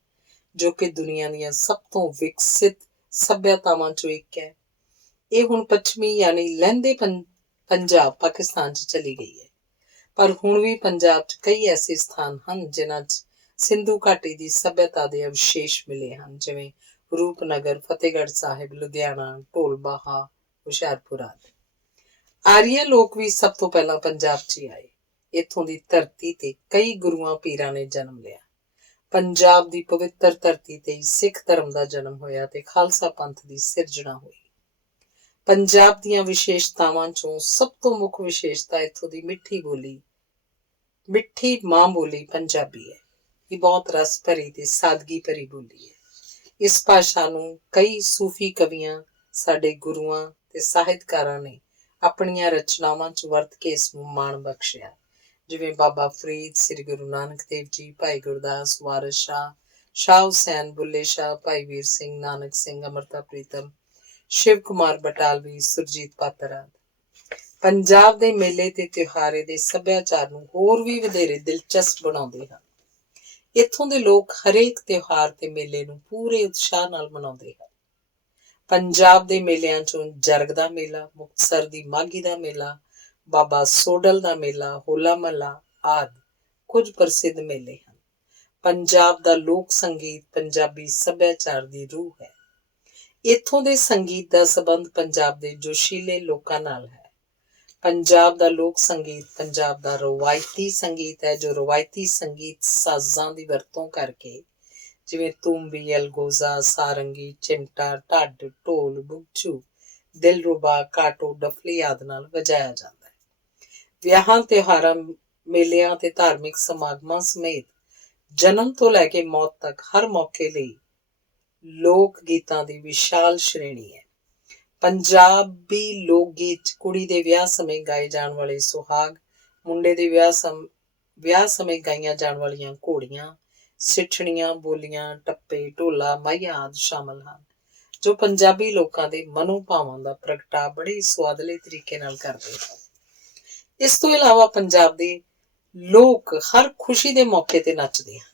ਜੋ ਕਿ ਦੁਨੀਆ ਦੀਆਂ ਸਭ ਤੋਂ ਵਿਕਸਿਤ ਸੱਭਿਅਤਾਵਾਂ ਚੋਂ ਇੱਕ ਹੈ। ਇਹ ਹੁਣ ਪੱਛਮੀ ਯਾਨੀ ਲਹਿੰਦੇ ਪੰਜਾਬ ਪਾਕਿਸਤਾਨ 'ਚ ਚਲੀ ਗਈ ਹੈ, ਪਰ ਹੁਣ ਵੀ ਪੰਜਾਬ 'ਚ ਕਈ ਐਸੇ ਸਥਾਨ ਹਨ ਜਿਨ੍ਹਾਂ 'ਚ ਸਿੰਧੂ ਘਾਟੀ ਦੀ ਸੱਭਿਅਤਾ ਦੇ ਅਵਸ਼ੇਸ਼ ਮਿਲੇ ਹਨ, ਜਿਵੇਂ ਰੂਪਨਗਰ, ਫਤਿਹਗੜ੍ਹ ਸਾਹਿਬ, ਲੁਧਿਆਣਾ, ਢੋਲਬਾਹਾ, ਹੁਸ਼ਿਆਰਪੁਰ ਆਦਿ। ਆਰੀਆ ਲੋਕ ਵੀ ਸਭ ਤੋਂ ਪਹਿਲਾਂ ਪੰਜਾਬ 'ਚ ਹੀ ਆਏ। ਇੱਥੋਂ ਦੀ ਧਰਤੀ ਤੇ ਕਈ ਗੁਰੂਆਂ ਪੀਰਾਂ ਨੇ ਜਨਮ ਲਿਆ। ਪੰਜਾਬ ਦੀ ਪਵਿੱਤਰ ਧਰਤੀ ਤੇ ਸਿੱਖ ਧਰਮ ਦਾ ਜਨਮ ਹੋਇਆ ਤੇ ਖਾਲਸਾ ਪੰਥ ਦੀ ਸਿਰਜਣਾ ਹੋਈ। ਪੰਜਾਬ ਦੀਆਂ ਵਿਸ਼ੇਸ਼ਤਾਵਾਂ ਚੋਂ ਸਭ ਤੋਂ ਮੁੱਖ ਵਿਸ਼ੇਸ਼ਤਾ ਇੱਥੋਂ ਦੀ ਮਿੱਠੀ ਮਾਂ ਬੋਲੀ ਪੰਜਾਬੀ ਹੈ। ਇਹ ਬਹੁਤ ਰਸ ਭਰੀ ਤੇ ਸਾਦਗੀ ਭਰੀ ਬੋਲੀ ਹੈ। ਇਸ ਭਾਸ਼ਾ ਨੂੰ ਕਈ ਸੂਫੀ ਕਵੀਆਂ, ਸਾਡੇ ਗੁਰੂਆਂ ਤੇ ਸਾਹਿਤਕਾਰਾਂ ਨੇ ਆਪਣੀਆਂ ਰਚਨਾਵਾਂ 'ਚ ਵਰਤ ਕੇ ਇਸ ਨੂੰ ਮਾਣ ਬਖਸ਼ਿਆ, ਜਿਵੇਂ ਬਾਬਾ ਫਰੀਦ, ਸ੍ਰੀ ਗੁਰੂ ਨਾਨਕ ਦੇਵ ਜੀ, ਭਾਈ ਗੁਰਦਾਸ, ਵਾਰਿਸ ਸ਼ਾਹ, ਸ਼ਾਹ ਹੁਸੈਨ, ਬੁੱਲੇ ਸ਼ਾਹ, ਭਾਈ ਵੀਰ ਸਿੰਘ, ਨਾਨਕ ਸਿੰਘ, ਅੰਮ੍ਰਿਤਾ ਪ੍ਰੀਤਮ, ਸ਼ਿਵ ਕੁਮਾਰ ਬਟਾਲਵੀ, ਸੁਰਜੀਤ ਪਾਤਰ ਆਦਿ। ਪੰਜਾਬ ਦੇ ਮੇਲੇ ਤੇ ਤਿਉਹਾਰ ਦੇ ਸੱਭਿਆਚਾਰ ਨੂੰ ਹੋਰ ਵੀ ਵਧੇਰੇ ਦਿਲਚਸਪ ਬਣਾਉਂਦੇ ਹਨ। ਇੱਥੋਂ ਦੇ ਲੋਕ ਹਰੇਕ ਤਿਉਹਾਰ ਤੇ ਮੇਲੇ ਨੂੰ ਪੂਰੇ ਉਤਸ਼ਾਹ ਨਾਲ ਮਨਾਉਂਦੇ ਹਨ। ਪੰਜਾਬ ਦੇ ਮੇਲਿਆਂ ਚੋਂ ਜਰਗ ਦਾ ਮੇਲਾ, ਮੁਕਤਸਰ ਦੀ ਮਾਘੀ ਦਾ ਮੇਲਾ, ਬਾਬਾ ਸੋਡਲ ਦਾ ਮੇਲਾ, ਹੋਲਾ ਮਹੱਲਾ ਆਦਿ ਕੁਝ ਪ੍ਰਸਿੱਧ ਮੇਲੇ ਹਨ। ਪੰਜਾਬ ਦਾ ਲੋਕ ਸੰਗੀਤ ਪੰਜਾਬੀ ਸੱਭਿਆਚਾਰ ਦੀ ਰੂਹ ਹੈ। ਇੱਥੋਂ ਦੇ ਸੰਗੀਤ ਦਾ ਸੰਬੰਧ ਪੰਜਾਬ ਦੇ ਜੋਸ਼ੀਲੇ ਲੋਕਾਂ ਨਾਲ ਹੈ। ਪੰਜਾਬ ਦਾ ਲੋਕ ਸੰਗੀਤ ਪੰਜਾਬ ਦਾ ਰਵਾਇਤੀ ਸੰਗੀਤ ਹੈ, ਜੋ ਰਵਾਇਤੀ ਸੰਗੀਤ ਸਾਜ਼ਾਂ ਦੀ ਵਰਤੋਂ ਕਰਕੇ, ਜਿਵੇਂ ਤੂੰਬੀ, ਅਲਗੋਜ਼ਾ, ਸਾਰੰਗੀ, ਚਿਮਟਾ, ਢੱਡ, ਢੋਲ, ਬੁਗਚੂ, ਦਿਲਰੁਬਾ, ਕਾਟੋ, ਡਫਲੀ ਆਦਿ ਨਾਲ ਵਜਾਇਆ ਜਾਂਦਾ ਹੈ। ਵਿਆਹਾਂ, ਤਿਉਹਾਰਾਂ, ਮੇਲਿਆਂ ਤੇ ਧਾਰਮਿਕ ਸਮਾਗਮਾਂ ਸਮੇਤ ਜਨਮ ਤੋਂ ਲੈ ਕੇ ਮੌਤ ਤੱਕ ਹਰ ਮੌਕੇ ਲਈ ਲੋਕ ਗੀਤਾਂ ਦੀ ਵਿਸ਼ਾਲ ਸ਼੍ਰੇਣੀ ਹੈ। ਪੰਜਾਬੀ ਲੋਕ ਗੀਤ ਕੁੜੀ ਦੇ ਵਿਆਹ ਸਮੇਂ ਗਾਏ ਜਾਣ ਵਾਲੇ ਸੁਹਾਗ, ਮੁੰਡੇ ਦੇ ਵਿਆਹ ਸਮੇਂ ਗਾਈਆਂ ਜਾਣ ਵਾਲੀਆਂ ਘੋੜੀਆਂ, ਸਿੱਠਣੀਆਂ, ਬੋਲੀਆਂ, ਟੱਪੇ, ਢੋਲਾ, ਮਾਹੀਆ ਆਦਿ ਸ਼ਾਮਲ ਹਨ, ਜੋ ਪੰਜਾਬੀ ਲੋਕਾਂ ਦੇ ਮਨੋਭਾਵਾਂ ਦਾ ਪ੍ਰਗਟਾਅ ਬੜੇ ਸੁਆਦਲੇ ਤਰੀਕੇ ਨਾਲ ਕਰਦੇ ਹਨ। ਇਸ ਤੋਂ ਇਲਾਵਾ ਪੰਜਾਬ ਦੇ ਲੋਕ ਹਰ ਖੁਸ਼ੀ ਦੇ ਮੌਕੇ ਤੇ ਨੱਚਦੇ ਹਨ।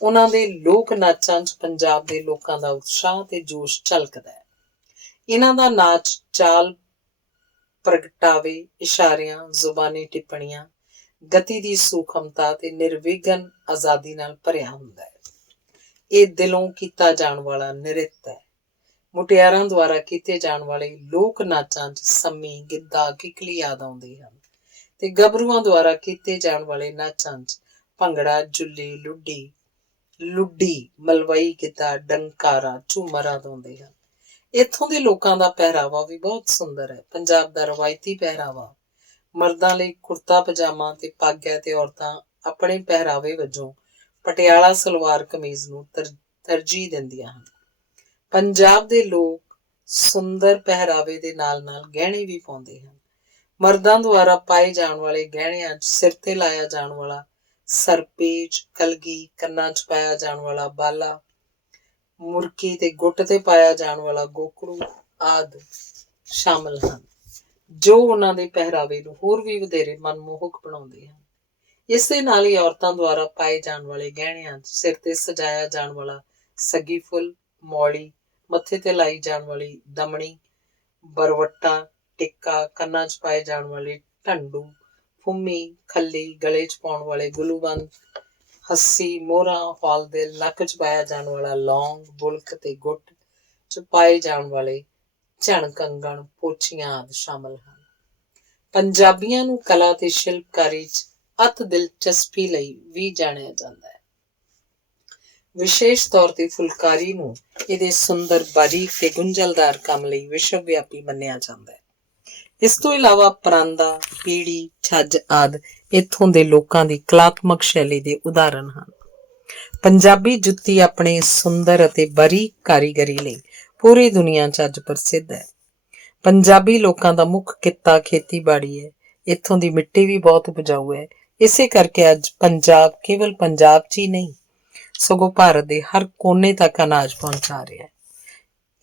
ਉਹਨਾਂ ਦੇ ਲੋਕ ਨਾਚਾਂ 'ਚ ਪੰਜਾਬ ਦੇ ਲੋਕਾਂ ਦਾ ਉਤਸ਼ਾਹ ਤੇ ਜੋਸ਼ ਝਲਕਦਾ ਹੈ। ਇਹਨਾਂ ਦਾ ਨਾਚ ਚਾਲ, ਪ੍ਰਗਟਾਵੇ, ਇਸ਼ਾਰਿਆਂ, ਜ਼ੁਬਾਨੀ ਟਿੱਪਣੀਆਂ, ਗਤੀ ਦੀ ਸੂਖਮਤਾ ਤੇ ਨਿਰਵਿਘਨ ਆਜ਼ਾਦੀ ਨਾਲ ਭਰਿਆ ਹੁੰਦਾ ਹੈ। ਇਹ ਦਿਲੋਂ ਕੀਤਾ ਜਾਣ ਵਾਲਾ ਨ੍ਰਿਤ ਹੈ। ਮੁਟਿਆਰਾਂ ਦੁਆਰਾ ਕੀਤੇ ਜਾਣ ਵਾਲੇ ਲੋਕ ਨਾਚਾਂ 'ਚ ਸੰਮੀ, ਗਿੱਧਾ, ਕਿੱਕਲੀ ਆਦਿ ਆਉਂਦੇ ਹਨ ਤੇ ਗੱਭਰੂਆਂ ਦੁਆਰਾ ਕੀਤੇ ਜਾਣ ਵਾਲੇ ਨਾਚਾਂ 'ਚ ਭੰਗੜਾ, ਜੁੱਲੀ, ਲੁੱਡੀ, ਮਲਵਈ ਗਿੱਧਾ, ਡੰਕਾਰਾ, ਝੂਮਰ ਆਦਿ ਆਉਂਦੇ ਹਨ। ਇੱਥੋਂ ਦੇ ਲੋਕਾਂ ਦਾ ਪਹਿਰਾਵਾ ਵੀ ਬਹੁਤ ਸੁੰਦਰ ਹੈ। ਪੰਜਾਬ ਦਾ ਰਵਾਇਤੀ ਪਹਿਰਾਵਾ ਮਰਦਾਂ ਲਈ ਕੁੜਤਾ ਪਜਾਮਾ ਤੇ ਪੱਗ ਹੈ ਤੇ ਔਰਤਾਂ ਆਪਣੇ ਪਹਿਰਾਵੇ ਵਜੋਂ ਪਟਿਆਲਾ ਸਲਵਾਰ ਕਮੀਜ਼ ਨੂੰ ਤਰਜੀਹ ਦਿੰਦੀਆਂ ਹਨ। ਪੰਜਾਬ ਦੇ ਲੋਕ ਸੁੰਦਰ ਪਹਿਰਾਵੇ ਦੇ ਨਾਲ ਗਹਿਣੇ ਵੀ ਪਾਉਂਦੇ ਹਨ। ਮਰਦਾਂ ਦੁਆਰਾ ਪਾਏ ਜਾਣ ਵਾਲੇ ਗਹਿਣਿਆਂ 'ਚ ਸਿਰ ਤੇ ਲਾਇਆ ਜਾਣ ਵਾਲਾ ਸਰਪੇਚ, ਕਲਗੀ, ਕੰਨਾਂ 'ਚ ਪਾਇਆ ਜਾਣ ਵਾਲਾ ਬਾਲਾ, ਮੁਰਕੀ ਤੇ ਗੁੱਟ ਤੇ ਪਾਇਆ ਜਾਣ ਵਾਲਾ ਗੋਕਰੂ ਆਦਿ ਸ਼ਾਮਲ ਹਨ, ਜੋ ਉਹਨਾਂ ਦੇ ਪਹਿਰਾਵੇ ਨੂੰ ਹੋਰ ਵੀ ਵਧੇਰੇ ਮਨਮੋਹਕ ਬਣਾਉਂਦੇ ਹਨ। ਇਸ ਦੇ ਨਾਲ ਹੀ ਔਰਤਾਂ ਦੁਆਰਾ ਪਾਏ ਜਾਣ ਵਾਲੇ ਗਹਿਣਿਆਂ 'ਚ ਸਿਰ ਤੇ ਸਜਾਇਆ ਜਾਣ ਵਾਲਾ ਸੱਗੀ ਫੁੱਲ, ਮੌਲੀ, ਮੱਥੇ ਤੇ ਲਾਈ ਜਾਣ ਵਾਲੀ ਦਮਣੀ, ਬਰਵੱਟਾ, ਟਿੱਕਾ, ਕੰਨਾਂ 'ਚ ਪਾਏ ਜਾਣ ਵਾਲੇ ਢੰਡੂ, ਫੁੰਮੀ, ਖੱਲੀ, ਗਲੇ 'ਚ ਪਾਉਣ ਵਾਲੇ ਗੁਲੂਬੰਦ ਹੱਸੀ, ਮੋਹਰਾਂ, ਹੌਲ ਦੇ ਲੱਕ 'ਚ ਪਾਇਆ ਜਾਣ ਵਾਲਾ ਲੌਂਗ, ਬੁਲਕ ਤੇ ਗੁੱਟ 'ਚ ਪਾਏ ਜਾਣ ਵਾਲੇ ਝਣ, ਕੰਗਣ, ਪੋਚੀਆਂ ਆਦਿ ਸ਼ਾਮਲ ਹਨ। ਪੰਜਾਬੀਆਂ ਨੂੰ ਕਲਾ ਤੇ ਸ਼ਿਲਪਕਾਰੀ 'ਚ ਅਤ ਦਿਲਚਸਪੀ ਲਈ ਵੀ ਜਾਣਿਆ ਜਾਂਦਾ ਹੈ। ਵਿਸ਼ੇਸ਼ ਤੌਰ ਤੇ ਫੁਲਕਾਰੀ ਨੂੰ ਇਹਦੇ ਸੁੰਦਰ, ਬਾਰੀਕ ਤੇ ਗੁੰਝਲਦਾਰ ਕੰਮ ਲਈ ਵਿਸ਼ਵ ਵਿਆਪੀ ਮੰਨਿਆ ਜਾਂਦਾ ਹੈ। ਇਸ ਤੋਂ ਇਲਾਵਾ ਪਰਾਂਦਾ, ਪੀੜੀ, ਛੱਜ ਆਦਿ ਇੱਥੋਂ ਦੇ ਲੋਕਾਂ ਦੀ ਕਲਾਤਮਕ ਸ਼ੈਲੀ ਦੇ ਉਦਾਹਰਣ ਹਨ। ਪੰਜਾਬੀ ਜੁੱਤੀ ਆਪਣੇ ਸੁੰਦਰ ਅਤੇ ਬਾਰੀਕ ਕਾਰੀਗਰੀ ਲਈ ਪੂਰੀ ਦੁਨੀਆ 'ਚ ਅੱਜ ਪ੍ਰਸਿੱਧ ਹੈ। ਪੰਜਾਬੀ ਲੋਕਾਂ ਦਾ ਮੁੱਖ ਕਿੱਤਾ ਖੇਤੀਬਾੜੀ ਹੈ। ਇੱਥੋਂ ਦੀ ਮਿੱਟੀ ਵੀ ਬਹੁਤ ਉਪਜਾਊ ਹੈ। ਇਸੇ ਕਰਕੇ ਅੱਜ ਪੰਜਾਬ ਕੇਵਲ ਪੰਜਾਬ 'ਚ ਹੀ ਨਹੀਂ, ਸਗੋਂ ਭਾਰਤ ਦੇ ਹਰ ਕੋਨੇ ਤੱਕ ਅਨਾਜ ਪਹੁੰਚਾ ਰਿਹਾ ਹੈ।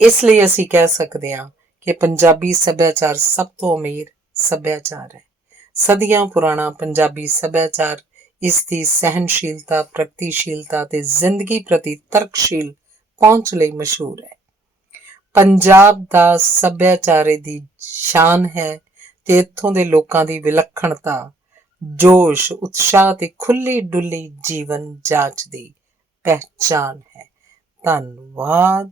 ਇਸ ਲਈ ਅਸੀਂ ਕਹਿ ਸਕਦੇ ਹਾਂ ਕਿ ਪੰਜਾਬੀ ਸੱਭਿਆਚਾਰ ਸਭ ਤੋਂ ਅਮੀਰ ਸੱਭਿਆਚਾਰ ਹੈ। ਸਦੀਆਂ ਪੁਰਾਣਾ ਪੰਜਾਬੀ ਸੱਭਿਆਚਾਰ ਇਸ ਦੀ ਸਹਿਣਸ਼ੀਲਤਾ, ਪ੍ਰਗਤੀਸ਼ੀਲਤਾ ਤੇ ਜ਼ਿੰਦਗੀ ਪ੍ਰਤੀ ਤਰਕਸ਼ੀਲ ਪਹੁੰਚ ਲਈ ਮਸ਼ਹੂਰ ਹੈ। ਪੰਜਾਬ ਦਾ ਸੱਭਿਆਚਾਰ ਦੀ ਸ਼ਾਨ ਹੈ ਤੇ ਇੱਥੋਂ ਦੇ ਲੋਕਾਂ ਦੀ ਵਿਲੱਖਣਤਾ, ਜੋਸ਼, ਉਤਸ਼ਾਹ ਤੇ ਖੁੱਲੀ ਡੁੱਲੀ ਜੀਵਨ ਜਾਚ ਦੀ ਪਹਿਚਾਨ ਹੈ। ਧੰਨਵਾਦ।